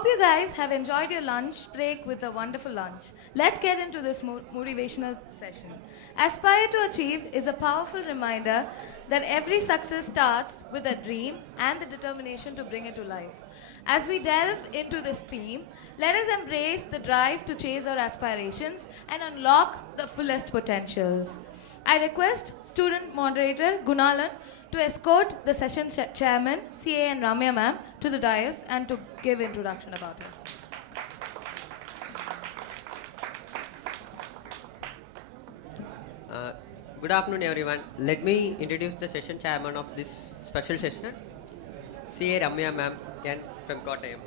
Hope you guys have enjoyed your lunch break with a wonderful lunch. Let's get into this motivational session. Aspire to Achieve is a powerful reminder that every success starts with a dream and the determination to bring it to life. As we delve into this theme, let us embrace the drive to chase our aspirations and unlock the fullest potentials. I request student moderator Gunalan to escort the session chairman, CA and Ramya ma'am, to the dais and to give introduction about it. Good afternoon, everyone. Let me introduce the session chairman of this special session, CA Ramya ma'am from Kottayam.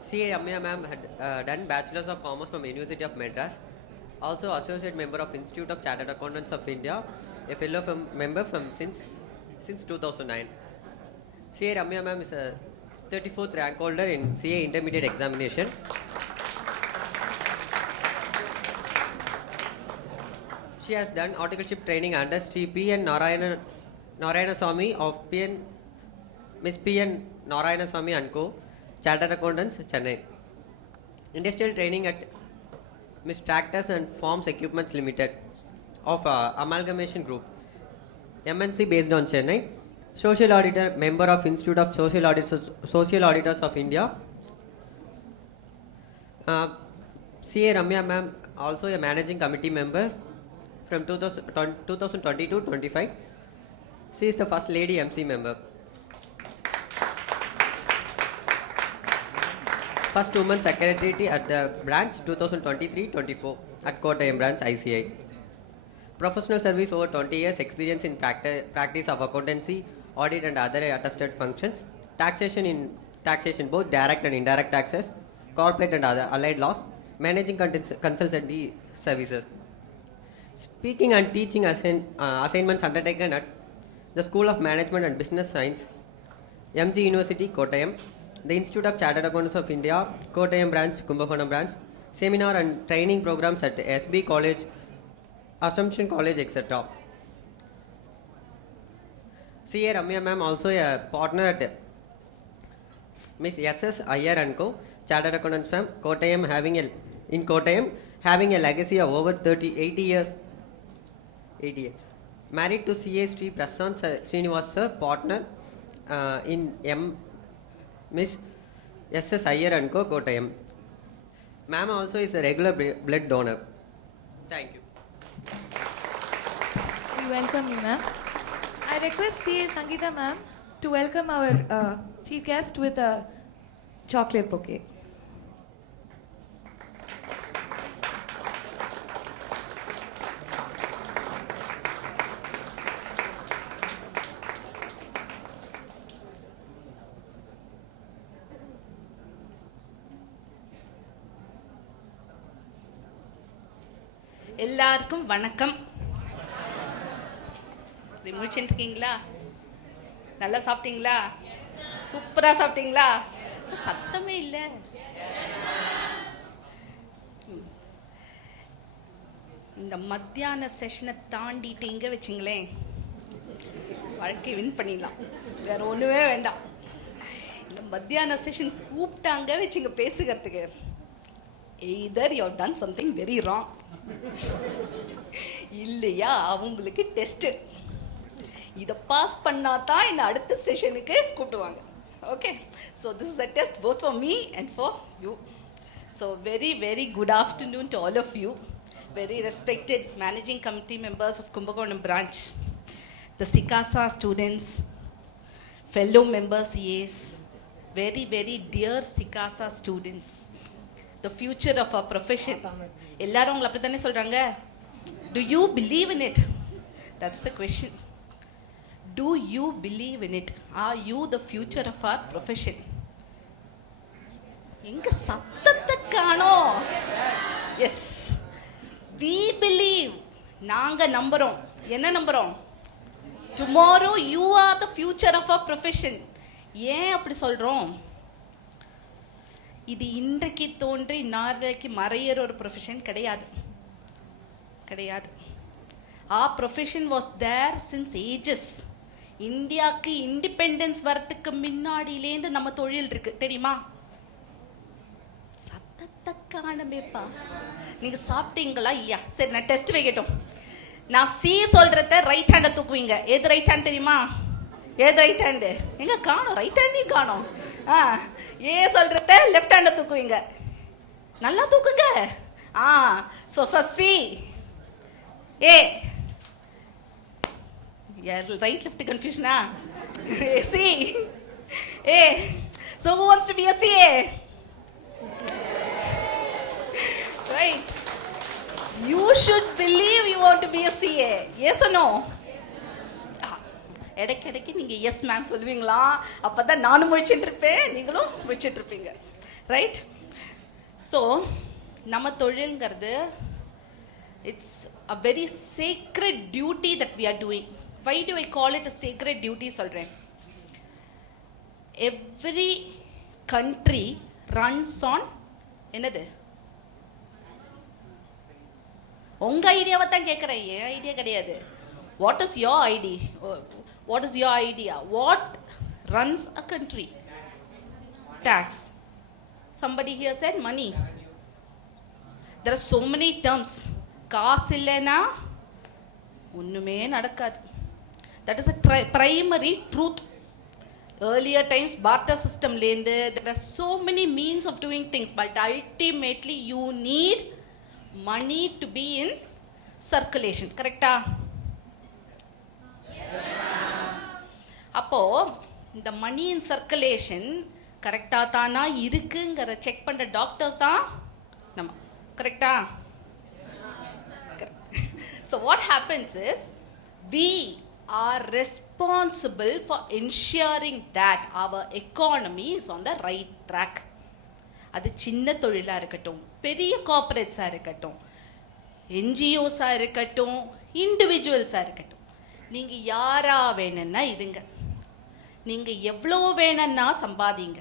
CA Ramya ma'am had done Bachelor's of Commerce from University of Madras, also associate member of Institute of Chartered Accountants of India, a fellow member since 2009. CA Ramya ma'am is a 34th rank holder in CA intermediate examination. She has done articleship training under Sri P.N. Narayana Swami of Miss P.N. Narayana Swami and Co. Chartered Accountants, Chennai. Industrial training at Miss Tractors and Farms Equipments Limited of Amalgamation Group, MNC based on Chennai. Social auditor, member of Institute of Social Auditors of India. CA Ramya ma'am, also a managing committee member from 2022-25. She is the first lady MC member. First woman secretary at the branch 2023-24 at Kottayam branch ICI. Professional service over 20 years experience in practice of accountancy, audit and other attested functions. Taxation both direct and indirect taxes, corporate and other allied laws, managing consultancy services. Speaking and teaching assignments undertaken at the School of Management and Business Science, MG University, Kottayam, the Institute of Chartered Accountants of India, Kottayam branch, Kumbakonam branch, seminar and training programs at SB College, Assumption College, etc. CA Ramya ma'am, also a partner at Miss SS Iyer and Co. Chartered Accountants firm, Kottayam, having a legacy of over 80 years. Married to CA Sri Prasan Srinivas sir, partner in Miss SS Iyer and Co. Kottayam. Ma'am also is a regular blood donor. Thank you. We welcome you, ma'am. I request CA Sangeeta ma'am to welcome our chief guest with a chocolate bouquet. எல்லாருக்கும் வணக்கம். முடிச்சுட்டீங்களா? நல்லா சாப்பிட்டீங்களா? சூப்பரா சாப்பிட்டீங்களா? சத்தமே இல்லை. இந்த மத்தியான செஷனை தாண்டிட்டீங்க வச்சுங்களேன், வாழ்க்கை வின் பண்ணிடலாம். வேற ஒன்றுமே வேண்டாம். இந்த மத்தியான செஷன் கூப்பிட்டாங்க வச்சுங்க பேசுகிறதுக்கு, either you have done something very wrong, இல்லையா அவங்களுக்கு டெஸ்ட்டு. இதை பாஸ் பண்ணால் தான் என்னை அடுத்த செஷனுக்கு கூப்பிடுவாங்க. Okay, so this is a test both for me and for you. So very very good afternoon to all of you. Very respected managing committee members of Kumbakonam branch, the Sikasa students, fellow members CAs, very very dear Sikasa students, the future of our profession. எல்லாரும் உங்களை அப்படி தானே சொல்கிறாங்க. Do you believe in it? That's the question. Do you believe in it? Are you the future of our profession? எங்க சத்தத்தை காணோம்? Yes. We believe. நாங்கள் நம்புகிறோம். என்ன நம்புகிறோம்? Tomorrow you are the future of our profession. ஏன் அப்படி சொல்கிறோம்? இது இன்றைக்கு தோன்றி நாளைக்கு மறையிற ஒரு ப்ரொஃபஷன் கிடையாது. Our profession was there since ages. இந்தியாவுக்கு இண்டிபெண்டன்ஸ் வரத்துக்கு முன்னாடியிலேருந்து நம்ம தொழில் இருக்கு தெரியுமா? சத்தத்தை காணமேப்பா. நீங்க சாப்பிட்டீங்களா இல்லையா? சரி, நான் டெஸ்ட் வைக்கட்டும். நான் சி சொல்றத ரைட் ஹேண்டை தூக்குவீங்க. எது ரைட் ஹேண்ட் தெரியுமா? ஏது ரைட் ஹேண்டு? எங்க காணோம், ரைட் ஹேண்டையும் காணோம். ஏ சொல்றத லெஃப்ட் ஹேண்டை தூக்குவீங்க. நல்லா தூக்குங்க. So first C, A. Right left கன்ஃபியூஷனா? C, A. So who wants to be a CA? Right. You should believe you want to be a CA. Yes or no? இடைக்கிடைக்கு நீங்கள் yes ma'am சொல்லுவீங்களா? அப்போ தான் நானும் முடிச்சுட்டு இருப்பேன், நீங்களும் முடிச்சுட்டு இருப்பீங்க. ரைட்? ஸோ நம்ம தொழில்ங்கிறது it's a very secret duty that we are doing. Why do I call it a secret duty சொல்கிறேன்? எவ்ரி கண்ட்ரி ரன்ஸ் ஆன் என்னது? உங்க ஐடியாவை தான் கேட்குறேன், என் ஐடியா கிடையாது. What is your ID? What is your idea? What runs a country? Tax. Somebody here said money. There are so many terms. காசு இல்லைன்னா ஒன்றுமே நடக்காது. That is a primary truth. Earlier times barter systemலேருந்து there were so many means of doing things, but ultimately you need money to be in circulation. கரெக்டா? அப்போ இந்த மணி இன் circulation கரெக்டாக தானா இருக்குங்கிற செக் பண்ணுற டாக்டர்ஸ் தான் நம்ம. கரெக்டா? So what happens is we are responsible for ensuring that our economy is on the right track. அது சின்ன தொழிலாக இருக்கட்டும், பெரிய கார்பரேட்ஸாக இருக்கட்டும், என்ஜிஓஸாக இருக்கட்டும், இண்டிவிஜுவல்ஸாக இருக்கட்டும், நீங்கள் யாராக வேணும்னா இதுங்க. நீங்கள் எவ்வளோ வேணும்னா சம்பாதிங்க.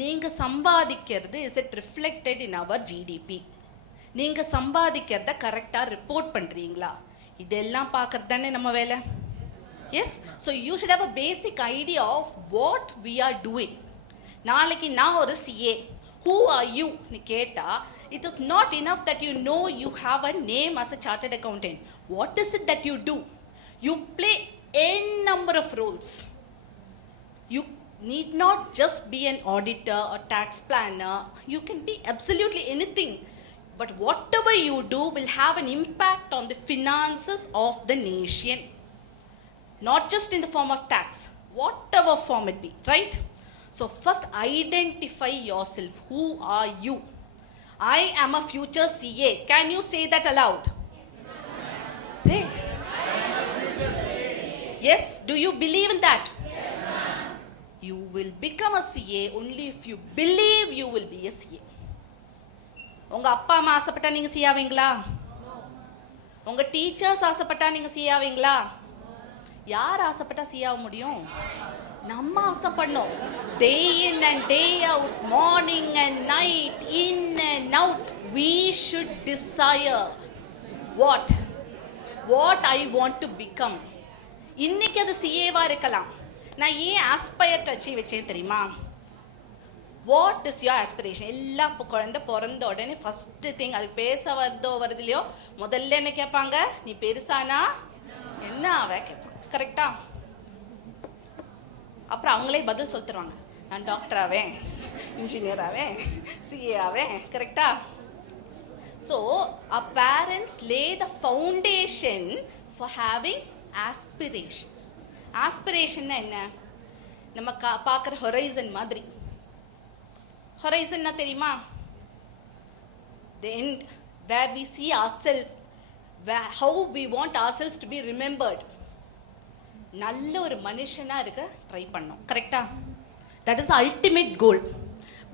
நீங்கள் சம்பாதிக்கிறது is it reflected in our GDP? நீங்கள் சம்பாதிக்கிறத கரெக்டாக ரிப்போர்ட் பண்ணுறீங்களா? இதெல்லாம் பார்க்குறது தானே நம்ம வேலை. Yes. So you should have a basic idea of what we are doing. நாளைக்கு நான் ஒரு சிஏ, who are you னு கேட்டா, it is not enough that you know you have a name as a chartered accountant. What is it that you do? You play n number of roles. You need not just be an auditor or tax planner. You can be absolutely anything, but whatever you do will have an impact on the finances of the nation, not just in the form of tax, whatever form it be. Right? So first identify yourself. Who are you? I am a future CA. Can you say that aloud? Yes, say. I am a future CA. Yes, do you believe in that? Yes, ma'am. You will become a CA only if you believe you will be a CA. உங்க அப்பா அம்மா ஆசைப்பட்டா நீங்க CA ஆவீங்களா? உங்க teachers ஆசைப்பட்டா நீங்க CA ஆவீங்களா? யார் ஆசைப்பட்டா CA ஆக முடியும்? நம்ம ஆசைப்படணும். Day in and day out, morning and night, in and out, we should desire what I want to become. இன்னைக்கு அது சிஏவா இருக்கலாம். நான் ஏன் ஆஸ்பயர் டு அச்சீவ் வச்சேன் தெரியுமா? What is your aspiration? எல்லா குழந்தை பிறந்த உடனே ஃபஸ்ட்டு திங் அதுக்கு பேச வருது இல்லையோ, முதல்ல என்ன கேட்பாங்க? நீ பெருசானா என்ன ஆவ கேட்பாங்க. கரெக்டா? அப்புறம் அவங்களே பதில் சொல்லிட்டுருவாங்க, நான் டாக்டர் ஆவேன், இன்ஜினியர் ஆவேன், சிஏ ஆவேன். கரெக்டா? So our parents lay the foundation for having aspirations. ஆஸ்பிரேஷன்னா என்ன? நம்ம பார்க்குற ஹொரைசன் மாதிரி. ஹொரைசன்னா தெரியுமா? the end where we see ourselves, how we want ourselves to be remembered. நல்ல ஒரு மனுஷனாக இருக்க ட்ரை பண்ணோம். கரெக்டா? That is ultimate goal.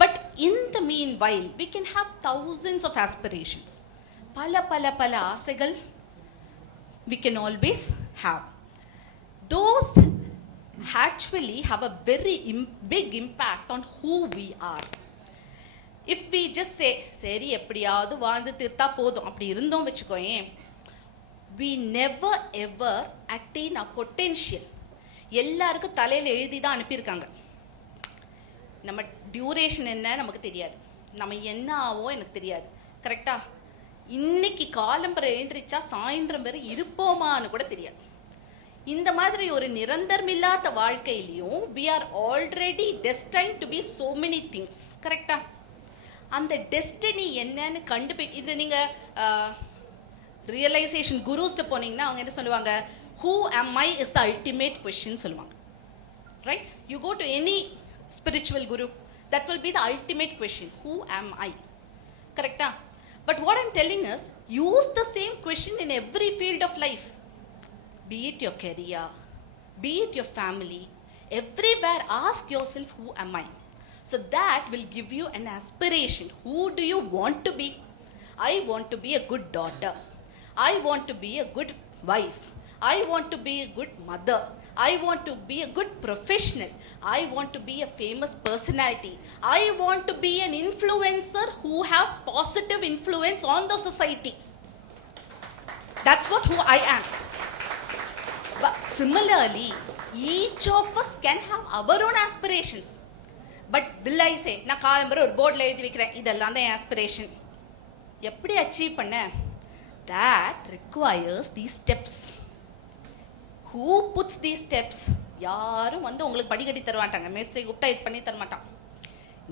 But in the meanwhile we can have thousands of aspirations. பல பல பல ஆசைகள் we can always have. Those actually have a very big impact on who we are. If we just say சரி எப்படியாவது வாழ்ந்து தீர்த்தா போதும் அப்படி இருந்தோம் வச்சுக்கோயேன், we never ever attain our potential. எல்லாருக்கும் தலையில் எழுதி தான் அனுப்பியிருக்காங்க. நம்ம டியூரேஷன் என்ன நமக்கு தெரியாது, நம்ம என்ன ஆவோ எனக்கு தெரியாது. கரெக்டா? இன்னைக்கு காலம்பரை எழுந்திரிச்சா சாயந்தரம் வரை இருப்போமான்னு கூட தெரியாது. இந்த மாதிரி ஒரு நிரந்தரமில்லாத வாழ்க்கையிலையும் we are already destined to be so many things. கரெக்டா? அந்த டெஸ்டினி என்னன்னு இது நீங்கள் ரியலைசேஷன் குருஸ்ட்ட போனீங்கன்னா அவங்க என்ன சொல்லுவாங்க, who am I is the ultimate question சொல்லுவாங்க. Right? You go to any spiritual guru, that will be the ultimate question, who am I? கரெக்டா? But what I'm telling is, use the same question in every field of life. Be it your career, be it your family, everywhere ask yourself, who am I? So that will give you an aspiration. Who do you want to be? I want to be a good daughter. I want to be a good wife. I want to be a good mother. I want to be a good professional. I want to be a famous personality. I want to be an influencer who has positive influence on the society. That's what who I am. But similarly, each of us can have our own aspirations. But will I say, நான் காலம்பரை ஒரு போர்டில் எழுதி வைக்கிறேன், இதெல்லாம் தான் என் aspiration. எப்படி achieve பண்ண? That requires these steps. Who puts these steps? யாரும் வந்து உங்களுக்கு படிக்கட்டி தருவாட்டாங்க, மேஸ்திரி கூப்பிட்டா இது பண்ணி தரமாட்டான்,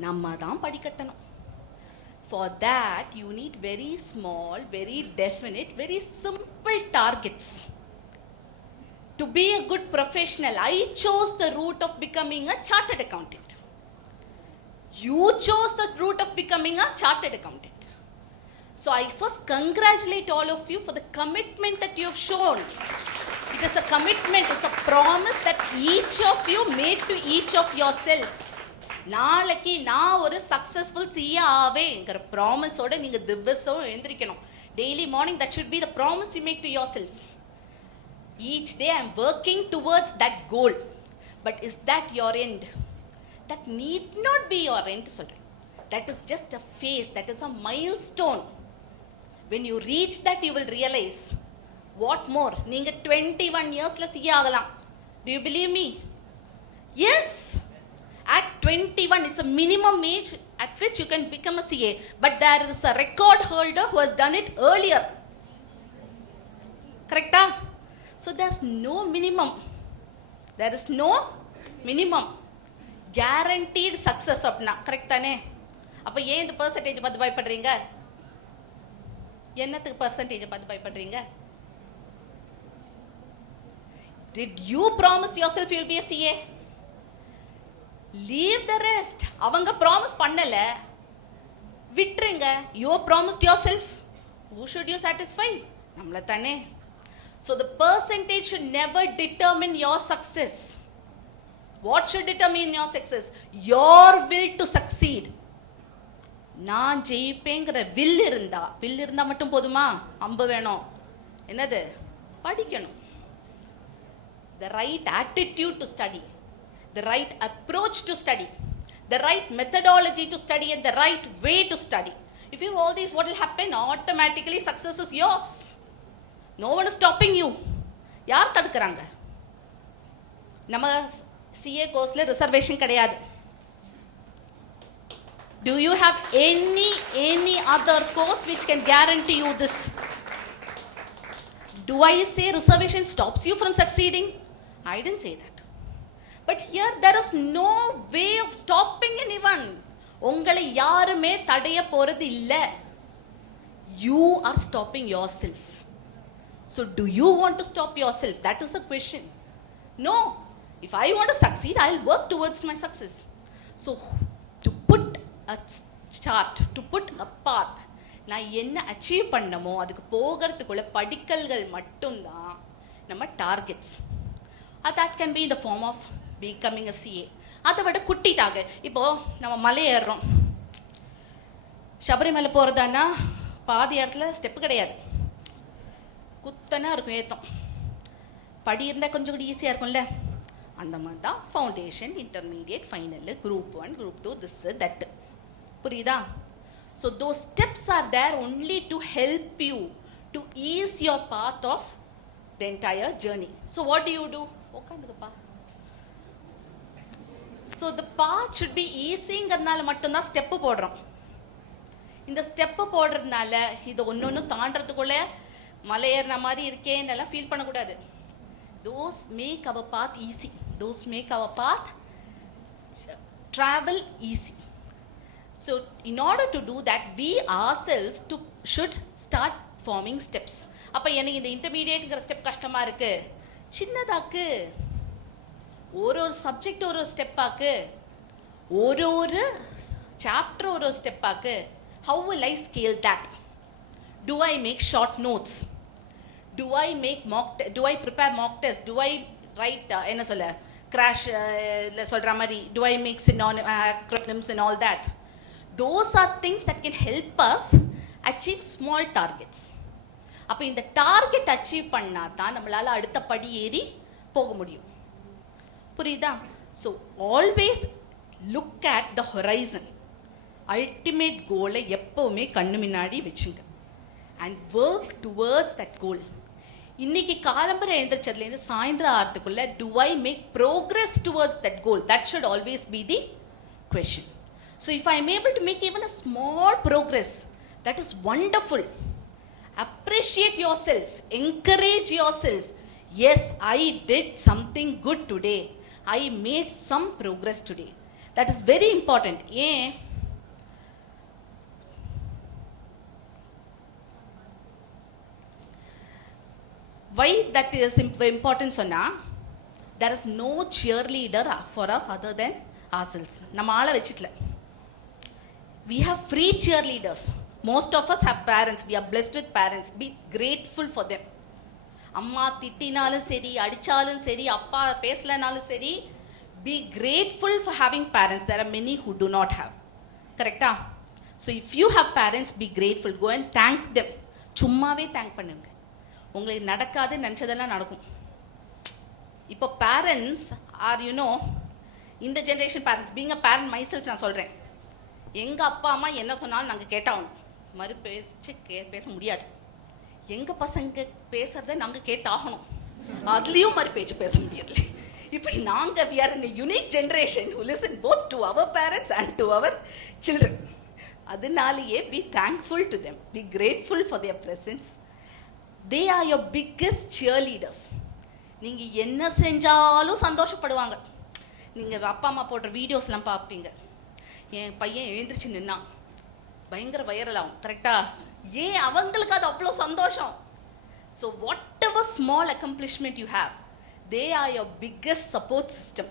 நம்ம தான் படிக்கட்டணும். For that you need very small, very definite, very simple targets. To be a good professional, I chose the route of becoming a chartered accountant. You chose the route of becoming a chartered accountant. So I first congratulate all of you for the commitment that you have shown. It is a commitment, it's a promise that each of you made to each of yourself. நாளைக்கு நான் ஒரு successful CA ஆவேங்கிற ப்ராமிஸோட நீங்கள் திவசம் எழுந்திரிக்கணும். Daily morning that should be the promise you make to yourself. Each day I am working towards that goal. But is that your end? That need not be your end. That is just a phase, that is a milestone. When you reach that, you will realize what more. நீங்க 21 yearsல CA ஆகலாம். Do you believe me? Yes. At 21, it's a minimum age at which you can become a CA. But there is a record holder who has done it earlier. Correct? So there's no minimum. There is no minimum. Guaranteed success அப்படின்னா correct தானே? அப்போ ஏன் இந்த percentage பார்த்து பயப்படுறீங்க? என்னத்துக்கு பர்சன்டேஜை பார்த்து பயப்படுறீங்க? Did you promise yourself you'll be a CA? Leave the rest. அவங்க ப்ராமிஸ் பண்ணல, விட்டுருங்க. You promised yourself. Who should you satisfy? நம்மள தானே. So the percentage should never determine your success. What should determine your success? Your will to succeed. நான் ஜெயிப்பேங்கிற will இருந்தா மட்டும் போதுமா? அம்பு வேணும். என்னது? படிக்கணும். The right attitude to study, the right approach to study, the right methodology to study, and the right way to study. If you have all these, what will happen? Automatically success is yours. No one is stopping you. யார் தடுக்கிறாங்க? நம்ம CA கோர்ஸ்ல reservation கிடையாது. Do you have any other course which can guarantee you this? Do I say reservation stops you from succeeding? I didn't say that. But here there is no way of stopping anyone. உங்களை யாருமே தடைய போறது இல்ல. You are stopping yourself. So do you want to stop yourself? That is the question. No. If I want to succeed, I'll work towards my success. So to put a chart, to put a path, நான் என்ன achieve பண்ணமோ அதுக்கு போகிறதுக்குள்ள படிக்கல்கள் மட்டும்தான் நம்ம targets. that can be in the form of becoming a CA. அதை விட குட்டிட்டாக இப்போது நம்ம மலை ஏறுறோம். சபரிமலை போகிறதானா பாதி இடத்துல ஸ்டெப்பு கிடையாது, குத்தனா இருக்கும் ஏத்தம். படி இருந்தால் கொஞ்சம் கூட ஈஸியாக இருக்கும்ல. அந்த மாதிரி தான் foundation, intermediate, final, group 1, group 2, this that. புரியுதா? So those steps are there only to help you to ease your path of the entire journey. So what do you do? உட்காந்துக்கப்பா. So the path should be ஈஸிங்கிறதுனால மட்டும்தான் step போடுறோம். இந்த step போடுறதுனால இது ஒன்று ஒன்று தாண்டறதுக்குள்ளே மலை ஏறின மாதிரி இருக்கேன்னெல்லாம் ஃபீல் பண்ணக்கூடாது. Those make our path easy. Those make our path travel easy. So in order to do that, we ourselves should start forming steps. அப்போ எனக்கு இந்த இன்டர்மீடியேட்ங்கிற ஸ்டெப் கஷ்டமாக இருக்குது, சின்னதாக்கு. ஒரு சப்ஜெக்ட் ஒரு ஸ்டெப்பாக்கு, ஒரு சாப்டர் ஒரு ஸ்டெப்பாக்கு. How will I scale that? Do I make short notes? Do I prepare mock test? Do I write என்ன சொல்ல crash சொல்கிற மாதிரி? Do I make acronyms and all that? Those are things that can help us achieve small targets. அப்போ இந்த target achieve பண்ணால் தான் நம்மளால் அடுத்த படி ஏறி போக முடியும். புரியுதா? So always look at the horizon. Ultimate கோலை எப்போவுமே கண்ணு முன்னாடி வச்சுங்க and work towards that goal. இன்னைக்கு காலம்பரை எழுந்திரிச்சதுலேருந்து சாயந்தரம் ஆகிறதுக்குள்ள do I make progress towards that goal? That should always be the question. So if I am able to make even a small progress, that is wonderful. Appreciate yourself, encourage yourself. Yes, I did something good today. I made some progress today. That is very important. Why that is important? Sonna, there is no cheerleader for us other than ourselves. Nama aala vechitla. We have free cheerleaders. Most of us have parents. We are blessed with parents. Be grateful for them. அம்மா திட்டினாலும் சரி, அடித்தாலும் சரி, அப்பா பேசலனாலும் சரி, be grateful for having parents. There are many who do not have. கரெக்டா? So if you have parents, be grateful. Go and thank them. சும்மாவே thank பண்ணுங்க. உங்களுக்கு நடக்காது நினச்சதெல்லாம் நடக்கும். இப்போ பேரண்ட்ஸ் ஆர் இந்த generation parents, being a parent myself நான் சொல்கிறேன். எங்கள் அப்பா அம்மா என்ன சொன்னாலும் நாங்கள் கேட்டாகணும். மறு பேச முடியாது. எங்கள் பசங்க பேசுகிறத நாங்கள் கேட்டாகணும். அதுலேயும் மறு பேச முடியல. இப்போ நாங்கள் we are in a unique generation who listen both to our parents and to our children. அதனாலேயே be thankful to them. Be grateful for their presence. They are your biggest cheerleaders. நீங்கள் என்ன செஞ்சாலும் சந்தோஷப்படுவாங்க. நீங்கள் அப்பா அம்மா போடுற வீடியோஸ்லாம் பார்ப்பீங்க. என் பையன் எழுந்திரிச்சு நின்னா பயங்கர வைரல் ஆகும். கரெக்டா? ஏன் அவங்களுக்கு அது அவ்வளோ சந்தோஷம். So what ever small accomplishment you have, they or your biggest support system.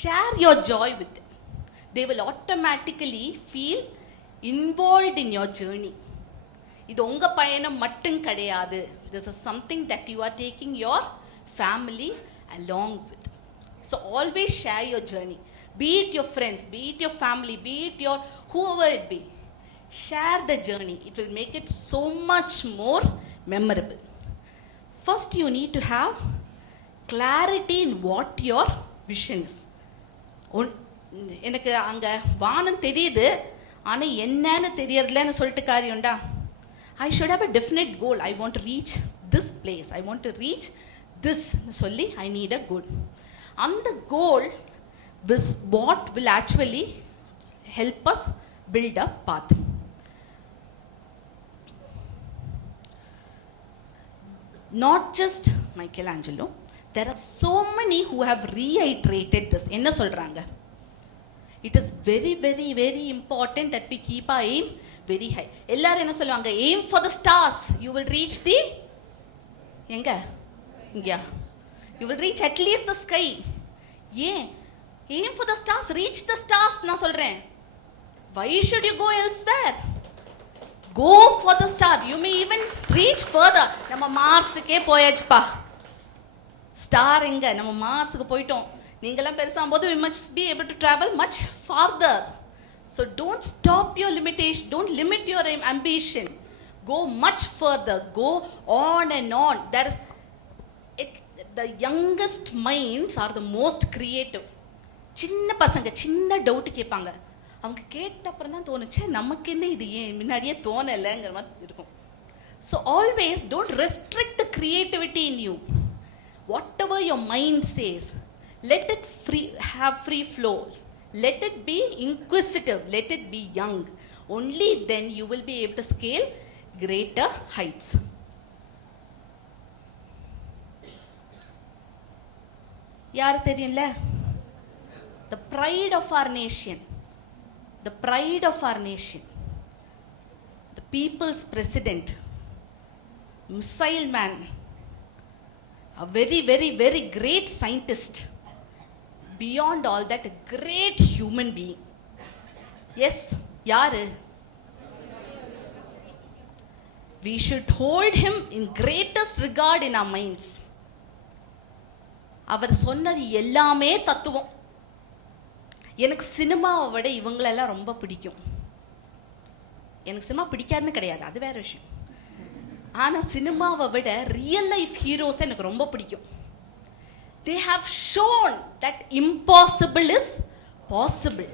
Share your Joy with them. They will automatically feel involved in your journey. இது உங்கள் பயணம் மட்டும் கிடையாது. This is something that you are taking your family along with. So always share your journey. Be it your friends, be it your family, be it your whoever it be. Share the journey. It will make it so much more memorable. First, you need to have clarity in what your vision is. எனக்கு அங்கே வானம் தெரியுது, ஆனால் என்னன்னு தெரியறதுலன்னு சொல்லிட்டு காரியம்டா. I should have a definite goal. I want to reach this place. I want to reach this. சொல்லி I need a goal. அந்த goal is what will actually help us build a path. Not just Michelangelo, there are so many who have reiterated this. என்ன சொல்றாங்க? It is very very very important that we keep our aim very high. எல்லாரும் என்ன சொல்லுவாங்க? Aim for the stars. You will reach the எங்க? Yeah. You will reach at least the sky. ஏன்? Aim for the stars, reach the stars நான் சொல்றேன். Why should you go elsewhere? Go for the star. You may even reach further. நம்ம மார்ஸுக்கே போயாச்சுப்பா. Star எங்க? நம்ம மார்ஸுக்கு போயிட்டோம். நீங்களாம் பெருசாகும்போது we must be able to travel much farther. So don't stop your limitation. Don't limit your ambition. Go much further. Go on and on. There is the youngest minds are the most creative. சின்ன பசங்க சின்ன doubt கேட்பாங்க. அவங்க கேட்ட அப்புறம் தான் தோணுச்சு நமக்கு என்ன இது ஏன் முன்னாடியே தோணலைங்கிற மாதிரி இருக்கும். So always don't restrict the creativity in you. Whatever your mind says, Let it have free flow. Let it be inquisitive. Let it be young. Only then you will be able to scale greater heights. யார் தெரியும்ல? The pride of our nation. The pride of our nation. The people's president. Missile man. A very, very, very great scientist. Beyond all that, a great human being. Yes, yaru? We should hold him in greatest regard in our minds. அவர் சொன்னது எல்லாமே தத்துவம். எனக்கு சினிமாவை விட இவங்களெல்லாம் ரொம்ப பிடிக்கும். எனக்கு சினிமா பிடிக்காதுன்னு கிடையாது, அது வேற விஷயம். ஆனால் சினிமாவை விட ரியல் லைஃப் ஹீரோஸ் எனக்கு ரொம்ப பிடிக்கும். They have shown that impossible is possible.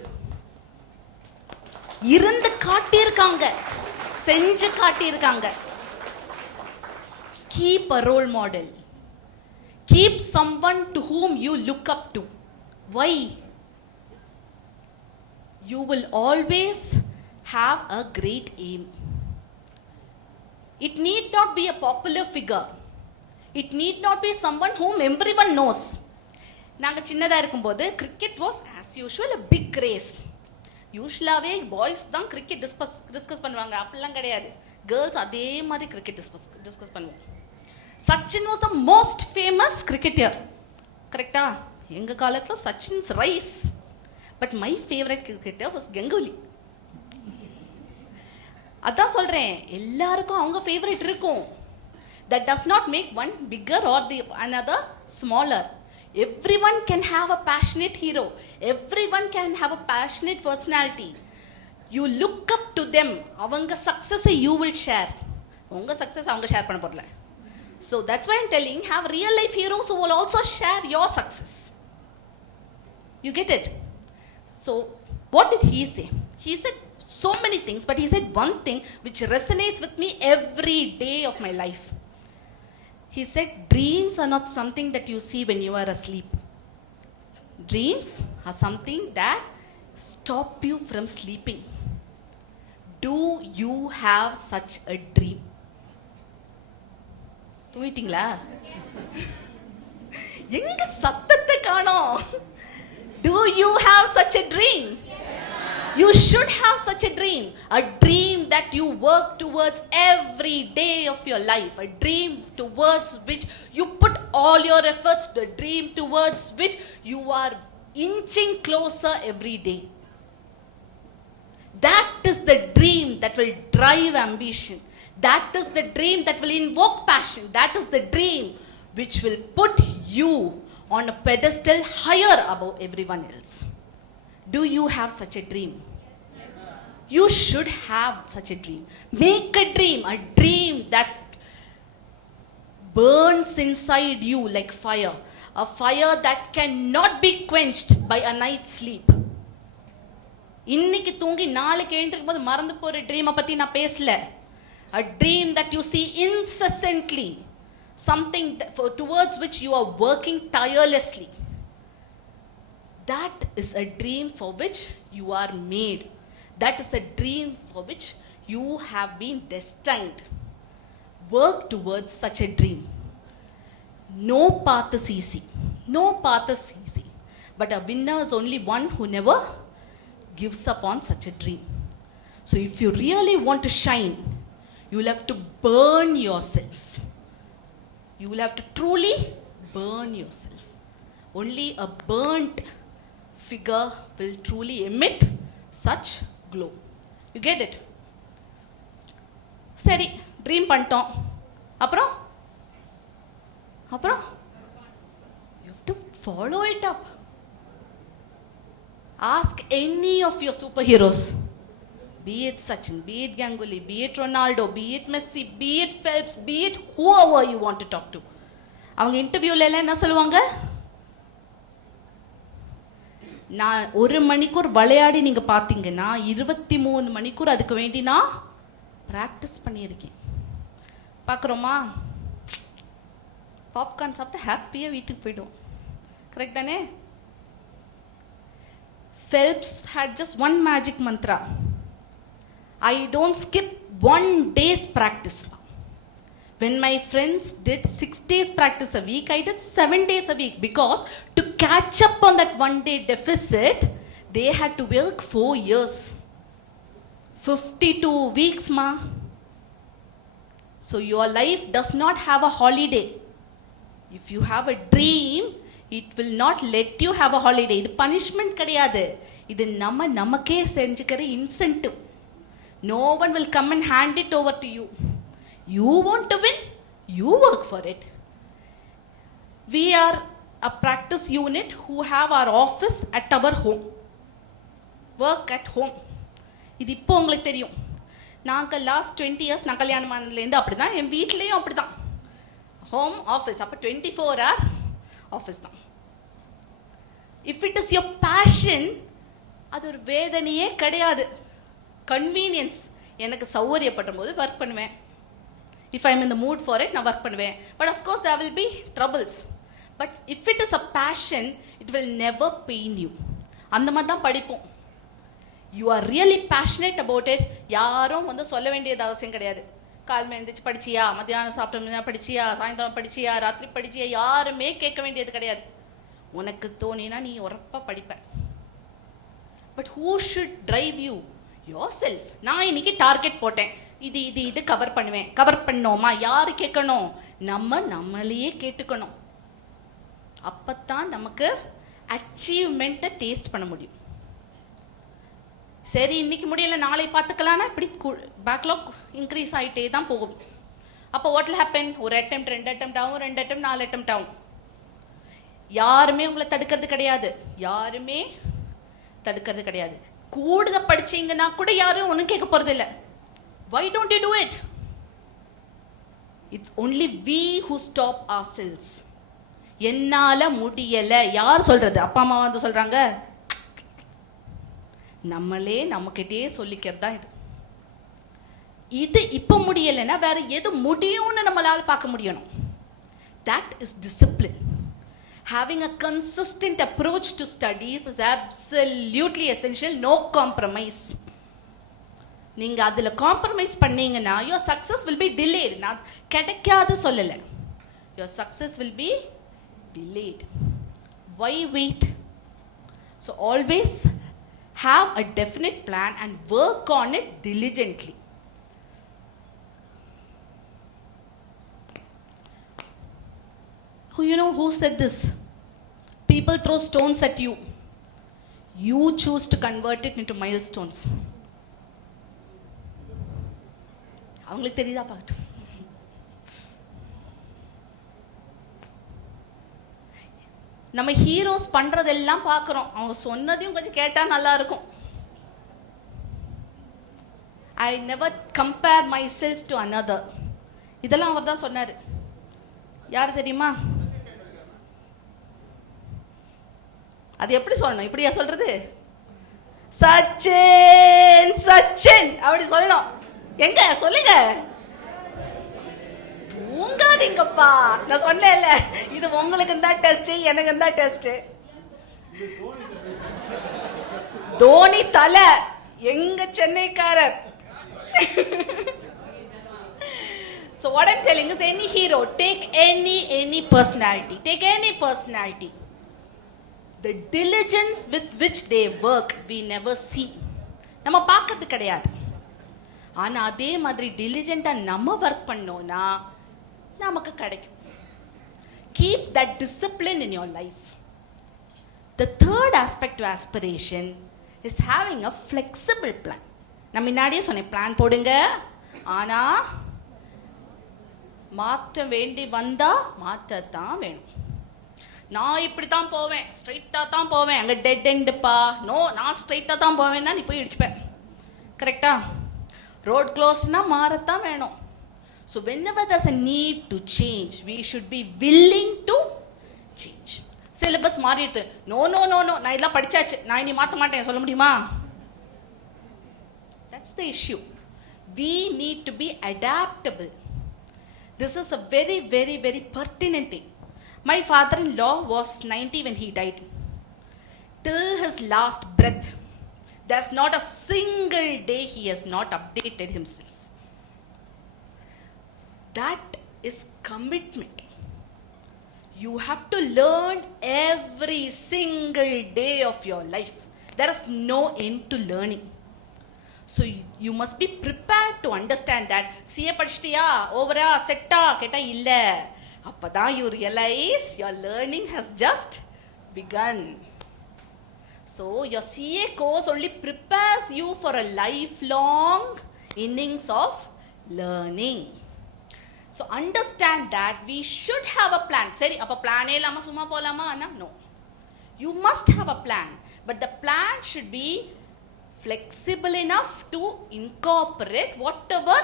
இருந்து காட்டியிருக்காங்க, செஞ்சு காட்டியிருக்காங்க. Keep a role model. Keep someone to whom you look up to. Why? You will always have a great aim. It need not be a popular figure. It need not be someone whom everyone knows. நாங்கள் சின்னதாக இருக்கும்போது cricket was as usual a big race. யூஸ்வலாகவே boys தான் cricket discuss பண்ணுவாங்க, அப்படிலாம் கிடையாது. Girls அதே மாதிரி கிரிக்கெட் டிஸ்கஸ் பண்ணுவோம். Sachin was the most famous cricketer, கரெக்டா? எங்கள் காலத்தில் Sachin's rise. But my favourite cricketer was Ganguly. அதான் சொல்கிறேன், எல்லாருக்கும் அவங்க ஃபேவரட் இருக்கும். That does not make one bigger or the another smaller. Everyone can have a passionate hero. Everyone can have a passionate personality. You look up to them. Avanga success you will share. Unga success avanga share panna podla. So that's why I'm telling, have real life heroes who will also share your success. You get it? So what did he say? He said so many things, but he said one thing which resonates with me every day of my life. He said, dreams are not something that you see when you are asleep. Dreams are something that stop you from sleeping. Do you have such a dream? தூங்கிட்டீங்களா? எங்க சத்தத்தை காணோம்? Do you have such a dream? You should have such a dream that you work towards every day of your life, a dream towards which you put all your efforts, the dream towards which you are inching closer every day. That is the dream that will drive ambition. That is the dream that will invoke passion. That is the dream which will put you on a pedestal higher above everyone else. Do you have such a dream? Yes. You should have such a dream. Make a dream that burns inside you like fire. A fire that cannot be quenched by a night's sleep. இன்னைக்கு தூங்கி நாளைக்கு எழுந்திருக்கும் போது மறந்து போற ட்ரீமை பத்தி நான் பேசல. A dream that you see incessantly. Something towards which you are working tirelessly. That is a dream for which you are made. That is a dream for which you have been destined. Work towards such a dream. No path is easy. No path is easy. But a winner is only one who never gives up on such a dream. So if you really want to shine, you will have to burn yourself. You will have to truly burn yourself. Only a burnt figure will truly emit such glow. You get it? சரி, dream பண்ணிட்டோம். அப்புறம் you have to follow it up. Ask any of your superheroes. Be it Sachin, be it Ganguly, be it Ronaldo, be it Messi, be it Phelps, be it whoever you want to talk to. அவங்க இன்டர்வியூல எல்லாம் என்ன சொல்லுவாங்க? நான் 1 மணிக்கூர் விளையாடி நீங்கள் பார்த்தீங்கன்னா 23 மணிக்கூர் அதுக்கு வேண்டி நான் ப்ராக்டிஸ் பண்ணியிருக்கேன். பார்க்குறோமா? பாப்கார்ன் சாப்பிட்டு ஹாப்பியாக வீட்டுக்கு போய்டும். கரெக்ட் தானே? Phelps had just one magic mantra. I don't skip one day's practice. When my friends did 6 days practice a week, I did 7 days a week, because to catch up on that one day deficit, they had to work 4 years. 52 weeks, ma. So your life does not have a holiday. If you have a dream, it will not let you have a holiday. இது punishment கிடையாது, இது நமக்கே செஞ்சுக்கிற incentive. No one will come and hand it over to you. You want to win, you work for it. We are a practice unit who have our office at our home. Work at home. இது இப்போ உங்களுக்கு தெரியும். நாங்கள் last 20 years நான் கல்யாணம் ஆனதுலேருந்து அப்படி தான், என் வீட்லேயும் அப்படி தான். ஹோம் ஆஃபீஸ், அப்போ 24 hour ஆஃபீஸ் தான். If it is your passion, அது ஒரு வேதனையே கிடையாது. கன்வீனியன்ஸ், எனக்கு சௌகரியப்படும் போது ஒர்க் பண்ணுவேன். If I am in the mood for it, நான் ஒர்க் பண்ணுவேன். But of course there will be troubles. But if it is a passion, it will never pain you. அந்த மாதிரி தான் படிப்போம். You are really passionate about it. யாரும் வந்து சொல்ல வேண்டியது அவசியம் கிடையாது. காலையில் எழுந்திரிச்சு படிச்சியா, மத்தியானம் சாப்பிட்ட படிச்சியா, சாயந்தரம் படிச்சியா, ராத்திரி படிச்சியா, யாருமே கேட்க வேண்டியது கிடையாது. உனக்கு தோணினா நீ உரப்பாக படிப்ப. But who should drive you? Your self. நான் இன்னைக்கு டார்கெட் போட்டேன், இது கவர் பண்ணுவேன். கவர் பண்ணோமா, யாரு கேட்கணும்? நம்மளையே கேட்டுக்கணும். அப்பத்தான் நமக்கு அச்சீவ்மெண்ட்டை டேஸ்ட் பண்ண முடியும். சரி இன்னைக்கு முடியல, நாளை பார்த்துக்கலான்னா இப்படி பேக்லாக் இன்க்ரீஸ் ஆகிட்டே தான் போகும். அப்போ வாட் வில் ஹேப்பன்? ஒரு அட்டெம்ப்ட், 2 அட்டெம்ப்ட் ஆகும், 2 அட்டெம்ப்ட், 4 அட்டெம்ப்ட் ஆகும். யாருமே உங்களை தடுக்கிறது கிடையாது, யாருமே தடுக்கிறது கிடையாது. கூடுதல் படிச்சீங்கன்னா கூட யாரும் ஒன்றும் கேட்க போகிறது இல்லை. Why don't you do it? It's only we who stop ourselves. என்னால முடியல யார் சொல்றது? அப்பா அம்மா வந்து சொல்றாங்க, நம்மளே நம்மக்கிட்டே சொல்லிக்கிறது தான் இது. இது இப்போ முடியலைன்னா வேற எது முடியும்னு நம்மளால பார்க்க முடியணும். That is discipline. Having a consistent approach to studies is absolutely essential. No compromise. நீங்கள் அதில் காம்ப்ரமைஸ் பண்ணீங்கன்னா your success will be delayed. நான் கிடைக்காது சொல்லலை, your success will be delayed. Why wait? So always have a definite plan and work on it diligently. You know who said this? People throw stones at you. You choose to convert it into milestones. அவங்களுக்கு தெரியுதா பார்க்கட்டும். நம்ம heroes பண்றதெல்லாம் பார்க்குறோம், அவங்க சொன்னதையும் கொஞ்சம் கேட்டால் நல்லா இருக்கும். I never compare my self to another. இதெல்லாம் அவர் தான் சொன்னார். யார் தெரியுமா? அது எப்படி சொல்லணும்? இப்படியா சொல்றது? சச்சின் சச்சின் அப்படி சொல்லணும். எங்க சொல்லுங்க, தூங்காதீங்கப்பா. நான் சொன்னேன்ல, இது உங்களுக்கு தான் டெஸ்ட், எனக்கு தான் டெஸ்ட். தோனி தலை எங்க சென்னைக்காரர். So what I'm telling is, any hero, take any personality, take any personality. The diligence with which they work, we never see. நம்ம பார்க்கறது கிடையாது. ஆனால் அதே மாதிரி டிலிஜென்ட்டாக நம்ம ஒர்க் பண்ணோன்னா நமக்கு கிடைக்கும். Keep that discipline in your life. The third aspect to aspiration is having a flexible plan. நான் முன்னாடியே சொன்னேன், பிளான் போடுங்க, ஆனால் மாற்ற வேண்டி வந்தால் மாற்றத்தான் வேணும். நான் இப்படி தான் போவேன், ஸ்ட்ரைட்டாக தான் போவேன், அங்கே டெட் எண்டுப்பா, நோ நான் ஸ்ட்ரைட்டாக தான் போவேன்னா நீ போய் இடிச்சுப்பேன். கரெக்டா? ரோட் க்ளோஸ்னா மாறத்தான் வேணும். So whenever there's a need to change, we should be willing to change. Syllabus மாறிடுது, நோ நோ நோ நோ நான் இதெல்லாம் படித்தாச்சு, நான் இனி மாற்ற மாட்டேன் சொல்ல முடியுமா? That's the issue. We need to be adaptable. This is a very, very, very pertinent thing. My father-in-law was 90 when he died. till his last breath. There's not a single day he has not updated himself. That is commitment. You have to learn every single day of your life. There is no end to learning. So you must be prepared to understand that CA படிச்சிட்டியா ஓவரா செட்டா கேட்டா இல்ல அப்பதான் you realize your learning has just begun. So your CA course only prepares you for a lifelong innings of learning. So understand that we should have a plan. சரி அப்ப பிளானே இல்லாம சும்மா போலாமா? No. You must have a plan, but the plan should be flexible enough to incorporate whatever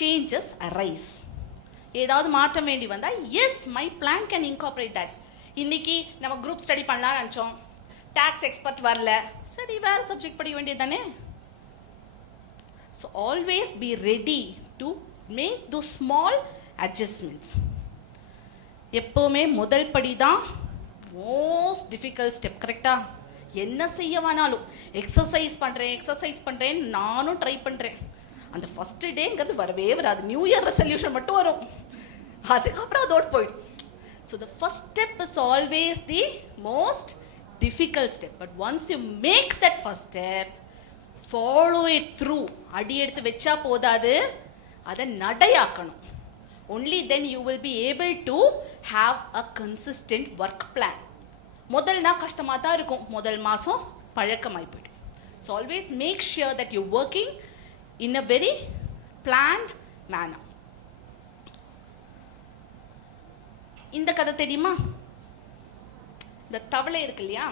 changes arise. ஏதாவது மாற்றம் வேண்டி வந்தா yes, my plan can incorporate that. இன்னைக்கு நம்ம குரூப் ஸ்டடி பண்ணலாம்னு நினைச்சோம், டாக்ஸ் எக்ஸ்பர்ட் வரல, சரி வேற சப்ஜெக்ட் படிக்க வேண்டியது தானே. So always be ready to make those small adjustments. எப்போவுமே முதல் படி தான் மோஸ்ட் டிஃபிகல்ட் ஸ்டெப். கரெக்டா? என்ன செய்ய வேணாலும் எக்ஸசைஸ் பண்ணுறேன் நானும் ட்ரை பண்ணுறேன். அந்த ஃபஸ்ட் டேங்கிறது வரவே வராது. நியூ இயர் ரெசல்யூஷன் மட்டும் வரும், அதுக்கப்புறம் அதோடு போயிடும். So the first step is always the most difficult step, but once you make that first step, follow it through. அடி எடுத்து வெச்சா போதாது, அதை நடையாக்கணும். Only then you will be able to have a consistent work plan. முதல் நாள் கஷ்டமாக தான் இருக்கும், முதல் மாதம் பழக்கமாகி போய்டும். So always make sure that you're working in a very planned manner. இந்த கதை தெரியுமா? இந்த தவளை இருக்கு இல்லையா,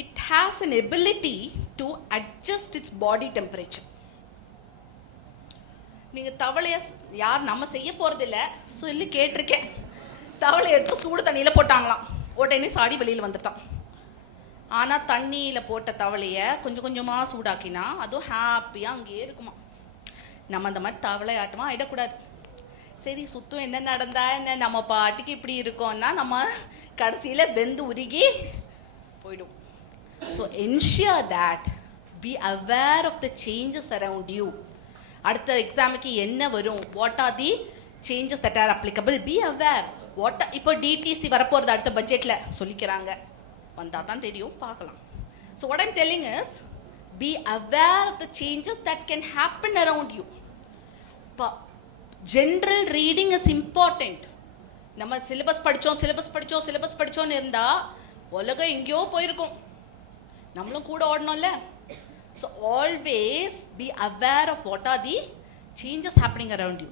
it has an ability to adjust its body temperature. நீங்கள் தவளையை யார் நம்ம செய்ய போகிறதில்ல சொல்லி கேட்டிருக்கேன். தவளை எடுத்து சூடு தண்ணியில் போட்டாங்களாம், உடனே சாடி வெளியில் வந்துட்டான். ஆனால் தண்ணியில் போட்ட தவளையை கொஞ்சம் கொஞ்சமாக சூடாக்கினா அதுவும் ஹாப்பியாக அங்கேயே இருக்குமா. நம்ம அந்த மாதிரி தவளை ஆட்டமாக ஆகிடக்கூடாது. சரி சுத்தம் என்ன நடந்தா என்ன, நம்ம பாட்டுக்கு இப்படி இருக்கோம்னா நம்ம கடைசியில் வெந்து உருகி போயிடும். So ensure that be aware of the changes around you. அடுத்த எக்ஸாமுக்கு என்ன வரும், what are the changes that are applicable, be aware. இப்போ டிடிசி வரப்போகிறது அடுத்த பட்ஜெட்டில் சொல்லிக்கிறாங்க, வந்தால் தான் தெரியும், பார்க்கலாம். So what I'm telling is be aware of the changes that can happen around you. General reading is important. நம்ம சிலபஸ் படித்தோன்னு இருந்தால் உலகம் எங்கேயோ போயிருக்கும், நம்மளும் கூட ஓடணும்ல. So always be aware of what are the changes happening around you.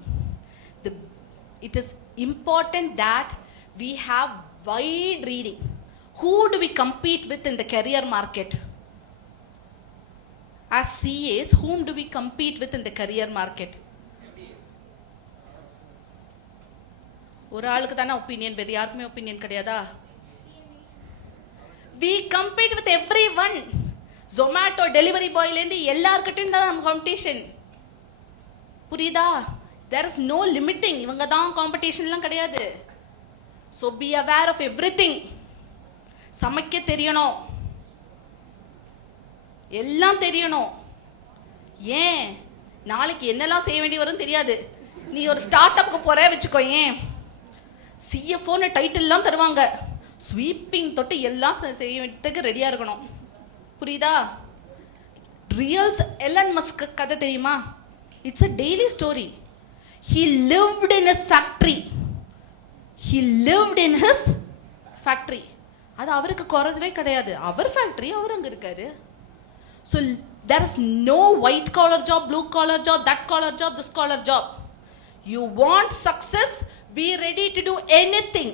It is important that we have wide reading. Who do we compete with in the career market? As CAs, whom do we compete with in the career market? ஒரு ஆளுக்கு தானே opinion, வேறு யாருக்குமே opinion கிடையாதா? We compete with everyone. Zomato delivery பாய்லேருந்து எல்லாருக்கிட்டையும் தான் நம்ம காம்படிஷன். புரியுதா? There is no limiting. இவங்க தான் காம்படிஷன்லாம் கிடையாது. So be aware of everything. சமைக்க தெரியணும், எல்லாம் தெரியணும். ஏன் நாளைக்கு என்னெல்லாம் செய்ய வேண்டி வரும் தெரியாது. நீ ஒரு ஸ்டார்ட் அப்புக்கு போகிற வச்சுக்கோ, ஏன் சிஎஃப்ஓன்னு டைட்டில்லாம் தருவாங்க, ஸ்வீப்பிங் தொட்டு எல்லாம் செய்ய வேண்டியதுக்கு ரெடியாக இருக்கணும். புரியுதா? ரியல்ஸ் எலன் மஸ்க் கதை தெரியுமா? It's a daily story. He lived in his factory. அது அவருக்கு குறவே கிடையாது. அவர் ஃபேக்ட்ரி, அவர் அங்கே இருக்காரு. So there is no white collar job, blue collar job, that collar job, this collar job. You want success, be ready to do anything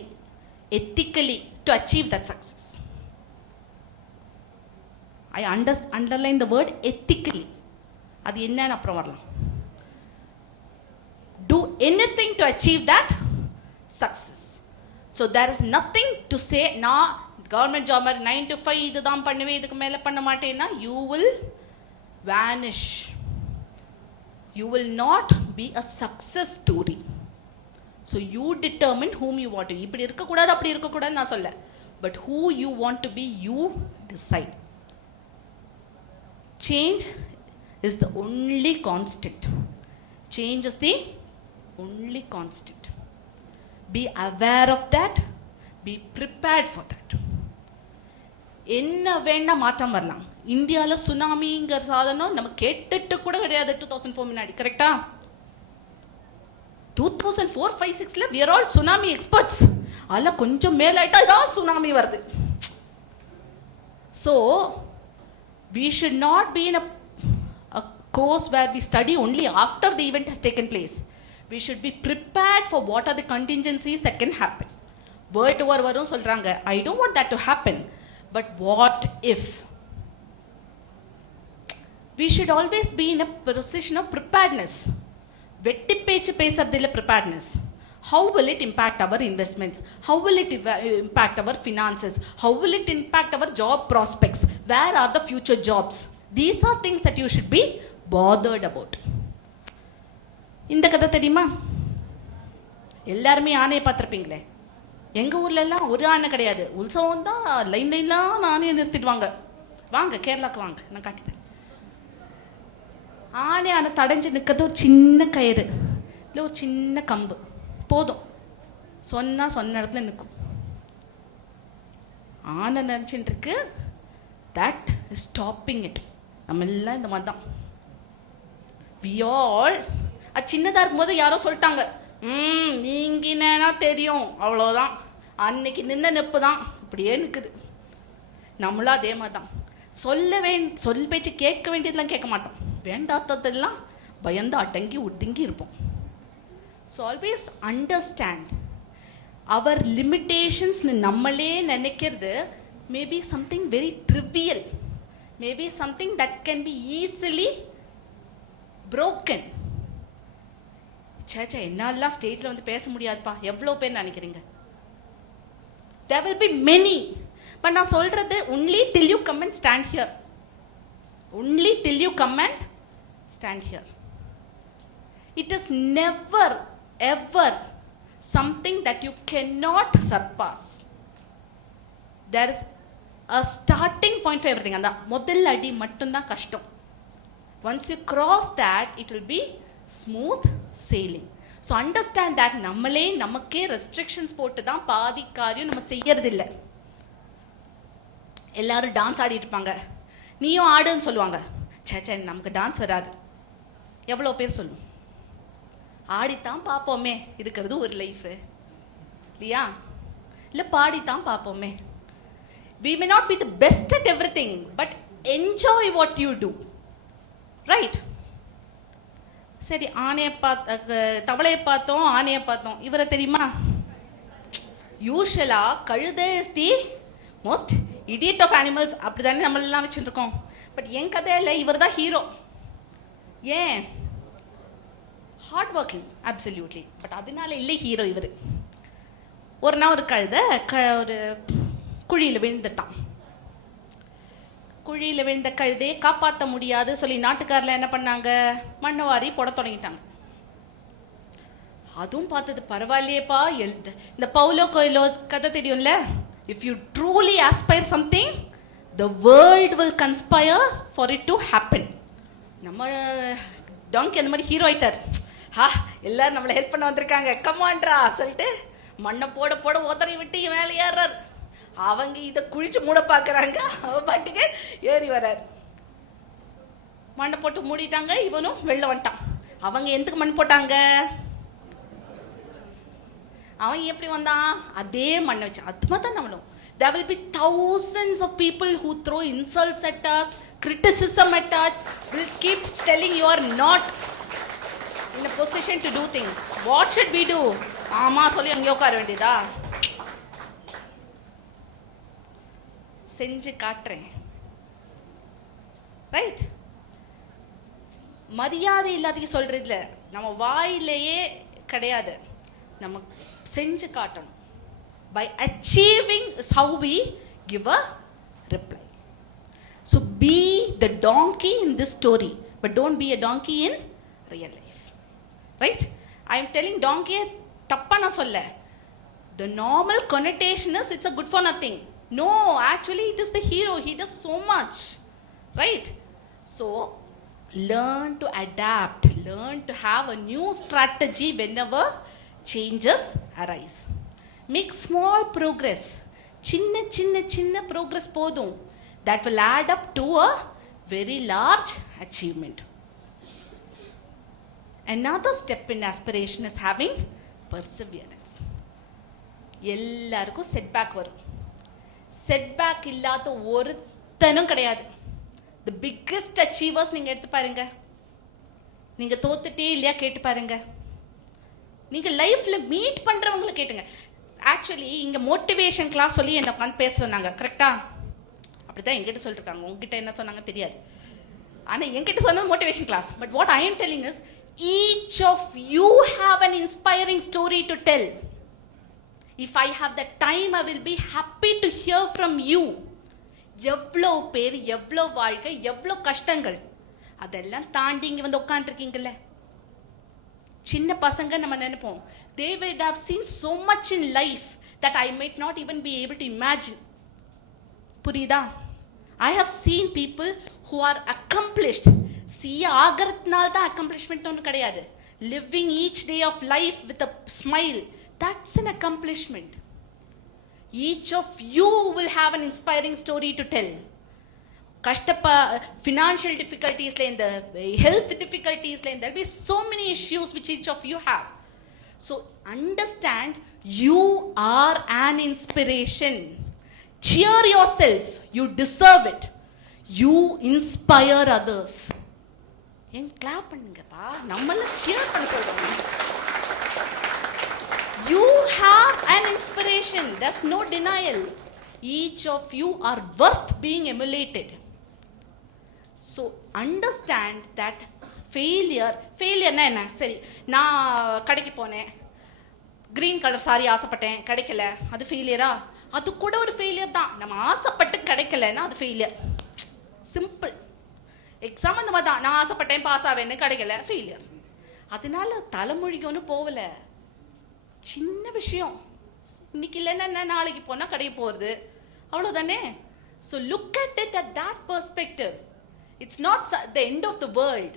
ethically to achieve that success. I underline the word ethically. அது என்னன்னு அப்புறம் வரலாம். Do anything to achieve that success. So there is nothing to say நான் government job மாதிரி 9 to 5 இதுதான் பண்ணுவேன், இதுக்கு மேலே பண்ண மாட்டேன்னா you will vanish. You will not be a success story. So you determine whom you want to. இப்படி இருக்கக்கூடாது அப்படி இருக்கக்கூடாது நான் சொல்ல. but who you want to be, you decide. Change is the only constant. Change is the only constant. Be aware of that. Be prepared for that. என்ன வேணா மாற்றம் வரலாம். இந்தியாவில் சுனாமிங்கிற சாதனம் நம்ம கேட்டுட்டு கூட கிடையாது 2004 முன்னாடி, கரெக்டா? 2004, 5, 6ல we are all tsunami experts. அதில் கொஞ்சம் மேலாயிட்டா இதான் சுனாமி வருது. So we should not be in a course where we study only after the event has taken place. We should be prepared for what are the contingencies that can happen. Word to word varum சொல்றாங்க. I don't want that to happen. But what if? We should always be in a position of preparedness. வெட்டி பேச்சு பேசுறதுல preparedness. How will it impact our investments? How will it impact our finances? How will it impact our job prospects? Where are the future jobs? These are things that you should be bothered about. இந்த கதை தெரியுமா? எல்லாருமே ஆணையை பார்த்துருப்பீங்களே. எங்கள் ஊர்லெல்லாம் ஒரு ஆணை கிடையாது. உற்சவம் தான் லைன்லாம் ஆணையை நிறுத்திடுவாங்க. வாங்க கேரளாவுக்கு வாங்க, நான் காட்டித்தேன். ஆனை தடைஞ்சு நிற்கிறது ஒரு சின்ன கயிறு இல்லை ஒரு சின்ன கம்பு போதும். சொன்ன இடத்துல நிற்கும். ஆனை நினச்சிட்டு இருக்கு, தட் இஸ் ஸ்டாப்பிங் இட். நம்ம எல்லாம் இந்த மாதிரி தான். வி ஆல் அது சின்னதாக இருக்கும்போது யாரோ சொல்லிட்டாங்க, நீங்கினா தெரியும், அவ்வளோதான், அன்னைக்கு நின்ன நிப்பு தான் இப்படியே நிற்குது. நம்மளும் அதே மாதிரி தான். சொல் பேச்சு கேட்க வேண்டியதெல்லாம் கேட்க மாட்டோம், வேண்டாத்ததெல்லாம் பயந்து அடங்கி ஒடுங்கி இருப்போம். ஸோ ஆல்வேஸ் அண்டர்ஸ்டாண்ட் அவர் லிமிட்டேஷன்ஸ்னு நம்மளே நினைக்கிறது maybe something very trivial, maybe something that can be easily broken. சேச்சா என்னாலாம் ஸ்டேஜில் வந்து பேச முடியாதுப்பா எவ்வளோ பேர் நினைக்கிறீங்க? there will be many. But நான் சொல்கிறது only till you come and stand here. only till you come and stand here. It is never ever something that you cannot surpass. There is a starting point for everything. அந்த முதல் அடி மட்டும்தான் கஷ்டம். Once you cross that, it will be smooth sailing. So understand that நம்மளே நமக்கே restrictions போட்டு தான் பாதி காரியம் நம்ம செய்யறதில்லை. எல்லாரும் டான்ஸ் ஆடிட்டு இருப்பாங்க, நீயும் ஆடுன்னு சொல்லுவாங்க. சேச்சா நமக்கு டான்ஸ் வராது. எவ்வளோ பேர் சொல்லும்? ஆடித்தான் பார்ப்போமே, இருக்கிறது ஒரு லைஃபு இல்லையா? இல்லை பாடித்தான் பார்ப்போமே. We may not be the best at everything, but enjoy what you do. Right? சரி, தவளையை பார்த்தோம், ஆனையை பார்த்தோம். இவரை தெரியுமா? யூஷுவலாக கழுதை is the most idiot of animals, அப்படி தானே நம்மளெல்லாம் வச்சுருக்கோம். பட் என் கதையில் இவர் தான் ஹீரோ. ஏன்? Hard working, absolutely. பட் அதனால இல்லை ஹீரோ இவர். ஒரு நாள் ஒரு கழுதை ஒரு குழியில் விழுந்துட்டான். குழியில் விழுந்த கழுதையை காப்பாற்ற முடியாது சொல்லி நாட்டுக்காரில் என்ன பண்ணாங்க, மண்ணை வாரி போட தொடங்கிட்டாங்க. அதுவும் பார்த்தது பரவாயில்லையேப்பா. இந்த பவுலோ கோயிலோ கதை தெரியும்ல, if you truly Aspire something the world will conspire for it to happen. நம்ம டாங்கி அந்த மாதிரி ஹீரோ ஆயிட்டார். எல்லாரும் நம்மளை ஹெல்ப் பண்ண வந்திருக்காங்க, கமான்ட்ரா சொல்லிட்டு மண்ணை போட போட உதறி விட்டு மேலே ஏறார். அவங்க இதை குழிச்சு மூட பார்க்குறாங்க, அவன் பாட்டுக்கு ஏறி வரார். மண்ணை போட்டு மூடிட்டாங்க, இவனும் வெளில வந்துட்டான். அவங்க எதுக்கு மண் போட்டாங்க? அவன் எப்படி வந்தான்? அதே மண்ணை வச்சு. அது மாதிரி தான் நம்மளும். There will be thousands of people who throw insults at us, criticism at us, will keep telling you are not in a position to do things. What should we do? ஆமா சொல்லி அங்கே உட்கார வேண்டியதா? செஞ்சு காட்டுறேன். ரைட்? மரியாதை இல்லாததுக்கு சொல்றதுல நம்ம வாயிலேயே கிடையாது, நம்ம செஞ்சு காட்டணும். By achieving is how we give a reply. So be the donkey in this story, but don't be a donkey in real life. Right? I am telling donkey தப்பா நான் சொல்ல. The normal connotation is it's a good for nothing. No, actually it is the hero. He does so much, right? So learn to adapt, learn to have a new strategy whenever changes arise. Make small progress. சின்ன progress போதும். That will add up to a very large achievement. Another step in aspiration is having perseverance. எல்லாருக்கும் setback வரும். Setback இல்லாத ஒருத்தனும் கிடையாது. The biggest achievers நீங்க எடுத்து பாருங்க. நீங்க தோத்துட்டே இல்லையா கேட்டு பாருங்க. நீங்க லைஃப்ல மீட் பண்றவங்களை கேட்டுங்க. ஆக்சுவலி இங்க மோட்டிவேஷன் கிளாஸ் சொல்லி என்ன உட்காந்து பேச சொன்னாங்க, கரெக்டா? அப்படிதான் என்கிட்ட சொல்லிருக்காங்க. உங்ககிட்ட என்ன சொன்னாங்க தெரியாது. ஆனா என்கிட்ட சொன்னது motivation class. But what I am telling is each of you have an inspiring story to tell. If I have the time, I will be happy to hear from you. எவ்வளோ பேர், எவ்வளோ வாழ்க்கை, எவ்வளோ கஷ்டங்கள், அதெல்லாம் தாண்டி இங்கே வந்து உட்காந்துருக்கீங்கல்ல. சின்ன பசங்க நம்ம நினைப்போம், they would have seen so much in life that I might not even be able to imagine. புரியுதா? I have seen people who are accomplished. ஆகிறதுனால தான் அக்கம்ப்ளிஷ்மெண்ட் ஒன்று கிடையாது. Living each day of life with a smile, that's an accomplishment. Each of you will have an inspiring story to tell. Financial difficulties, இந்த health difficulties, there will be so many issues which each of you have. So understand, you are an inspiration. Cheer yourself, you deserve it. You inspire others. ஏன் clap பண்ணுங்கப்பா, நம்மளாம் shear பண்ண சொல்றோம். You have an inspiration, there's no denial. Each of you are worth being emulated. So understand that failure என்ன? சரி, நான் கடைக்கு போனேன், கிரீன் கலர் சாரி ஆசைப்பட்டேன், கிடைக்கல, அது ஃபெயிலியரா? அது கூட ஒரு ஃபெயிலியர் தான். நம்ம ஆசைப்பட்டு கிடைக்கலன்னா அது ஃபெயிலியர். சிம்பிள். எக்ஸாம் அந்த மாதிரி தான், நான் ஆசைப்பட்டேன், பாஸ் ஆவேன்னு, கிடைக்கல, ஃபெயிலியர். அதனால தலைமொழிக்கு ஒன்றும் போகல. சின்ன விஷயம், இன்னைக்கு இல்லைன்னா நாளைக்கு போனால் கிடைக்க போகிறது, அவ்வளோதானே. So look at it at that perspective. It's not the end of the world.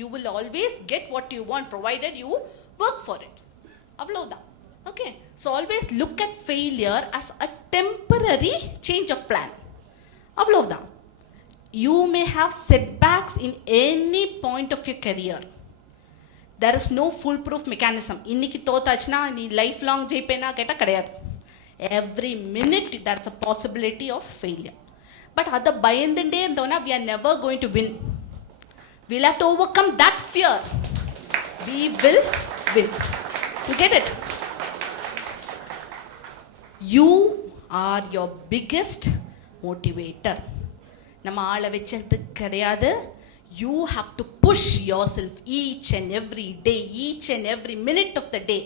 You will always get what you want provided you work for it. அவ்வளோதான். Okay, so always look at failure as a temporary change of plan. அவ்வளோதான். You may have setbacks in any point of your career. There is no foolproof mechanism. இன்னைக்கு தோத்தாச்சுன்னா நீ life long ஜெயிப்பேனா கேட்டால் கிடையாது. Every minute there is a possibility of failure. But அதை பயந்துட்டே இருந்தோன்னா we are never going to win. We'll have to overcome that fear. We will win. You get it? You are your biggest motivator. நம்ம ஆளை வச்சது கிடையாது. You have to push yourself each and every day, each and every minute of the day.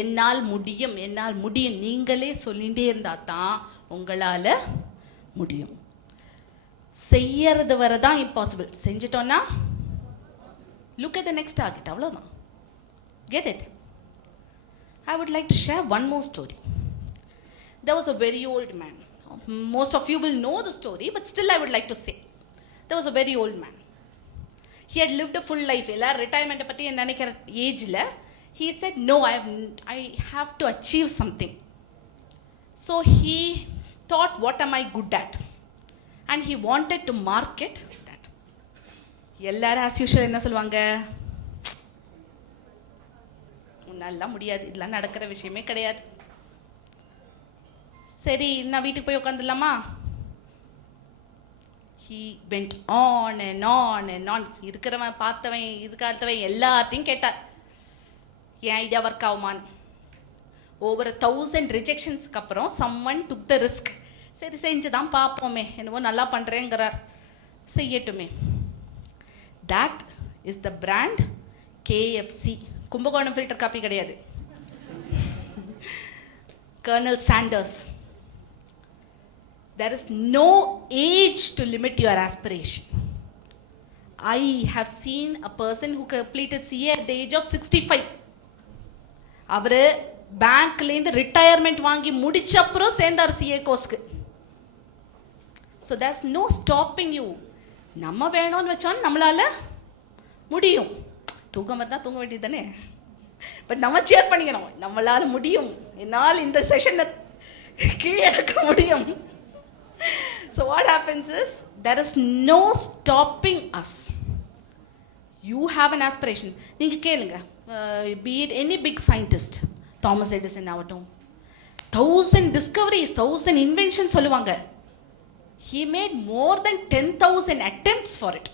என்னால் முடியும், என்னால் முடியும், நீங்களே சொல்லிகிட்டே இருந்தால் தான் உங்களால் முடியும். செய்யறது வர தான் இம்பாசிபிள். செஞ்சிட்டோன்னா look at the next target, அவ்வளோதான். Get it? I would like to share one more story. There was a very old man. Most of you will know the story, but still I would like to say. There was a very old man. He had lived a full life. எல்லா ரிட்டையர்மெண்ட்டை பற்றி நினைக்கிற ஏஜில் he said, no, I have to achieve something. So he thought, what am I good at? And he wanted to market that. எல்லாரும் as usual என்ன சொல்லுவாங்க? உன்னாலாம் முடியாது, இதெல்லாம் நடக்கிற விஷயமே கிடையாது. சரி, நான் வீட்டுக்கு போய் உட்காந்துடலாமா? He went on and on and on. இருக்கிறவன் பார்த்தவன் இதுக்காத்தவன் எல்லாத்தையும் கேட்டார், என் ஐடியா ஒர்க் ஆகுமான்னு. ஓவர் 1000 ரிஜெக்ஷன்ஸ்க்கு அப்புறம் someone took the risk. சரி, செஞ்சு தான் பார்ப்போமே, என்னவோ நல்லா பண்ணுறேங்கிறார், செய்யட்டுமே. That is the brand KFC. Kumbakonam filter coffee கிடையாது. Colonel Sanders. There is no age to limit your aspiration. I have seen a person who completed CA at the age of 65. அவர் பேங்க்லேருந்து retirement வாங்கி முடிச்ச அப்புறம் சேர்ந்தார் சிஏ கோர்ஸ்க்கு. So there's no stopping you. நம்ம வேணும்னு வச்சோன்னு நம்மளால் முடியும். தூக்கம் இருந்தால் தூங்க வேண்டியது தானே. பட் நம்ம சேர் பண்ணிக்கணும், நம்மளால் முடியும், என்னால் இந்த செஷனை கீழே எடுக்க முடியும். So what happens is there is no stopping us. You have an aspiration. நீங்கள் கேளுங்க, be it any big scientist, Thomas Edison ஆகட்டும், 1000 discoveries, 1000 inventions சொல்லுவாங்க. He made more than 10,000 attempts for it.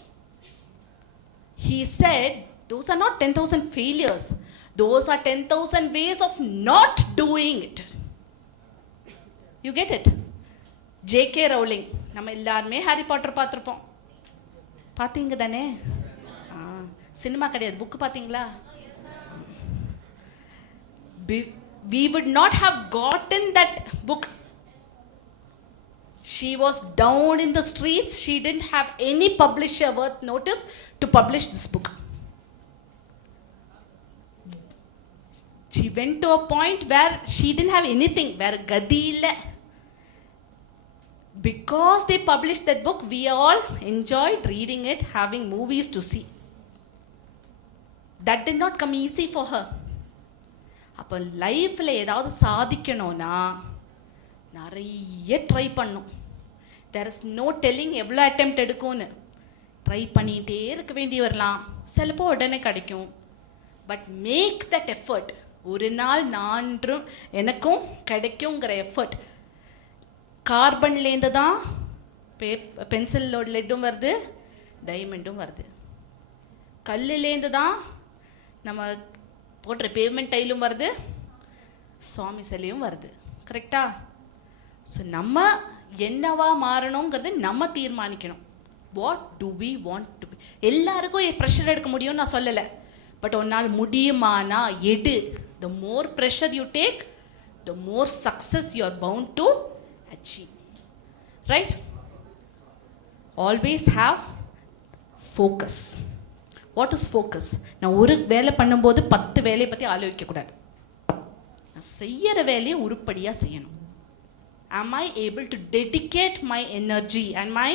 He said those are not 10,000 failures, those are 10,000 ways of not doing it. You get it? J.K. Rowling, நம்ம எல்லாருமே Harry Potter பார்த்துருப்போம், பார்த்தீங்க தானே? Cinema கிடையாது, book பார்த்தீங்களா? We would not have gotten that book. She was down in the streets. She didn't have any publisher worth notice to publish this book. She went to a point where she didn't have anything, where gadile. Because they published that book, we all enjoyed reading it, having movies to see. That did not come easy for her. அப்போ லைஃப்பில் ஏதாவது சாதிக்கணும்னா நிறைய try பண்ணும். There is no telling எவ்வளோ attempt எடுக்கும்னு. Try பண்ணிகிட்டே இருக்க வேண்டி வரலாம், சிலப்போ உடனே கிடைக்கும். But make that effort. ஒரு நாள் நான்றும் எனக்கும் கிடைக்குங்கிற எஃபர்ட். கார்பன்லேருந்து தான் பென்சிலோட லெட்டும் வருது, டைமண்டும் வருது. கல்லுலேருந்து தான் நம்ம போடுற பேமெண்ட் டைலும் வருது, சுவாமி சிலையும் வருது. கரெக்டா? ஸோ நம்ம என்னவா மாறணுங்கிறது நம்ம தீர்மானிக்கணும். What do we want to be. எல்லாருக்கும் ப்ரெஷர் எடுக்க முடியும்னு நான் சொல்லலை, பட் உன்னால் முடியுமானா எடு. The more pressure you take, the more success you are bound to achieve. Right? Always have focus. What is focus? நான் ஒரு வேலை பண்ணும்போது 10 வேலையை பற்றி ஆலோசிக்கக்கூடாது. நான் செய்கிற வேலையை உருப்படியாக செய்யணும். Am I able to dedicate my energy and my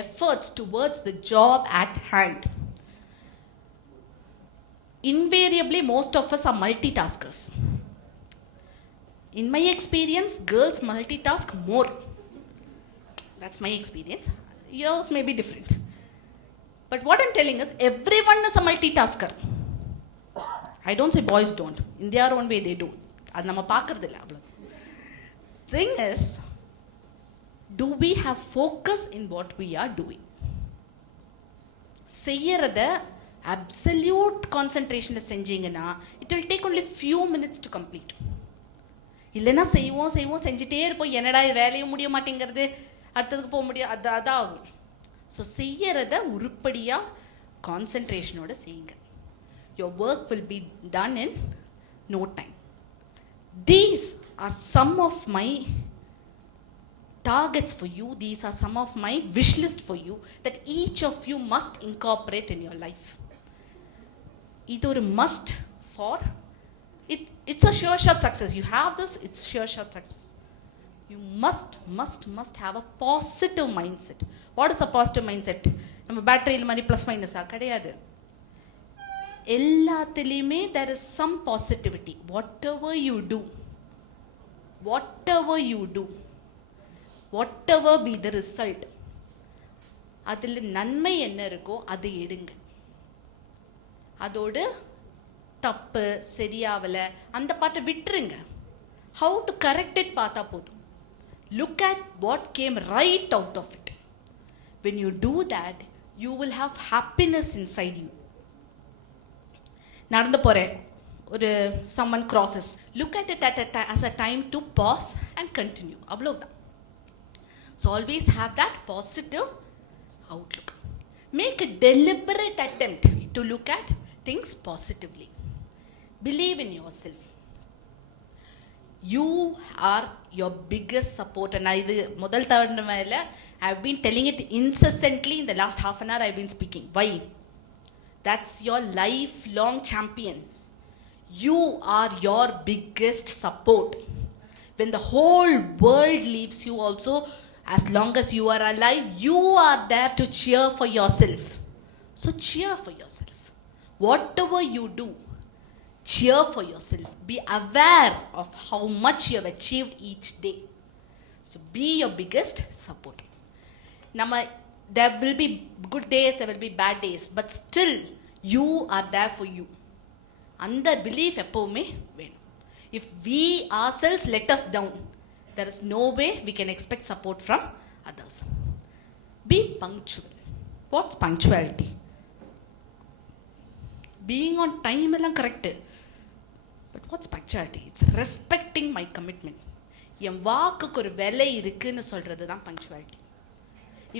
efforts towards the job at hand? Invariably, most of us are multitaskers. In my experience, girls multitask more. That's my experience. Yours may be different. But what I'm telling is, everyone is a multitasker. I don't say boys don't. In their own way, they do. அது நம்ம பார்க்கறதில்ல அவ்வளோ. Thing is, do we have focus in what we are doing? செய்யறத absolute concentration செஞ்சீங்கன்னா it will take only few minutes to complete. இல்லைன்னா செய்வோம் செஞ்சுட்டே இருப்போம், என்னடா வேலையும் முடிய மாட்டேங்கிறது, அடுத்ததுக்கு போக முடியாது, அதான் ஆகும். ஸோ செய்யறத உருப்படியாக கான்சன்ட்ரேஷனோட செய்யுங்க. Your work will be done in no time. These are some of my targets for you. These are some of my wish list for you that each of you must incorporate in your life. It is a must for it. It's a sure shot success. You have this, it's sure shot success. You must have a positive mindset. What is a positive mindset? நம்ம பேட்டரியில் மாதிரி plus மைனஸா கிடையாது. எல்லாத்துலேயுமே there is some positivity. Whatever you do, whatever be the result, அதில் நன்மை என்ன இருக்கோ அதை எடுங்க. அதோடு தப்பு சரியாவலை அந்த பாட்டை விட்டுருங்க. How to correct it பார்த்தா போதும். Look at what came right out of it. When you do that, you will have happiness inside you. நடந்து போகிறேன், ஒரு someone crosses. Look at it as a time to pause and continue. அவ்வளவுதான். So always have that positive outlook. Make a deliberate attempt to look at things positively. Believe in yourself. You are your biggest support. And I have been telling it incessantly in the last half an hour I've been speaking. Why? That's your lifelong champion. You are your biggest support. When the whole world leaves you also, As long as you are alive, you are there to cheer for yourself. So cheer for yourself. Whatever you do, cheer for yourself. Be aware of how much you have achieved each day. So be your biggest support. There will be good days, there will be bad days, but still you are there for you. And the belief எப்பவுமே வேணும். If we ourselves let us down, there is no way we can expect support from others. Be punctual. What's punctuality? Being on time எல்லாம் correct. But what's punctuality? It's respecting my commitment. என் வாக்குக்கு ஒரு விலை இருக்குன்னு சொல்றது தான் punctuality.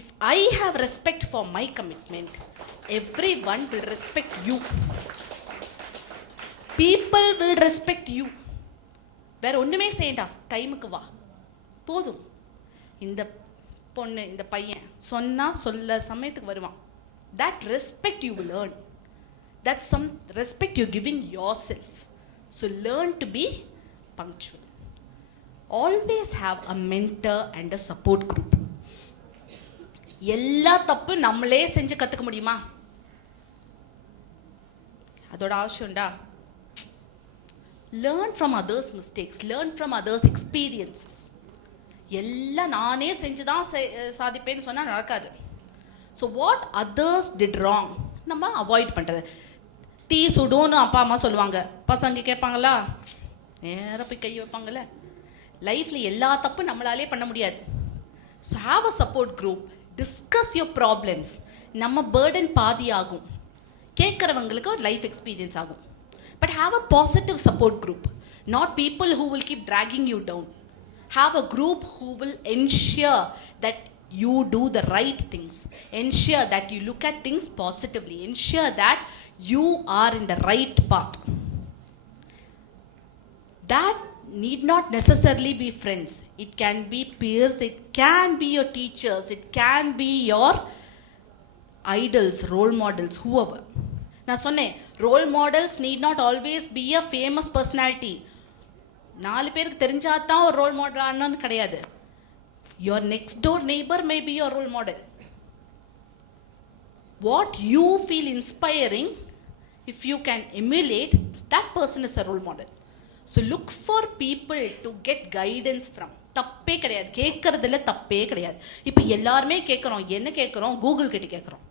If I have respect for my commitment, everyone will respect you. People will respect you. வேற ஒண்ணுமே செய்யண்டா, டைமுக்கு வா போதும். இந்த பொண்ணு இந்த பையன் சொன்னா சொல்ல சமயத்துக்கு வருவான். That respect you will earn. That's some respect you're giving yourself. So learn to be punctual. Always have a mentor and a support group. எல்லா தப்பு நம்மளே செஞ்சு கத்துக்க முடியுமா? அதோட அவசியம்டா. Learn from others' mistakes. Learn from others' experiences. எல்லாம் நானே செஞ்சு தான் சாதிப்பேன்னு சொன்னா நடக்காது. So what others did wrong நம்ம அவாய்ட் பண்றது. தீ சுடுன்னு அப்பா அம்மா சொல்லுவாங்க, பசங்க கேட்பாங்களா? நேராக போய் கை வைப்பாங்கல்ல. லைஃப்ல எல்லா தப்பு நம்மளாலே பண்ண முடியாது. So have a support group. Discuss your problems. நம்ம பேர்டன் பாதி ஆகும், கேட்குறவங்களுக்கு ஒரு லைஃப் எக்ஸ்பீரியன்ஸ் ஆகும். But have a positive support group, not people who will keep dragging you down. Have a group who will ensure that you do the right things, ensure that you look at things positively, ensure that you are in the right path. That need not necessarily be friends. It can be peers, it can be your teachers, it can be your idols, role models, whoever. நான் சொன்னேன், role models need not always be a famous personality. 4 பேருக்கு தெரிஞ்சாதான் ஒரு role model ஆனது கிடையாது. Your next door neighbour may be your role model. What you feel inspiring, if you can emulate, that person is a role model. So look for people to get guidance from. தப்பே கிடையாது, கேட்கறதுல தப்பே கிடையாது. இப்போ எல்லாருமே கேட்குறோம், என்ன கேட்குறோம்? கூகுள் கிட்ட கேட்குறோம்.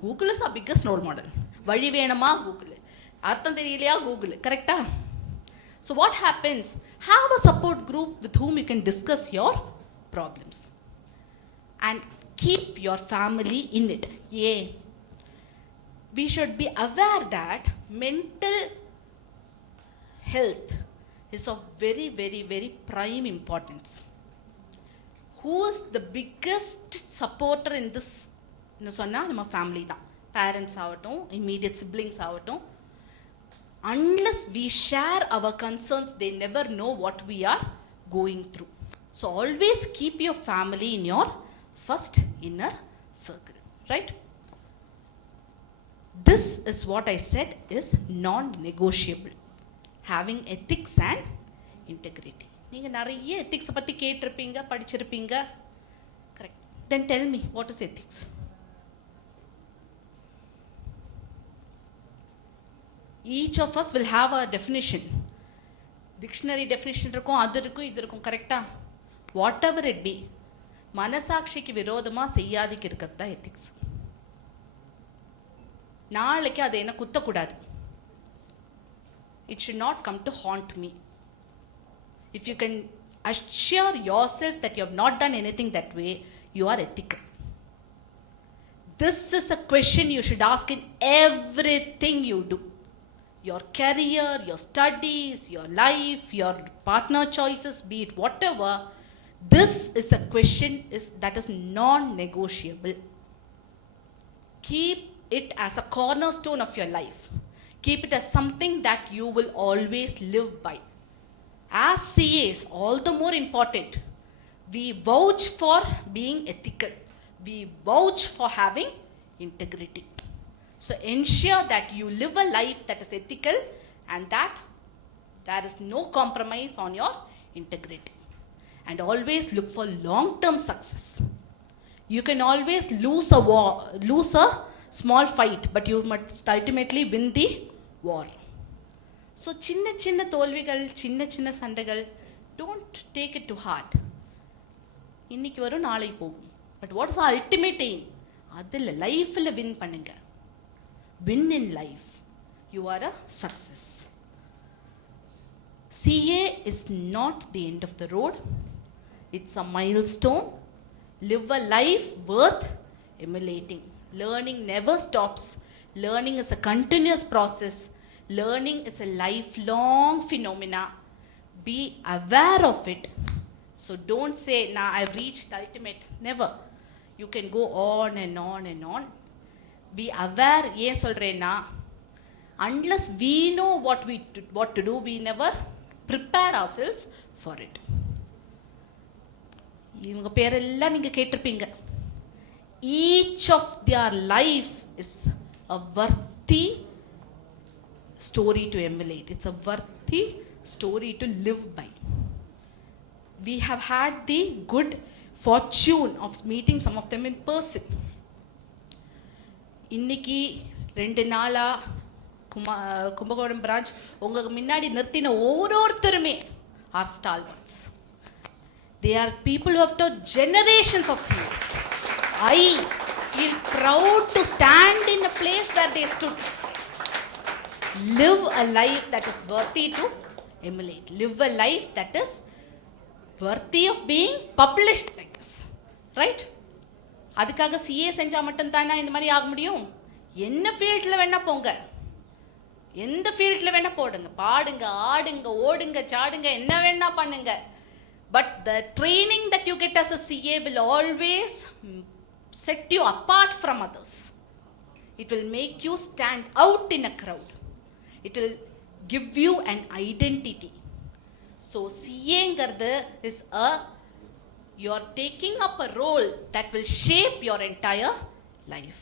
Google is a biggest role model. வழி வேணுமா? கூகுள். அர்த்தம் தெரியலையா? கூகுள். கரெக்டா? So what happens? Have a support group with whom you can discuss your problems and keep your family in it. ஏன்? We should be aware that mental health is of very very very prime importance. Who is the biggest supporter in this சொன்னால் நம்ம family தான். Parents ஆகட்டும், immediate siblings ஆகட்டும். Unless we share our concerns, they never know what we are going through. So always keep your family in your first inner circle, right? This is what I said is non-negotiable. Having ethics and integrity. நீங்கள் நிறைய ethics பற்றி கேட்டிருப்பீங்க, படிச்சிருப்பீங்க. Correct. Then tell me, what is ethics? Each of us will have a definition. Dictionary definition இருக்கும், அது இருக்கும், இது இருக்கும். கரெக்டா? வாட் எவர் இட் பி, மனசாட்சிக்கு விரோதமாக செய்யாதிக்கு இருக்கிறது தான் எத்திக்ஸ். நாளைக்கு அதை என்ன குத்தக்கூடாது. It should not come to haunt me. If you can assure yourself that you have not done anything that way, you are ethical. This is a question you should ask in everything you do. Your career, your studies, your life, your partner choices, be it whatever, this is a question that is non-negotiable. Keep it as a cornerstone of your life. Keep it as something that you will always live by. As CAs, all the more important, we vouch for being ethical. We vouch for having integrity. So ensure that you live a life that is ethical and that there is no compromise on your integrity. and always look for long-term success. You can always lose a small fight, but you must ultimately win the war. So chinna தோல்விகள் சின்ன சண்டைகள், don't take it to heart. இன்னைக்கு வரும் நாளை போகும். But what is our ultimate aim? அதில் லைஃப்பில் win பண்ணுங்க. Win in life. You are a success. CA is not the end of the road. It's a milestone. Live a life worth emulating. Learning never stops. Learning is a continuous process. Learning is a lifelong phenomena. Be aware of it. So don't say, nah, I've reached ultimate. Never. You can go on and on and on. Be aware. ஏன் சொல்றேன்னா, unless we know what to do, we never prepare ourselves for it. இவங்க பேரெல்லாம் நீங்க கேட்டிருப்பீங்க. Each of their life is a worthy story to emulate. It's a worthy story to live by. We have had the good fortune of meeting some of them in person. இன்னைக்கு 2 நாளா Kumbakonam branch உங்களுக்கு முன்னாடி நிறுத்தின ஒவ்வொருத்தருமே are stalwarts. They are people who have taught generations of CAs. I feel proud to stand in a place where they stood. Live a life that is worthy to emulate. Live a life that is worthy of being published like this. Right? அதுக்காக CA செஞ்சா மட்டும் தானா இந்த மாதிரி ஆக முடியும்? என்ன ஃபீல்டில் வேணா போங்க, எந்த ஃபீல்டில் வேணா போடுங்க, பாடுங்க, ஆடுங்க, ஓடுங்க, சாடுங்க, என்ன வேணா பண்ணுங்க. But the training that you get as a CA will always set you apart from others. It will make you stand out in a crowd. It will give you an identity. So CA is you are taking up a role that will shape your entire life.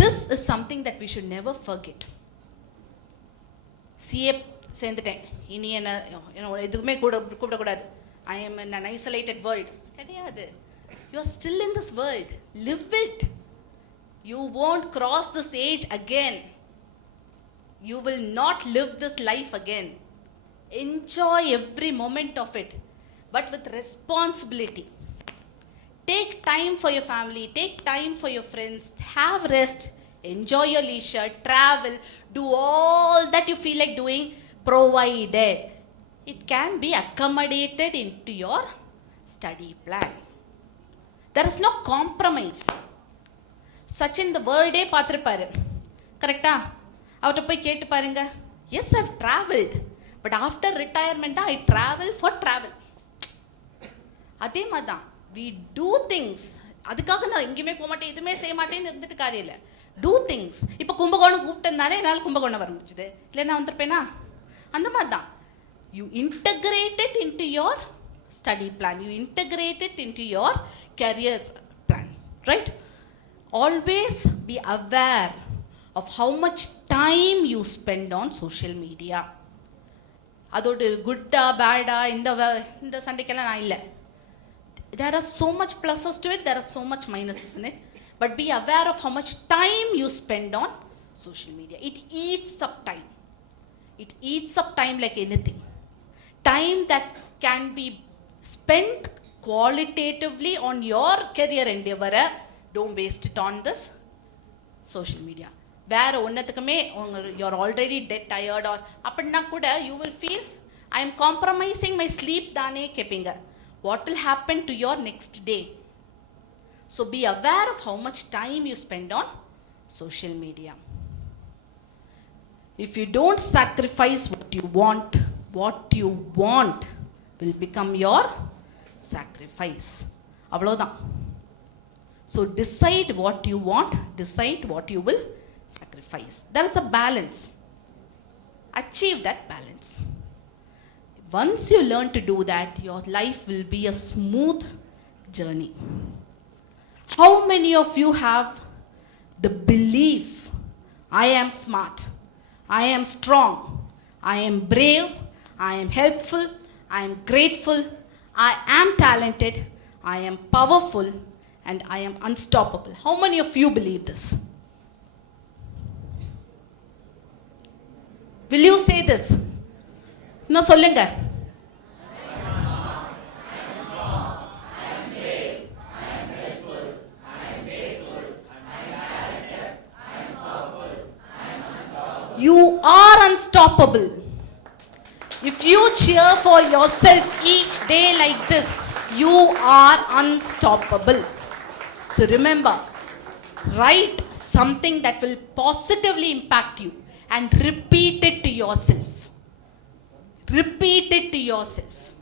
This is something that we should never forget. CA சேர்ந்துட்டேன், இனி என்ன எதுவுமே கூப்பிடக்கூடாது, I am in an isolated world. கிடையாது. You are still in this world. Live it. You won't cross this age again. You will not live this life again. Enjoy every moment of it, but with responsibility. Take time for your family, take time for your friends, have rest, enjoy your leisure, travel, do all that you feel like doing, provided it can be accommodated into your study plan. There is no compromise. Sachin the world day பார்த்திருப்பாரு, கரெக்டா? அவர்கிட்ட போய் கேட்டு பாருங்க. Yes, I've traveled, but after retirement I travel for travel. அதே மாதிரி தான் we do things. அதுக்காக நான் எங்கேயுமே போக மாட்டேன், எதுவுமே செய்ய மாட்டேன்னு இருந்துட்டு காரியம் இல்லை. Do things. இப்போ கும்பகோணம் கூப்பிட்டேன்னாலே என்னால் கும்பகோணம் வர முடிச்சுது, இல்லை நான் வந்திருப்பேனா? அந்த மாதிரி தான். You integrate it into your study plan. You integrate it into your career plan. Right? Always be aware of how much time you spend on social media. அதோட குட்டா பேடா இந்த சண்டைக்கெல்லாம் நான் இல்லை. There are so much pluses to it, there are so much minuses in it. But be aware of how much time you spend on social media. It eats up time. It eats up time like anything. Time that can be spent qualitatively on your career endeavor. Don't waste it on this social media. வேற ஒன்றத்துக்குமே you're already dead tired or அப்படின்னா கூட you will feel I am compromising my sleep தானே கேட்பீங்க. What will happen to your next day? So be aware of how much time you spend on social media. If you don't sacrifice what you want will become your sacrifice. அவ்வளோதான். So decide what you want, decide what you will sacrifice. There is a balance. Achieve that balance. Once you learn to do that, your life will be a smooth journey. How many of you have the belief, I am smart, I am strong, I am brave, I am helpful, I am grateful, I am talented, I am powerful, and I am unstoppable. How many of you believe this? Will you say this? No, sollenga. You are unstoppable. If you cheer for yourself each day like this, you are unstoppable. So remember, write something that will positively impact you and repeat it to yourself. Repeat it to yourself.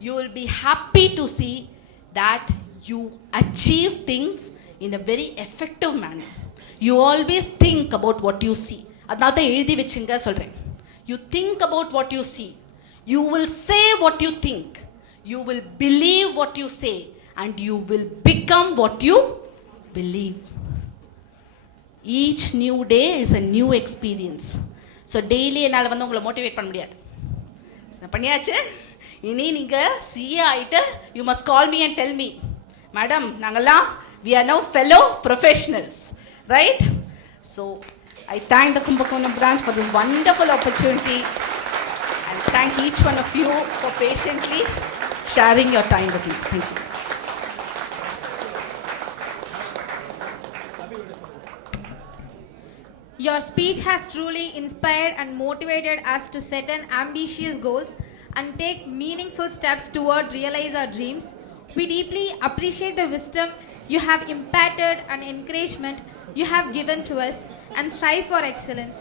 You will be happy to see that you achieve things in a very effective manner. You always think about what you see. அதனால தான் எழுதி வச்சுங்க சொல்கிறேன். You think about what you see. You will say what you think. You will believe what you say. And you will become what you believe. Each new day is a new experience. So daily என்னால் வந்து உங்களை motivate பண்ண முடியாது. பண்ணியாச்சு. இனி நீங்கள் CA ஆகிட்டு you must call me and tell me, madam, நாங்கள்லாம் we are now fellow professionals. Right? So I thank the Kumbakonam branch for this wonderful opportunity and thank each one of you for patiently sharing your time with me. Thank you. Your speech has truly inspired and motivated us to set an ambitious goals and take meaningful steps toward realize our dreams. We deeply appreciate the wisdom you have imparted and encouragement you have given to us and strive for excellence.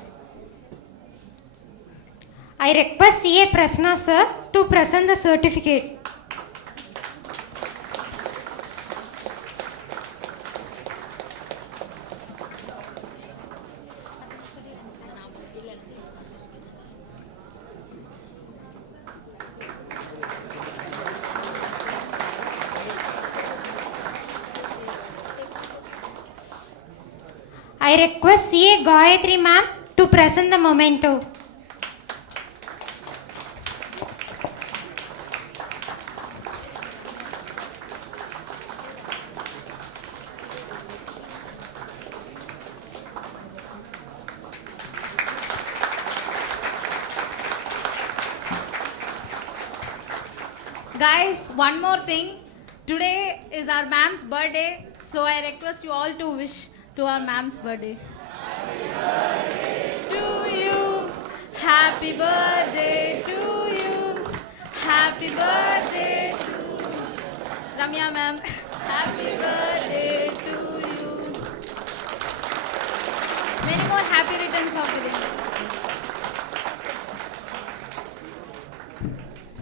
I request CA Prasna sir to present the certificate. I request CA Gayatri ma'am to present the memento. Guys, one more thing. Today is our ma'am's birthday, so I request you all to wish to our ma'am's birthday. Happy birthday to you. Happy birthday to you. Happy birthday to Ramya ma'am. Happy birthday to you. Many more happy returns of the day.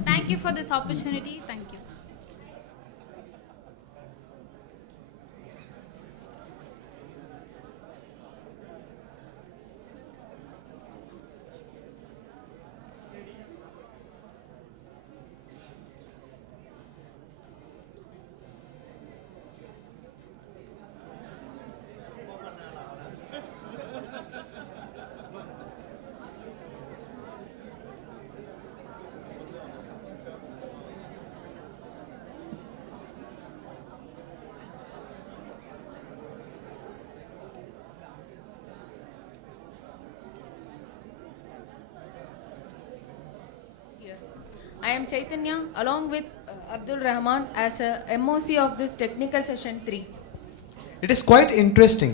Thank you for this opportunity. Thank you. I am Chaitanya along with Abdul Rahman as a MOC of this technical session 3. It is quite interesting,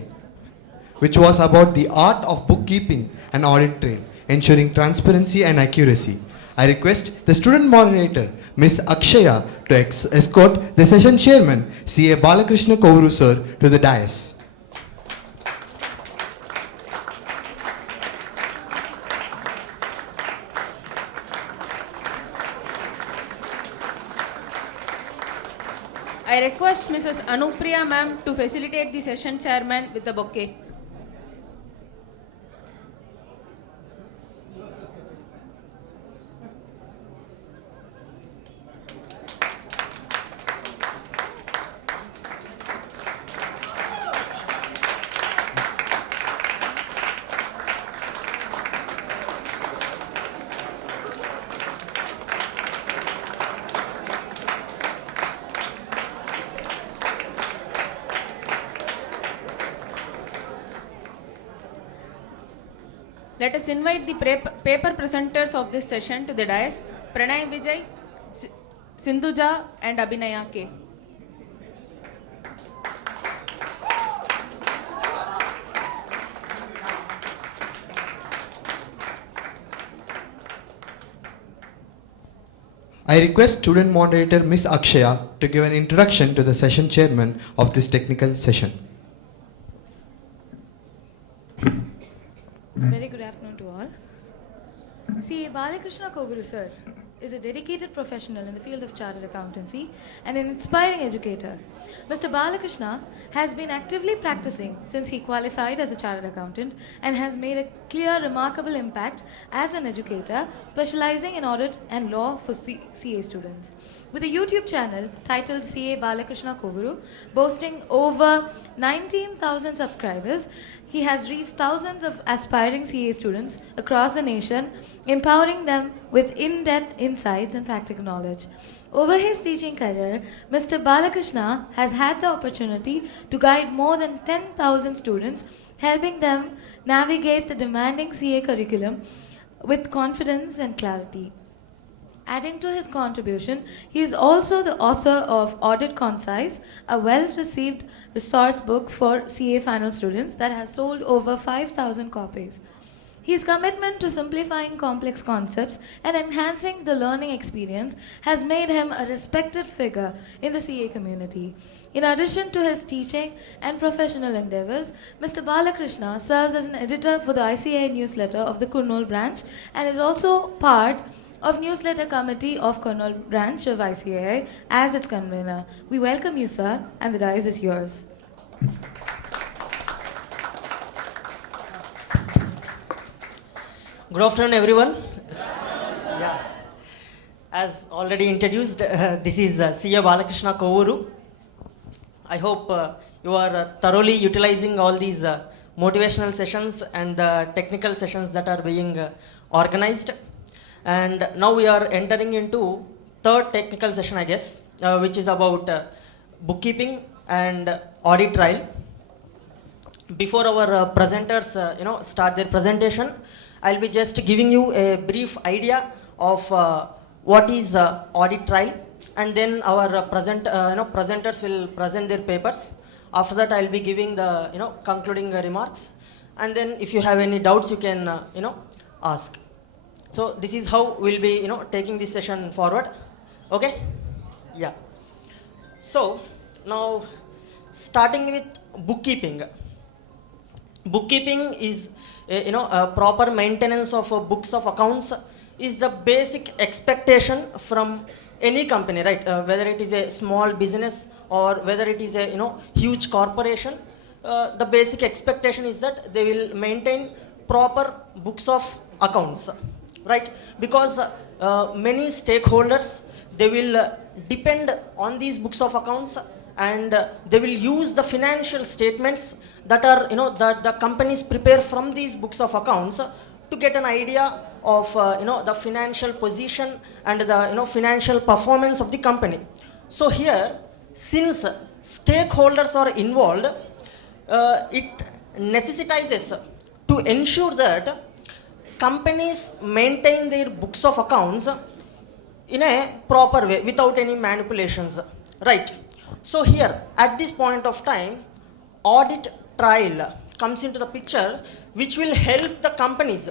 which was about the art of bookkeeping and audit trail, ensuring transparency and accuracy. I request the student moderator, Ms. Akshaya, to escort the session chairman, CA Balakrishna Kovuru sir, to the dais. I request Mrs. Anupriya ma'am to facilitate the session chairman with the bouquet. Let us invite the paper presenters of this session to the dais. Pranay Vijay, Sindhuja and Abhinaya K. I request student moderator Miss Akshaya to give an introduction to the session chairman of this technical session. Very good afternoon to all. C. Balakrishna Kovuru sir is a dedicated professional in the field of chartered accountancy and an inspiring educator. Mr. Balakrishna has been actively practicing since he qualified as a chartered accountant and has made a clear, remarkable impact as an educator, specializing in audit and law for CA students. With a YouTube channel titled CA Balakrishna Kovuru, boasting over 19,000 subscribers, he has reached thousands of aspiring CA students across the nation, empowering them with in-depth insights and practical knowledge. Over his teaching career, Mr. Balakrishna has had the opportunity to guide more than 10,000 students, helping them navigate the demanding CA curriculum with confidence and clarity. Adding to his contribution, he is also the author of Audit Concise, a well-received resource book for CA final students that has sold over 5,000 copies. His commitment to simplifying complex concepts and enhancing the learning experience has made him a respected figure in the CA community. In addition to his teaching and professional endeavors, Mr. Balakrishna serves as an editor for the ICAI newsletter of the Kurnool branch and is also part of newsletter committee of Kurnool branch of ICAI as its convener. We welcome you, sir, and the dais is yours. Good afternoon, everyone. Yeah. As already introduced, this is CA Balakrishna Kovuru. I hope you are thoroughly utilizing all these motivational sessions and the technical sessions that are being organized. And now we are entering into third technical session, I guess, which is about bookkeeping and audit trial. Before our presenters, start their presentation, I'll be just giving you a brief idea of what is audit trial, and then our presenters will present their papers. After that, I'll be giving the concluding remarks, and then if you have any doubts, you can ask. So this is how we'll be taking this session forward. Okay? Yeah. So now starting with bookkeeping. Bookkeeping is a proper maintenance of books of accounts is the basic expectation from any company, right? Whether it is a small business or whether it is a huge corporation, the basic expectation is that they will maintain proper books of accounts, right? Because many stakeholders, they will depend on these books of accounts, and they will use the financial statements that are that the companies prepare from these books of accounts to get an idea of the financial position and the financial performance of the company. So here, since stakeholders are involved, it necessitates to ensure that companies maintain their books of accounts in a proper way without any manipulations, right? So here, at this point of time, audit trial comes into the picture, which will help the companies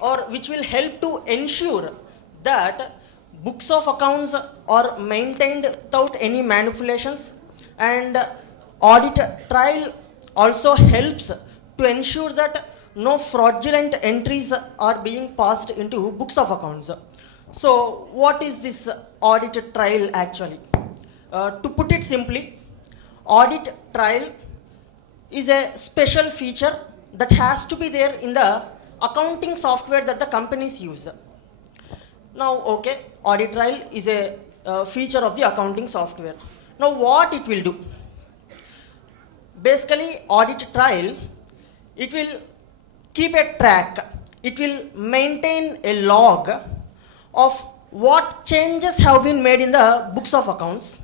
or which will help to ensure that books of accounts are maintained without any manipulations, and audit trial also helps to ensure that no fraudulent entries are being passed into books of accounts. So what is this audit trial actually? To put it simply, audit trial is a special feature that has to be there in the accounting software that the companies use. Now, okay, audit trial is a feature of the accounting software. Now, what it will do? Basically, audit trial, it will keep a track. It will maintain a log of what changes have been made in the books of accounts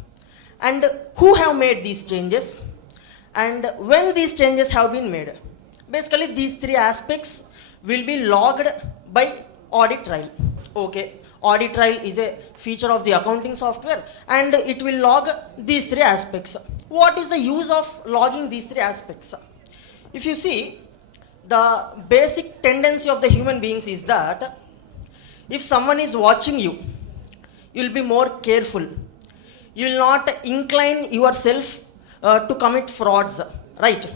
and who have made these changes and when these changes have been made. Basically, these three aspects will be logged by audit trail. Okay, audit trail is a feature of the accounting software and it will log these three aspects. What is the use of logging these three aspects? If you see, the basic tendency of the human beings is that if someone is watching you, you will be more careful. You will not incline yourself to commit frauds, right?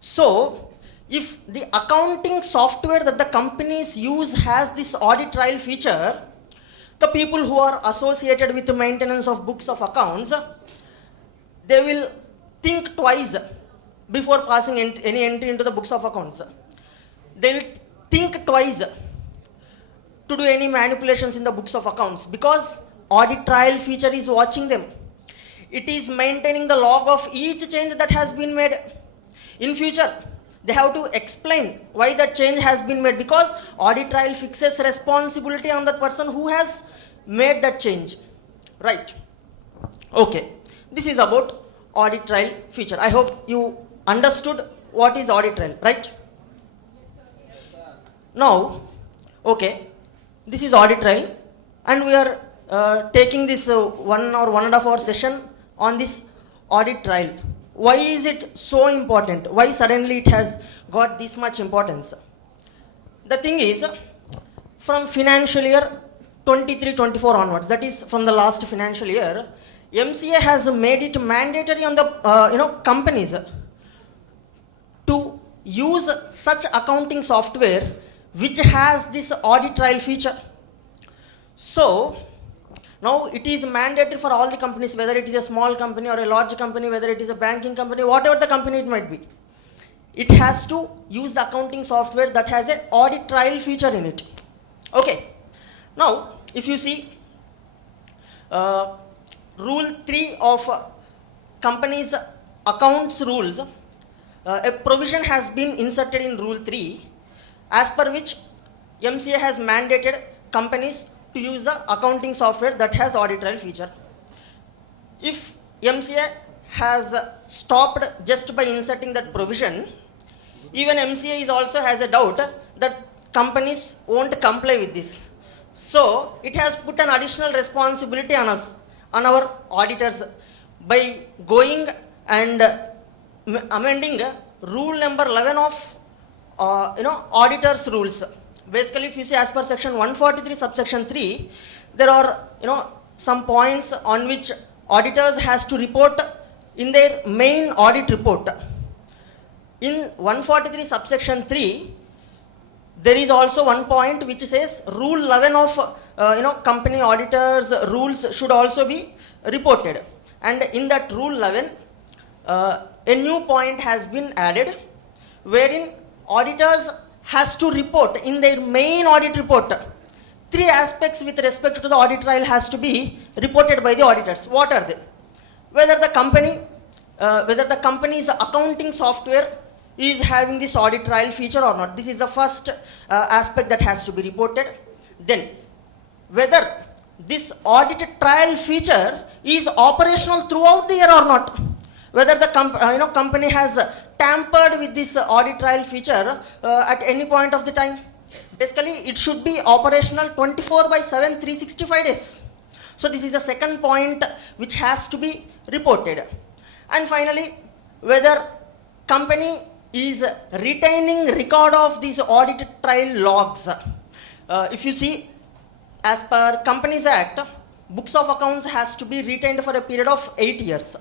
So, if the accounting software that the companies use has this audit trail feature, the people who are associated with the maintenance of books of accounts, they will think twice before passing any entry into the books of accounts. They will think twice to do any manipulations in the books of accounts because audit trail feature is watching them. It is maintaining the log of each change that has been made. In future, they have to explain why that change has been made because audit trail fixes responsibility on the person who has made that change. Right. Okay. This is about audit trail feature. I hope you understood what is audit trail, right? Now, okay, this is audit trail and we are taking this 1 or 1.5 hour session on this audit trail. Why is it so important? Why suddenly it has got this much importance? The thing is, from financial year 23-24 onwards, that is from the last financial year, MCA has made it mandatory on the companies to use such accounting software which has this audit trail feature. So now it is mandatory for all the companies, whether it is a small company or a large company, whether it is a banking company, whatever the company it might be. It has to use the accounting software that has an audit trail feature in it. Okay. Now, if you see Rule 3 of companies accounts rules, a provision has been inserted in Rule 3 as per which MCA has mandated companies to use the accounting software that has audit trail feature. If MCA has stopped just by inserting that provision, even MCA is also has a doubt that companies won't comply with this. So it has put an additional responsibility on us, on our auditors, by going and amending rule number 11 of auditors rules. Basically, if you see as per section 143 subsection 3, there are some points on which auditors has to report in their main audit report. In 143 subsection 3, there is also one point which says rule 11 of company auditors rules should also be reported. And in that rule 11, a new point has been added wherein auditors has to report in their main audit report. 3 aspects with respect to the audit trail has to be reported by the auditors. What are they? Whether the company's accounting software is having this audit trail feature or not. This is the first aspect that has to be reported. Then, whether this audit trail feature is operational throughout the year or not. Whether the company has tampered with this audit trail feature at any point of the time. Basically, it should be operational 24/7, 365 days. So this is the second point which has to be reported. And finally, whether company is retaining record of these audit trail logs. If you see, as per Companies Act, books of accounts has to be retained for a period of 8 years.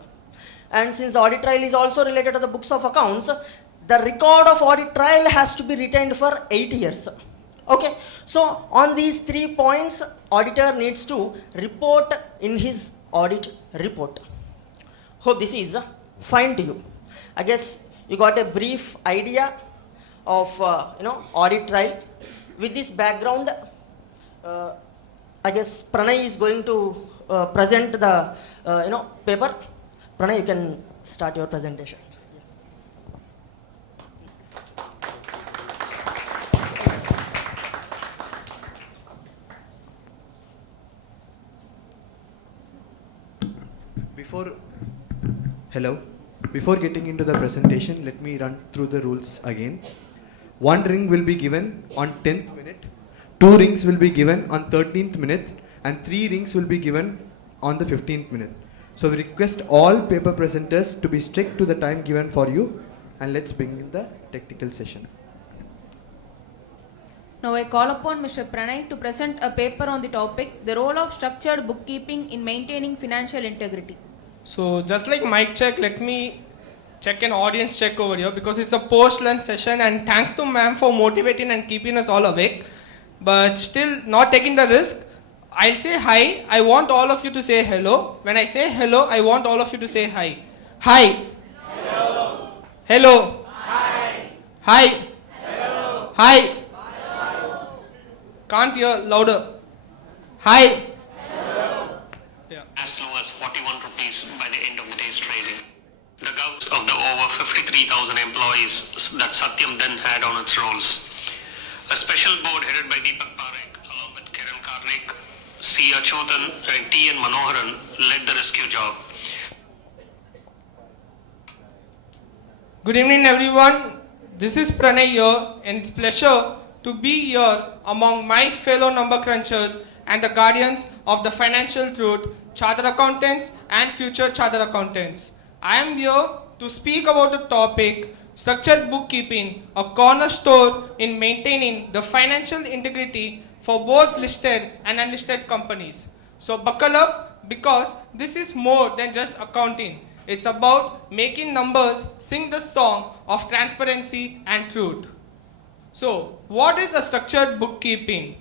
And since audit trail is also related to the books of accounts, the record of audit trail has to be retained for 8 years. Okay, so on these 3 points, auditor needs to report in his audit report. Hope this is fine to you. I guess you got a brief idea of audit trail. With this background, I guess Pranay is going to present the paper. Pranay, you can start your presentation. Before getting into the presentation, let me run through the rules again. One ring will be given on 10th minute, 2 rings will be given on 13th minute, and 3 rings will be given on the 15th minute. So we request all paper presenters to be strict to the time given for you, and let's begin the technical session. Now I call upon Mr. Pranay to present a paper on the topic, the role of structured bookkeeping in maintaining financial integrity. So just like mic check, let me check an audience check over here because it's a post-lunch session, and thanks to ma'am for motivating and keeping us all awake. But still not taking the risk, I'll say hi. I want all of you to say hello. When I say hello, I want all of you to say hi. Hi. Hello. Hello. Hi. Hi. Hello. Hi. Can't hear louder. Hi. Hello. Yeah. As low as 41 rupees by the end of the day's trading. The governance of the over 53,000 employees that Satyam then had on its rolls. A special board headed by Deepak Parekh along with Kiran Karnik, C. Achyutan and T. N. Manoharan led the rescue job. Good evening everyone. This is Pranay here, and it's pleasure to be here among my fellow number crunchers and the guardians of the financial truth, chartered accountants and future chartered accountants. I am here to speak about the topic structured bookkeeping, a cornerstone in maintaining the financial integrity for both listed and unlisted companies. So buckle up, because this is more than just accounting. It's about making numbers sing the song of transparency and truth. So, what is a structured bookkeeping?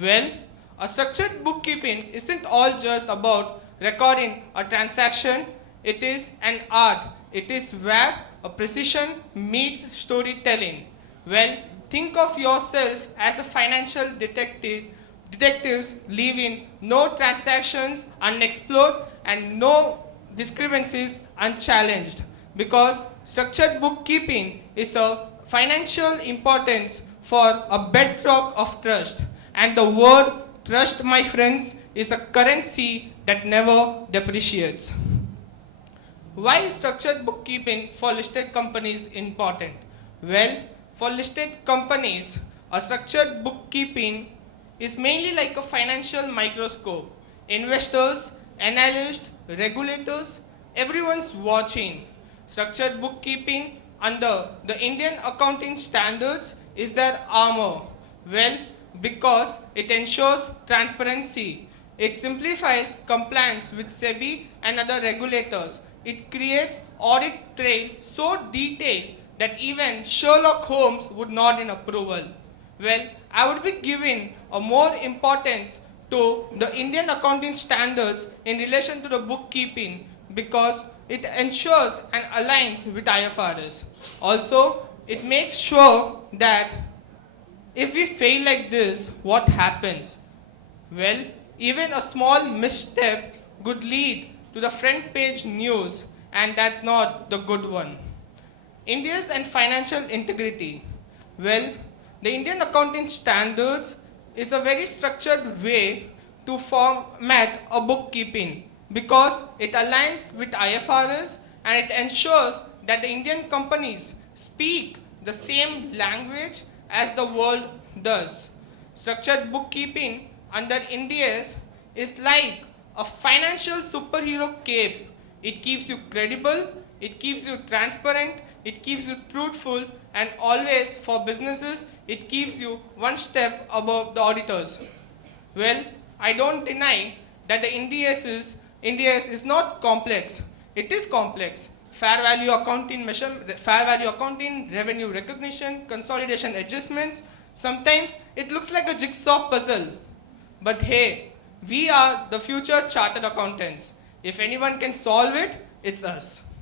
Well, a structured bookkeeping isn't all just about recording a transaction. It is an art. It is where a precision meets storytelling. Well, think of yourself as a financial detective. Detectives leaving no transactions unexplored and no discrepancies unchallenged, because structured bookkeeping is a financial importance for a bedrock of trust, and the word trust, my friends, is a currency that never depreciates. Why is structured bookkeeping for listed companies important? Well, for listed companies, a structured bookkeeping is mainly like a financial microscope. Investors, analysts, regulators, everyone's watching. Structured bookkeeping under the Indian accounting standards is their armor. Well, because it ensures transparency. It simplifies compliance with SEBI and other regulators. It creates audit trail so detailed that even Sherlock Holmes would nod in approval. Well, I would be giving a more importance to the Indian accounting standards in relation to the bookkeeping, because it ensures and aligns with IFRS. Also, it makes sure that if we fail like this, what happens? Well, even a small misstep could lead to the front page news, and that's not the good one. India's and financial integrity. Well, the Indian accounting standards is a very structured way to format a bookkeeping, because it aligns with IFRS and it ensures that the Indian companies speak the same language as the world does. Structured bookkeeping under India's is like a financial superhero cape. It keeps you credible, it keeps you transparent, it keeps you truthful, and always for businesses, it keeps you one step above the auditors. Well, I don't deny that the India's is not complex. It is complex. Fair value accounting, revenue recognition, consolidation adjustments. Sometimes it looks like a jigsaw puzzle. But hey, we are the future chartered accountants. If anyone can solve it, it's us.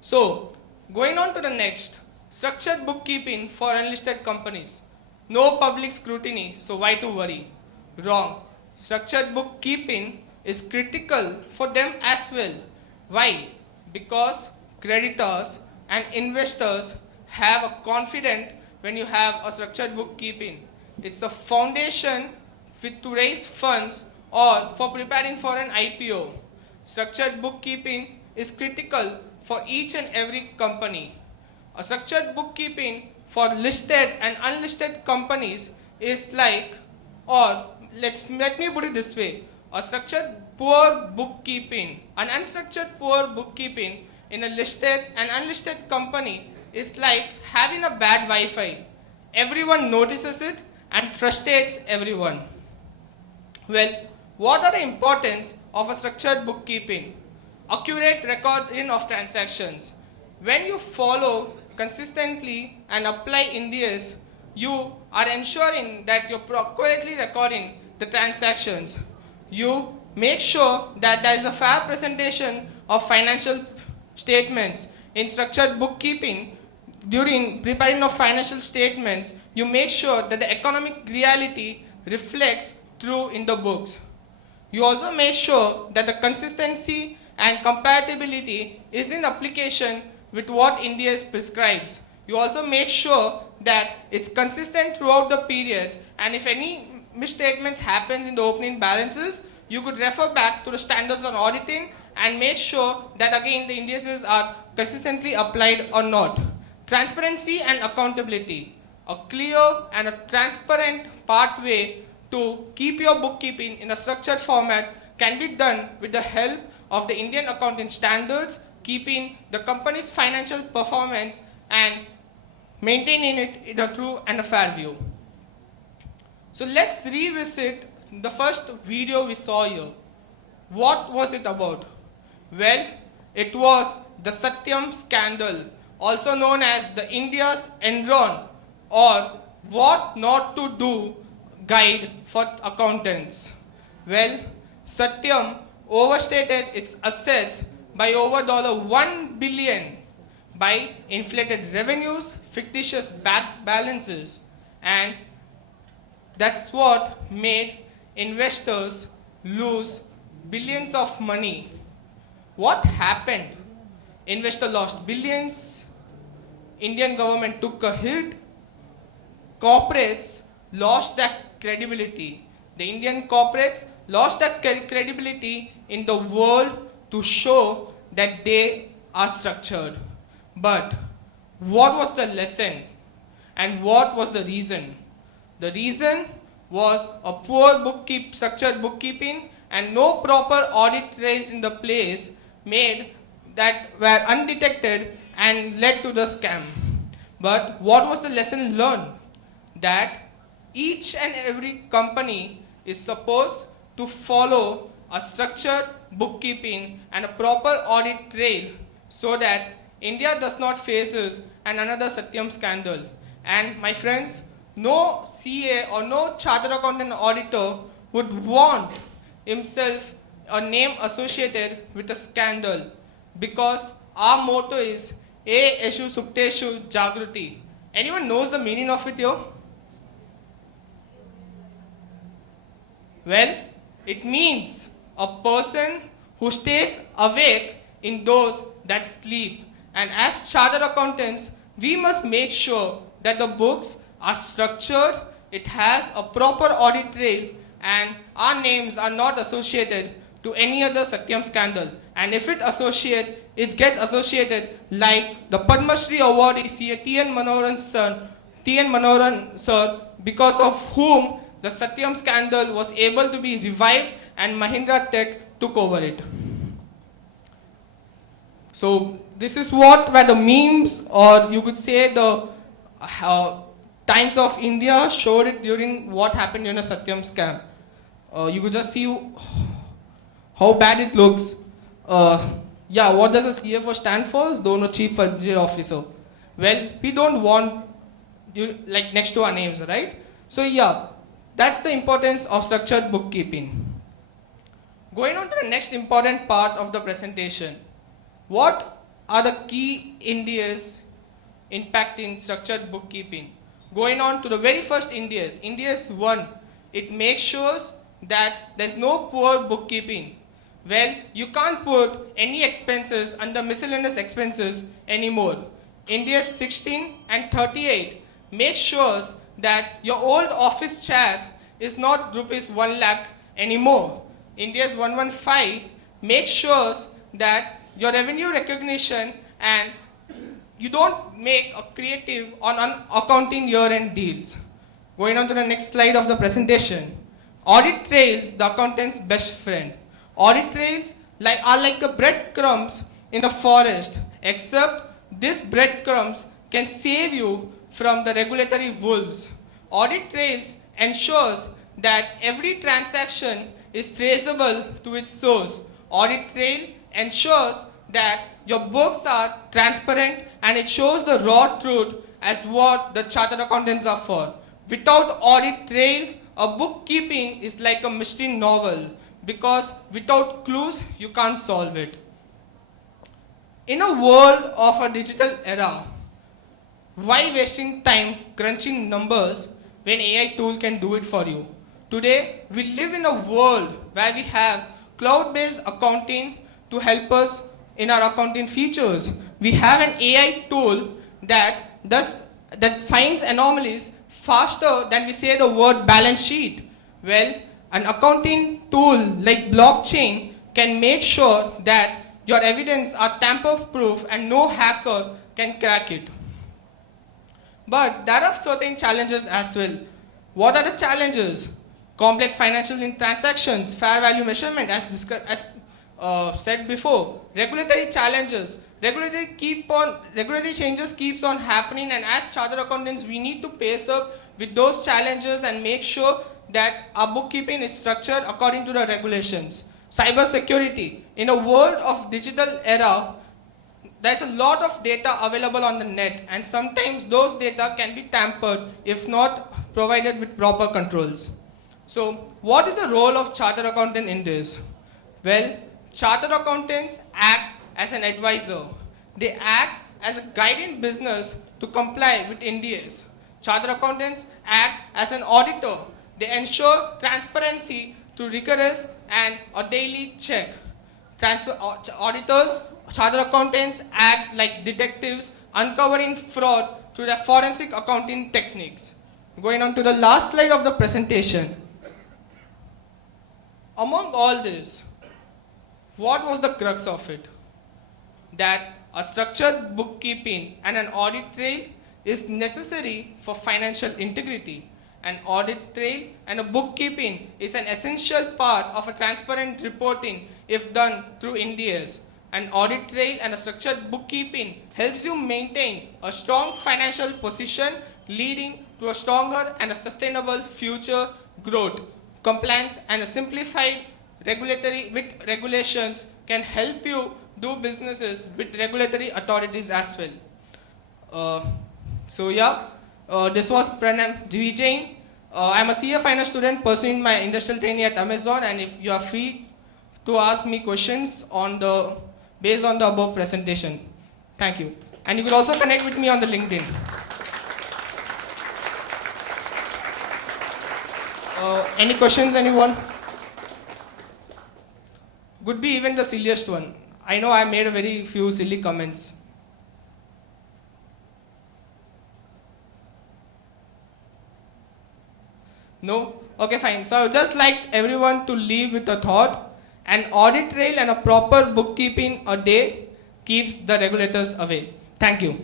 So, going on to the next, structured bookkeeping for unlisted companies. No public scrutiny, so why to worry? Wrong. Structured bookkeeping is critical for them as well. Why? Because creditors and investors have a confidence when you have a structured bookkeeping. It's a foundation to raise funds or for preparing for an IPO. Structured bookkeeping is critical for each and every company. A structured bookkeeping for listed and unlisted companies is like, or let me put it this way, a structured poor bookkeeping, an unstructured poor bookkeeping in a listed and unlisted company is like having a bad Wi-Fi. Everyone notices it and frustrates everyone. Well, what are the importance of a structured bookkeeping? Accurate recording of transactions. When you follow consistently and apply Indias, you are ensuring that you're accurately recording the transactions. You make sure that there is a fair presentation of financial statements. In structured bookkeeping, during preparing of financial statements, you make sure that the economic reality reflects through in the books. You also make sure that the consistency and compatibility is in application with what India prescribes. You also make sure that it's consistent throughout the periods, and if any misstatements happens in the opening balances, you could refer back to the standards on auditing and make sure that again the indices are consistently applied or not. Transparency and accountability. A clear and a transparent pathway to keep your bookkeeping in a structured format can be done with the help of the Indian accounting standards, keeping the company's financial performance and maintaining it in a true and a fair view. So let's revisit the first video we saw here. What was it about? Well, it was the Satyam scandal, also known as the India's Enron or what not to do guide for accountants. Well, Satyam overstated its assets by over $1 billion by inflated revenues, fictitious balances, and that's what made investors lose billions of money. What happened? Investor lost billions, Indian government took a hit, corporates lost their credibility. The Indian corporates lost their credibility in the world to show that they are structured. But what was the lesson and what was the reason? The reason was a poor structured bookkeeping and no proper audit trails in the place made that were undetected and led to the scam. But what was the lesson learned? That each and every company is supposed to follow a structured bookkeeping and a proper audit trail so that India does not face another Satyam scandal. And my friends, no CA or no chartered accountant auditor would want himself a name associated with a scandal, because our motto is E Eshu Sukteshu Jagruti. Anyone knows the meaning of it here? Well, it means a person who stays awake in those that sleep. And as chartered accountants, we must make sure that the books are structured, it has a proper audit trail, and our names are not associated to any other Satyam scandal. And if it gets associated like the Padma Shri awardee T.N. Manoharan sir, because of whom the Satyam scandal was able to be revived and Mahindra Tech took over it. So this is what were the memes, or you could say the Times of India showed it during what happened in a Satyam scam. You could just see how bad it looks. Yeah, what does a CFO stand for? Dono Chief Financial Officer. Well, we don't want you like next to our names, right? So yeah, that's the importance of structured bookkeeping. Going on to the next important part of the presentation. What are the key Indias impacting structured bookkeeping? Going on to the very first Indias. Indias 1, it makes sure that there's no poor bookkeeping. Well, you can't put any expenses under miscellaneous expenses anymore. Indias 16 and 38 make sure that your old office chair is not rupees 1 lakh anymore. Indias 115 make sure that your revenue recognition and you don't make a creative on accounting year-end deals. Going on to the next slide of the presentation. Audit trails, the accountant's best friend. Audit trails are like the breadcrumbs in a forest, except these breadcrumbs can save you from the regulatory wolves. Audit trails ensures that every transaction is traceable to its source. Audit trail ensures that your books are transparent and it shows the raw truth as what the chartered accountants are for. Without audit trail, a bookkeeping is like a mystery novel because without clues, you can't solve it. In a world of a digital era, why wasting time crunching numbers when AI tool can do it for you? Today, we live in a world where we have cloud-based accounting to help us in our accounting features. We have an AI tool that finds anomalies faster than we say the word balance sheet. Well, an accounting tool like blockchain can make sure that your evidence are tamper-proof and no hacker can crack it. But there are certain challenges as well. What are the challenges? Complex financial transactions, fair value measurement as said before. Regulatory challenges. Regulatory changes keeps on happening, and as chartered accountants we need to pace up with those challenges and make sure that our bookkeeping is structured according to the regulations. Cyber security. In a world of digital era, there's a lot of data available on the net, and sometimes those data can be tampered if not provided with proper controls. So, what is the role of chartered accountant in this? Well, chartered accountants act as an advisor. They act as a guiding business to comply with NDAs. Chartered accountants act as an auditor. They ensure transparency through rigorous and a daily check. Auditors, chartered accountants act like detectives uncovering fraud through their forensic accounting techniques. Going on to the last slide of the presentation. Among all this, what was the crux of it? That a structured bookkeeping and an audit trail is necessary for financial integrity. An audit trail and a bookkeeping is an essential part of a transparent reporting if done through NDAs. An audit trail and a structured bookkeeping helps you maintain a strong financial position leading to a stronger and a sustainable future growth. Compliance and a simplified regulations can help you do businesses with regulatory authorities as well. This was Pranam Vijay. I'm a CA Finance student pursuing my industrial training at Amazon, and if you are free to ask me questions based on the above presentation. Thank you. And you will also connect with me on the LinkedIn. Any questions, anyone? Could be even the silliest one. I know I made a very few silly comments. No? Okay, fine. So I would just like everyone to leave with a thought. An audit trail and a proper bookkeeping a day keeps the regulators away. Thank you.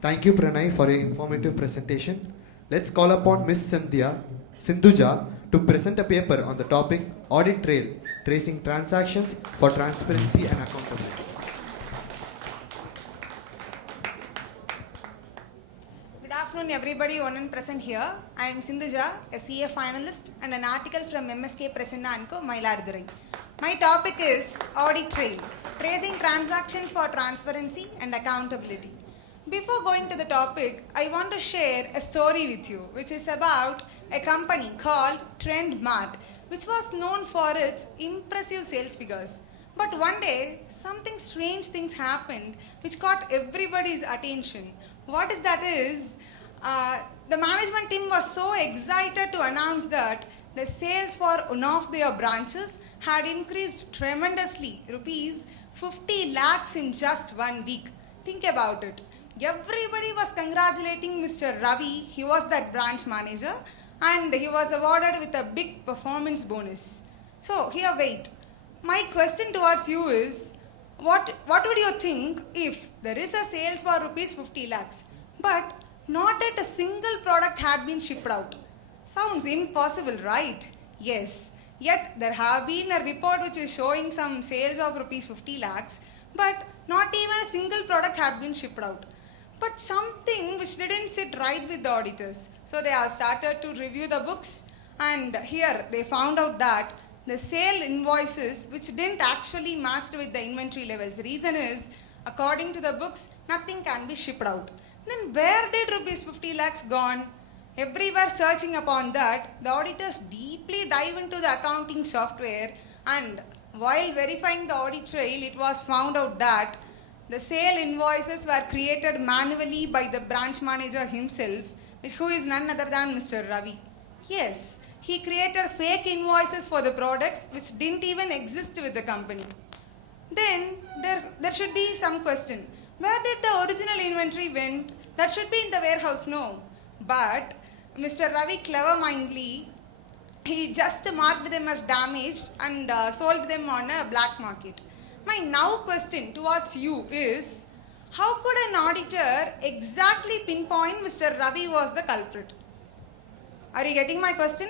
Thank you, Pranay, for an informative presentation. Let's call upon Miss Sindhuja to present a paper on the topic Audit Trail, Tracing Transactions for Transparency and Accountability. Good afternoon, everybody on and present here. I am Sindhuja, a CA finalist and an article from MSK Prasanna & Co, Mailadurai. My topic is Audit Trail, Tracing Transactions for Transparency and Accountability. Before going to the topic, I want to share a story with you, which is about a company called Trendmart, which was known for its impressive sales figures. But one day, something strange things happened which caught everybody's attention. What is that is, the management team was so excited to announce that the sales for one of their branches had increased tremendously, rupees 50 lakhs in just 1 week. Think about it. Everybody was congratulating Mr. Ravi. He was that branch manager and he was awarded with a big performance bonus. So here wait. My question towards you is, what would you think if there is a sales for rupees 50 lakhs, but not yet a single product had been shipped out? Sounds impossible, right? Yes. Yet there have been a report which is showing some sales of rupees 50 lakhs, but not even a single product had been shipped out. But something which didn't sit right with the auditors. So they have started to review the books, and here they found out that the sale invoices which didn't actually match with the inventory levels. Reason is, according to the books, nothing can be shipped out. Then where did rupees 50 lakhs gone? Everywhere searching upon that, the auditors deeply dive into the accounting software, and while verifying the audit trail, it was found out that the sale invoices were created manually by the branch manager himself, who is none other than Mr. Ravi. Yes, he created fake invoices for the products which didn't even exist with the company. Then there should be some question. Where did the original inventory went? That should be in the warehouse, no. But Mr. Ravi clever-mindedly, he just marked them as damaged and sold them on a black market. My now question towards you is, how could an auditor exactly pinpoint Mr. Ravi was the culprit? Are you getting my question?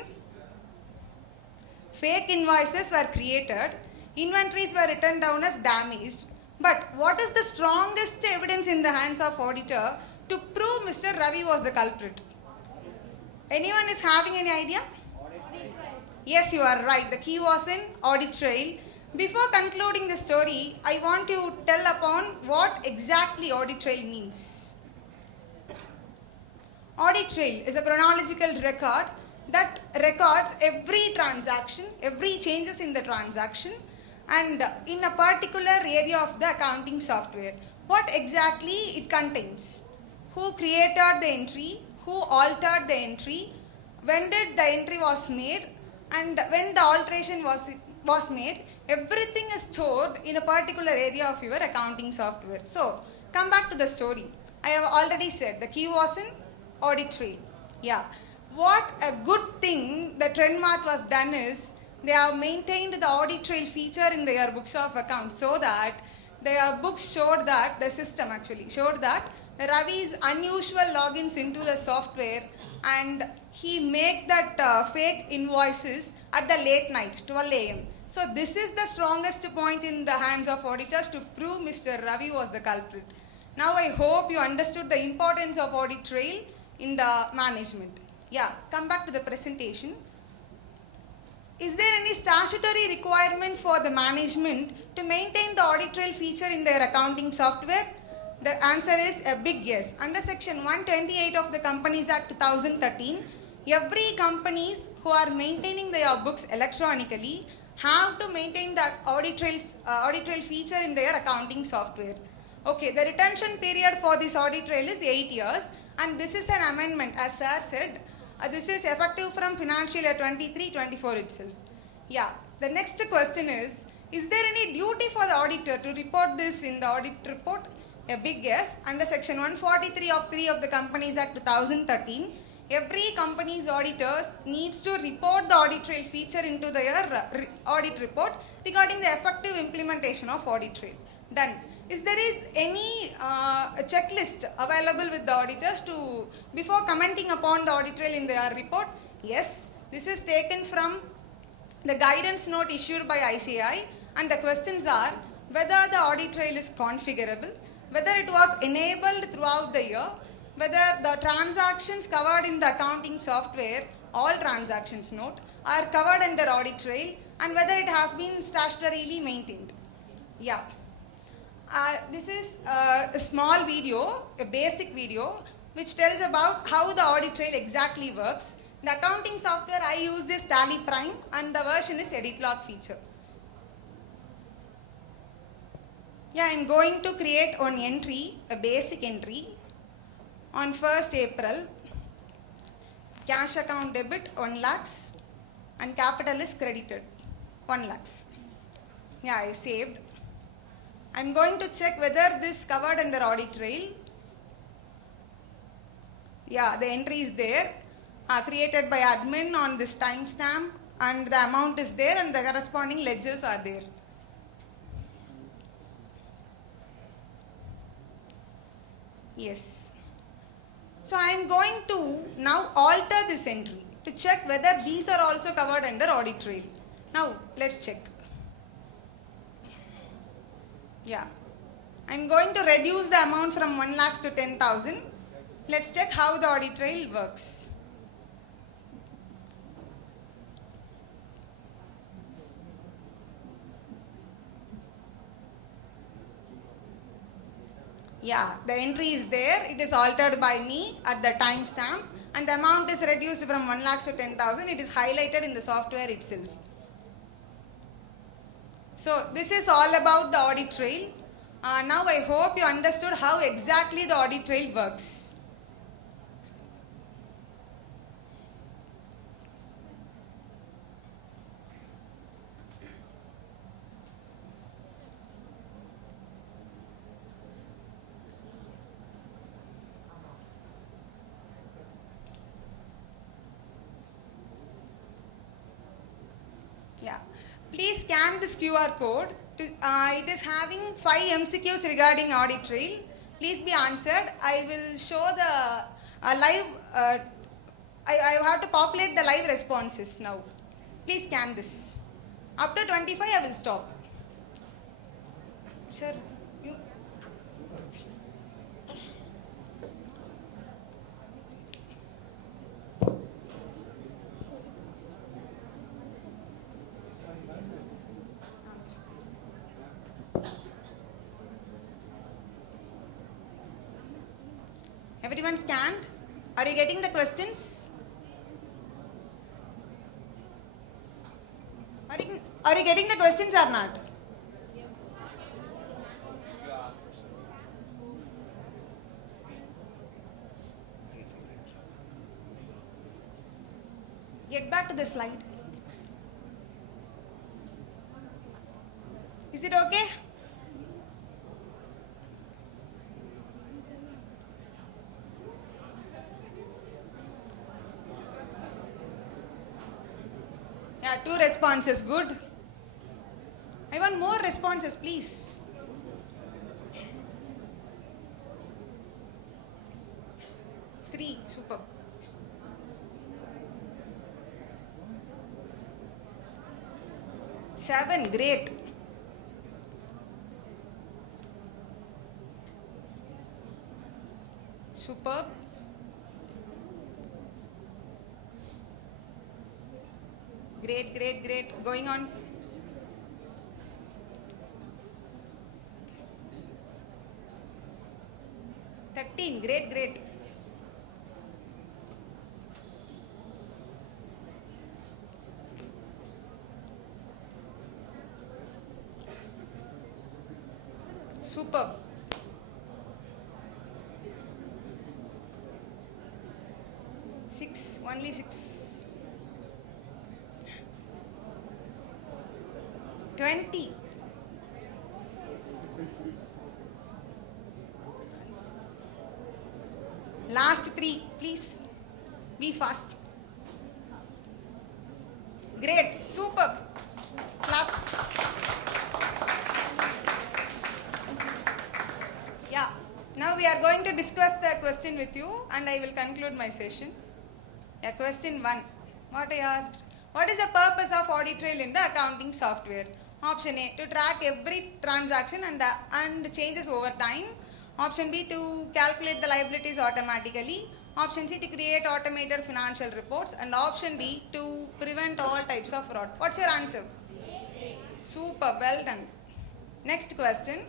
Fake invoices were created, inventories were written down as damaged, but what is the strongest evidence in the hands of auditor to prove Mr. Ravi was the culprit? Anyone is having any idea? Yes, you are right. The key was in audit trail. Before concluding the story, I want to tell upon what exactly audit trail means. Audit trail is a chronological record that records every transaction, every changes in the transaction, and in a particular area of the accounting software. What exactly it contains? Who created the entry? Who altered the entry? When did the entry was made? And when the alteration was made? Everything is stored in a particular area of your accounting software. So, come back to the story. I have already said the key was in audit trail. Yeah. What a good thing the Trendmart was done is, they have maintained the audit trail feature in their books of accounts, so that their books showed that, the system actually showed that Ravi's unusual logins into the software, and he make that fake invoices at the late night, 12 a.m. So this is the strongest point in the hands of auditors to prove Mr. Ravi was the culprit. Now I hope you understood the importance of audit trail in the management. Yeah, come back to the presentation. Is there any statutory requirement for the management to maintain the audit trail feature in their accounting software? The answer is a big yes. Under section 128 of the Companies Act 2013, every companies who are maintaining their books electronically have to maintain the audit trail feature in their accounting software. Okay, the retention period for this audit trail is 8 years, and this is an amendment, as sir said. This is effective from financial year 23-24 itself. Yeah, the next question is there any duty for the auditor to report this in the audit report? A big yes. Under section 143 of 3 of the Companies Act 2013, every company's auditors needs to report the audit trail feature into their audit report regarding the effective implementation of audit trail. Done. Is there any checklist available with the auditors to before commenting upon the audit trail in their report? Yes. This is taken from the guidance note issued by ICAI, and the questions are whether the audit trail is configurable, whether it was enabled throughout the year, whether the transactions covered in the accounting software, all transactions note, are covered under audit trail, and whether it has been statutorily maintained. Yeah. This is a small video, a basic video, which tells about how the audit trail exactly works. The accounting software I used is Tally Prime, and the version is Edit Log feature. Yeah, I'm going to create one entry, a basic entry. On 1st April, cash account debit 1 lakhs and capital is credited 1 lakhs. Yeah, I saved. I'm going to check whether this covered under audit trail. Yeah, the entry is there, created by admin on this timestamp, and the amount is there and the corresponding ledgers are there. Yes. So I am going to now alter this entry to check whether these are also covered under audit trail. Now let's check. Yeah. I am going to reduce the amount from 1 lakhs to 10,000. Let's check how the audit trail works. Yeah, the entry is there. It is altered by me at the timestamp, and the amount is reduced from 1 lakhs to 10,000. It is highlighted in the software itself. So this is all about the audit trail. Now I hope you understood how exactly the audit trail works. Yeah. Please scan this QR code. It is having 5 MCQs regarding audit trail. Please be answered. I will show the live. I have to populate the live responses now. Please scan this. After 25, I will stop. Sir, you. Everyone scanned? Are you getting the questions? Are you getting the questions or not? Get back to the slide. Is it okay? Yeah, 2 responses, good. I want more responses, please. Three, super. Seven, great. Superb. Great, great, great. Going on. Great, great. Superb. Six, only 6. 20. Last 3, please. Be fast. Great, superb. Claps. Yeah. Now we are going to discuss the question with you, and I will conclude my session. Yeah, question 1. What I asked. What is the purpose of audit trail in the accounting software? Option A, to track every transaction and changes over time. Option B, to calculate the liabilities automatically. Option C, to create automated financial reports. And option D, to prevent all types of fraud. What's your answer? Super, well done. Next question.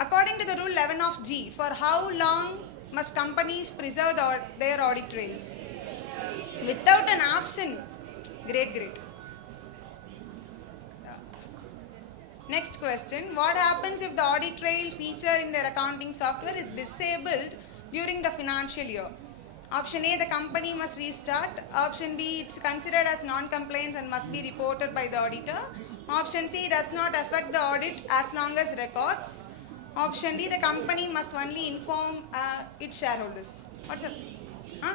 According to the rule 11 of G, for how long must companies preserve their audit trails? Without an option. Great, great. Next question. What happens if the audit trail feature in their accounting software is disabled during the financial year? Option A, the company must restart. Option B, it's considered as non-compliance and must be reported by the auditor. Option C, it does not affect the audit as long as records. Option D, the company must only inform its shareholders. What's up? Huh?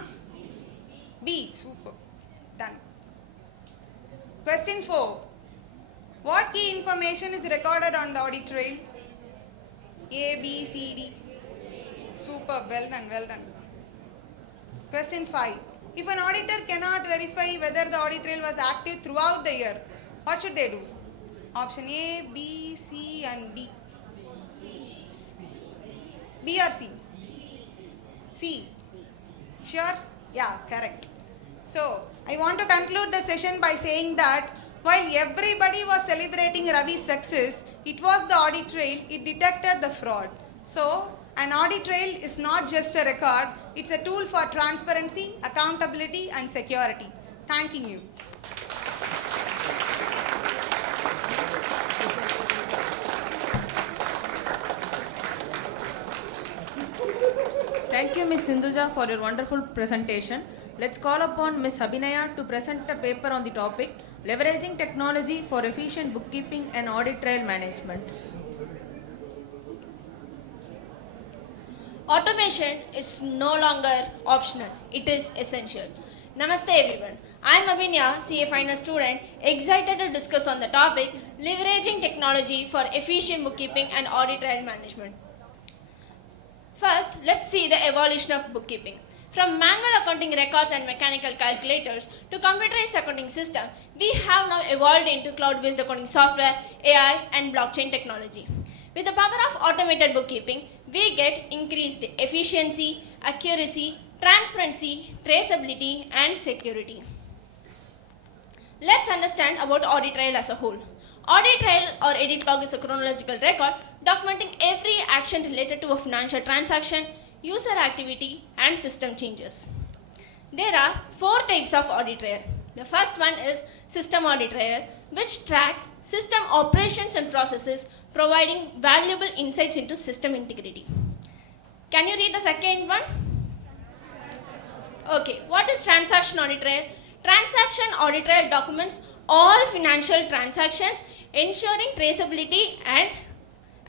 B, super. Done. Question 4. What key information is recorded on the audit trail? A, B, C, D. Super, well done, well done. Question 5. If an auditor cannot verify whether the audit trail was active throughout the year, what should they do? Option A, B, C and D. B or C? C. Sure? Yeah, correct. So, I want to conclude the session by saying that while everybody was celebrating Ravi's success, it was the audit trail, it detected the fraud. So, an audit trail is not just a record, it's a tool for transparency, accountability and security. Thanking you. Thank you, Ms. Sindhuja, for your wonderful presentation. Let's call upon Ms. Abhinaya to present a paper on the topic, Leveraging Technology for Efficient Bookkeeping and Audit Trail Management. Automation is no longer optional, it is essential. Namaste everyone, I am Abhinaya, CA final student, excited to discuss on the topic, Leveraging Technology for Efficient Bookkeeping and Audit Trail Management. First, let's see the evolution of bookkeeping. From manual accounting records and mechanical calculators to computerized accounting system, we have now evolved into cloud-based accounting software, AI and blockchain technology. With the power of automated bookkeeping, we get increased efficiency, accuracy, transparency, traceability and security. Let's understand about audit trail as a whole. Audit trail or audit log is a chronological record documenting every action related to a financial transaction, user activity and system changes. There are 4 types of audit trail. The first one is system audit trail, which tracks system operations and processes, providing valuable insights into system integrity. Can you read the second one? Okay, what is transaction audit trail? Transaction audit trail documents all financial transactions, ensuring traceability and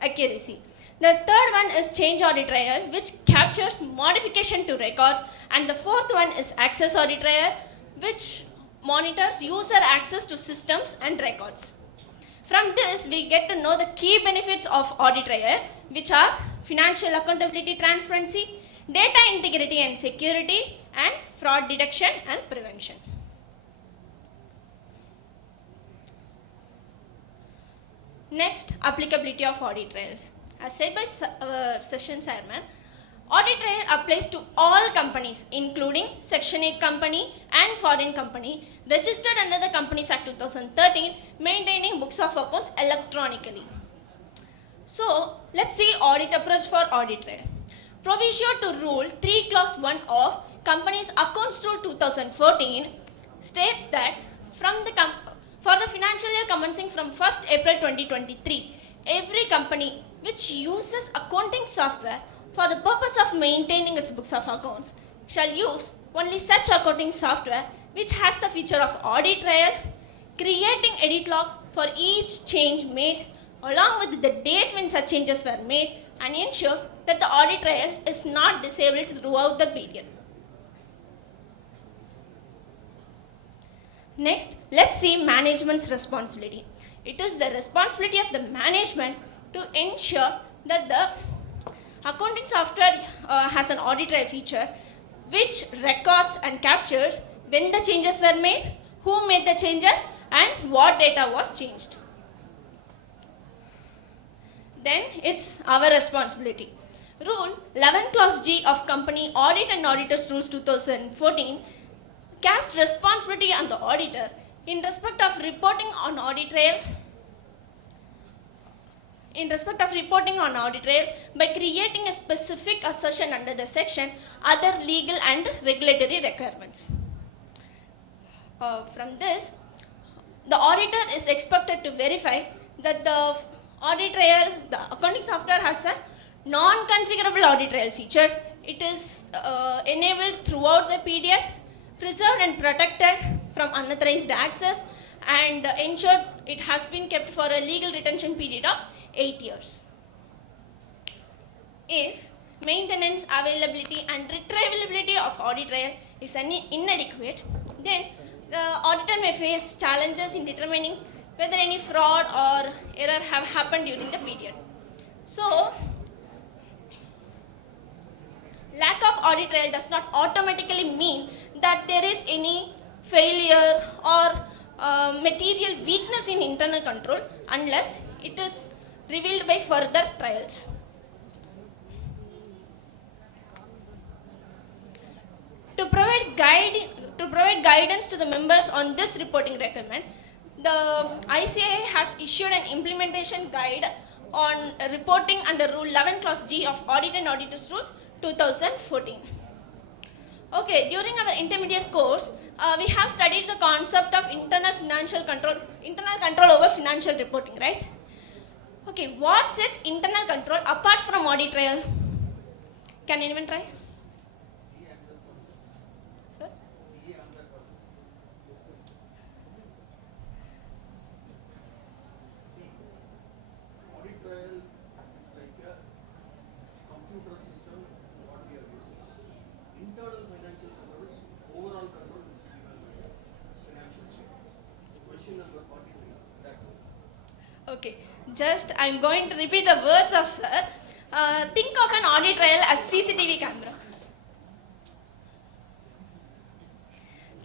accuracy. The third one is change audit trail, which captures modification to records, and the fourth one is access audit trail, which monitors user access to systems and records. From this, we get to know the key benefits of audit trail, which are financial accountability, transparency, data integrity and security, and fraud detection and prevention. Next, applicability of audit trails. As said by session chairman, audit trail applies to all companies, including Section 8 company and foreign company registered under the Companies Act 2013, maintaining books of accounts electronically. So, let's see audit approach for audit trail. Proviso to Rule 3 Clause 1 of Companies Accounts Rule 2014 states that for the financial year commencing from 1st April 2023, every company which uses accounting software for the purpose of maintaining its books of accounts shall use only such accounting software which has the feature of audit trail, creating edit log for each change made along with the date when such changes were made, and ensure that the audit trail is not disabled throughout the period. Next, let's see management's responsibility. It is the responsibility of the management to ensure that the accounting software has an audit trail feature which records and captures when the changes were made, who made the changes, and what data was changed. Then it's our responsibility. Rule 11 Clause G of Company Audit and Auditors Rules 2014 casts responsibility on the auditor in respect of reporting on audit trail by creating a specific assertion under the section other legal and regulatory requirements. From this, the auditor is expected to verify that the audit trail, the accounting software has a non-configurable audit trail feature. It is enabled throughout the period, preserved and protected from unauthorized access, and ensured it has been kept for a legal retention period of 8 years. If maintenance, availability and retrievability of audit trail is inadequate, then the auditor may face challenges in determining whether any fraud or error have happened during the period. So, audit trail does not automatically mean that there is any failure or material weakness in internal control unless it is revealed by further trials. To provide guidance to the members on this reporting requirement, the ICAI has issued an implementation guide on reporting under Rule 11 Clause G of Audit and Auditors Rules 2014. Okay, during our intermediate course, we have studied the concept of internal control over financial reporting, right? Okay, what sets internal control apart from audit trail? Can anyone try? Sir? Audit trail is like a computer system what we are using. Internal financial controls, overall control is given by financial statements. Question number 43. That one. Okay, just I'm going to repeat the words of sir. Think of an audit trail as CCTV camera.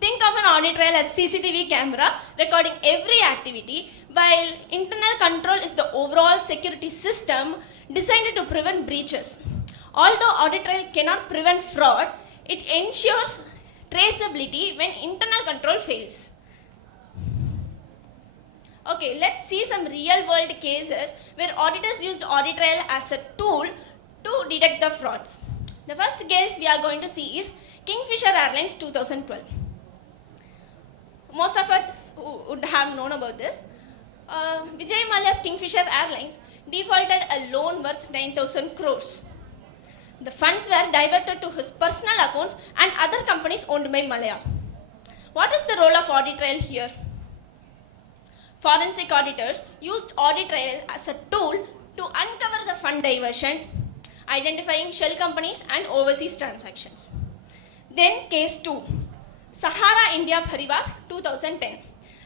Think of an audit trail as CCTV camera recording every activity, while internal control is the overall security system designed to prevent breaches. Although audit trail cannot prevent fraud, it ensures traceability when internal control fails. Okay, let's see some real world cases where auditors used audit trail as a tool to detect the frauds. The first case we are going to see is Kingfisher Airlines 2012. Most of us would have known about this. Vijay Mallya's Kingfisher Airlines defaulted a loan worth 9,000 crores. The funds were diverted to his personal accounts and other companies owned by Mallya. What is the role of audit trail here? Forensic auditors used audit trail as a tool to uncover the fund diversion, identifying shell companies and overseas transactions. Then case 2, Sahara India Parivar 2010.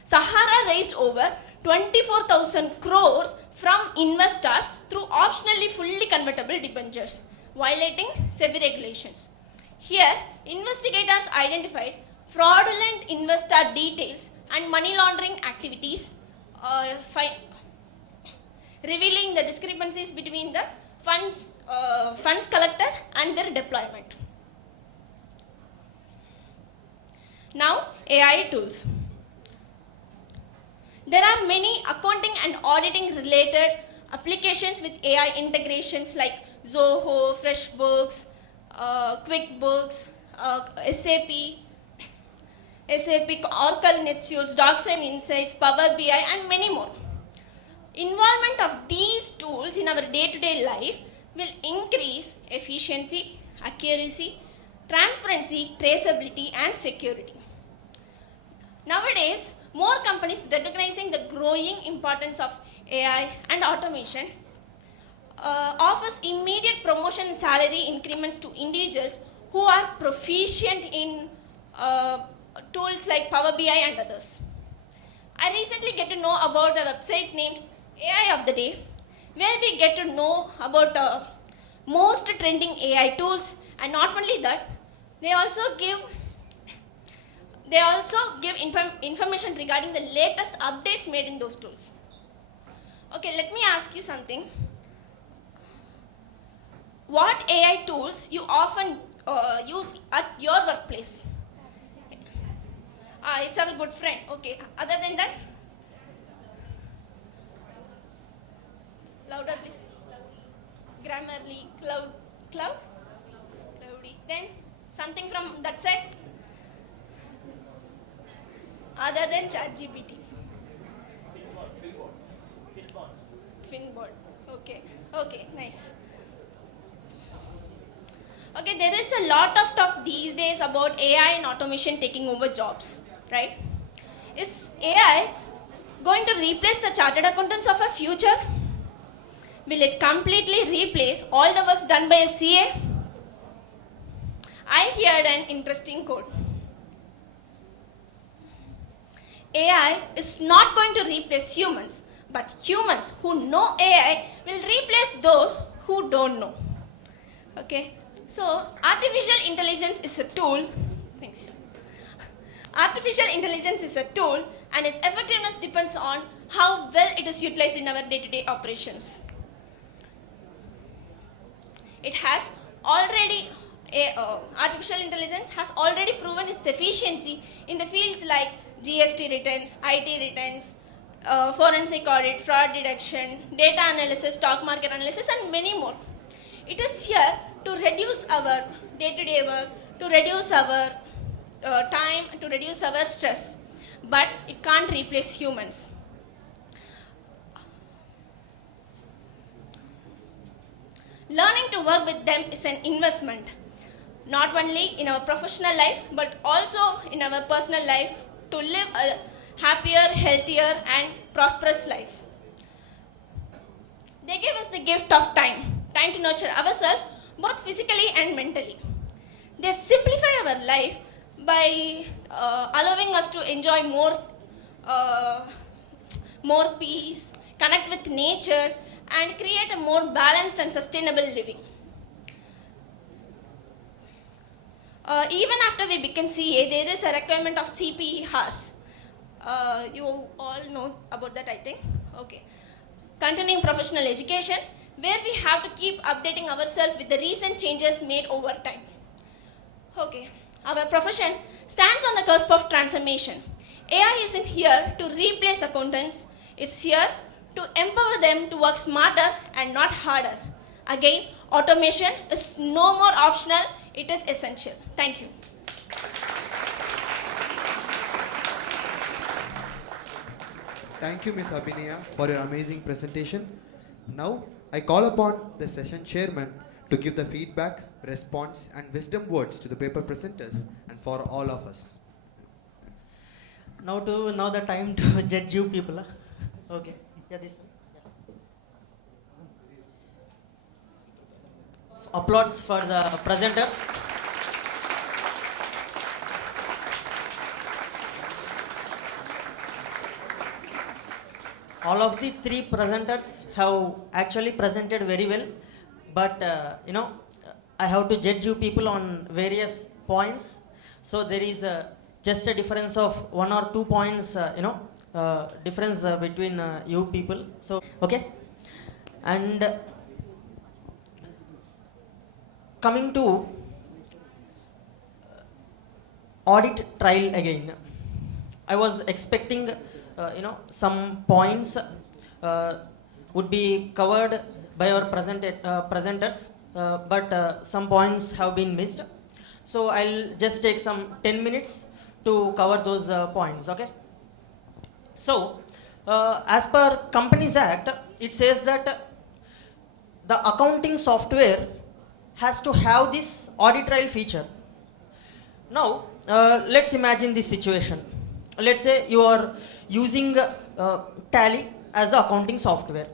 Sahara raised over 24,000 crores from investors through optionally fully convertible debentures, violating SEBI regulations. Here, investigators identified fraudulent investor details and money laundering activities, revealing the discrepancies between the funds collected and their deployment. Now, AI tools. There are many accounting and auditing related applications with AI integrations like Zoho, FreshBooks, QuickBooks, SAP, Oracle NetSuite, DocSign Insights, Power BI, and many more. Involvement of these tools in our day-to-day life will increase efficiency, accuracy, transparency, traceability, and security. Nowadays, more companies recognizing the growing importance of AI and automation offers immediate promotion and salary increments to individuals who are proficient in tools like Power BI and others. I recently get to know about a website named AI of the Day, where we get to know about most trending AI tools, and not only that, they also give information regarding the latest updates made in those tools. Okay, let me ask you something. What AI tools you often use at your workplace? It's our good friend. Okay, other than that? Louder please. Grammarly, Cloudy. Then something from that side? Other than ChatGPT. Finboard. Okay, nice. Okay, there is a lot of talk these days about AI and automation taking over jobs, right? Is AI going to replace the chartered accountants of our future? Will it completely replace all the works done by a CA? I heard an interesting quote. AI is not going to replace humans, but humans who know AI will replace those who don't know. Okay, So, artificial intelligence is a tool. Thanks. Artificial intelligence is a tool, and its effectiveness depends on how well it is utilized in our day-to-day operations. It has already, artificial intelligence has already proven its efficiency in the fields like GST returns, IT returns, forensic audit, fraud detection, data analysis, stock market analysis, and many more. It is here to reduce our day-to-day work, to reduce our time, to reduce our stress. But it can't replace humans. Learning to work with them is an investment, not only in our professional life, but also in our personal life to live a happier, healthier, and prosperous life. They give us the gift of time to nurture ourselves, both physically and mentally. They simplify our life by allowing us to enjoy more peace, connect with nature, and create a more balanced and sustainable living. Even after we become CA, there is a requirement of CPE hours. You all know about that, I think. Okay. Continuing professional education, where we have to keep updating ourselves with the recent changes made over time. Okay. Our profession stands on the cusp of transformation. AI isn't here to replace accountants. It's here to empower them to work smarter and not harder. Again, automation is no more optional, it is essential. Thank you. Thank you, Ms. Abhinaya, for your amazing presentation. Now, I call upon the session chairman to give the feedback, response, and wisdom words to the paper presenters and for all of us. Now the time to judge you people. Huh? Okay. Yeah, this one. Yeah. Applause for the presenters. All of the three presenters have actually presented very well, but I have to judge you people on various points. So there is just a difference of 1 or 2 points, difference between you people. So okay, and coming to audit trial again, I was expecting some points would be covered by our presenters, but some points have been missed. So I'll just take some 10 minutes to cover those points, okay? So, as per Companies Act, it says that the accounting software has to have this audit trail feature. Now, let's imagine this situation. Let's say you are using Tally as the accounting software,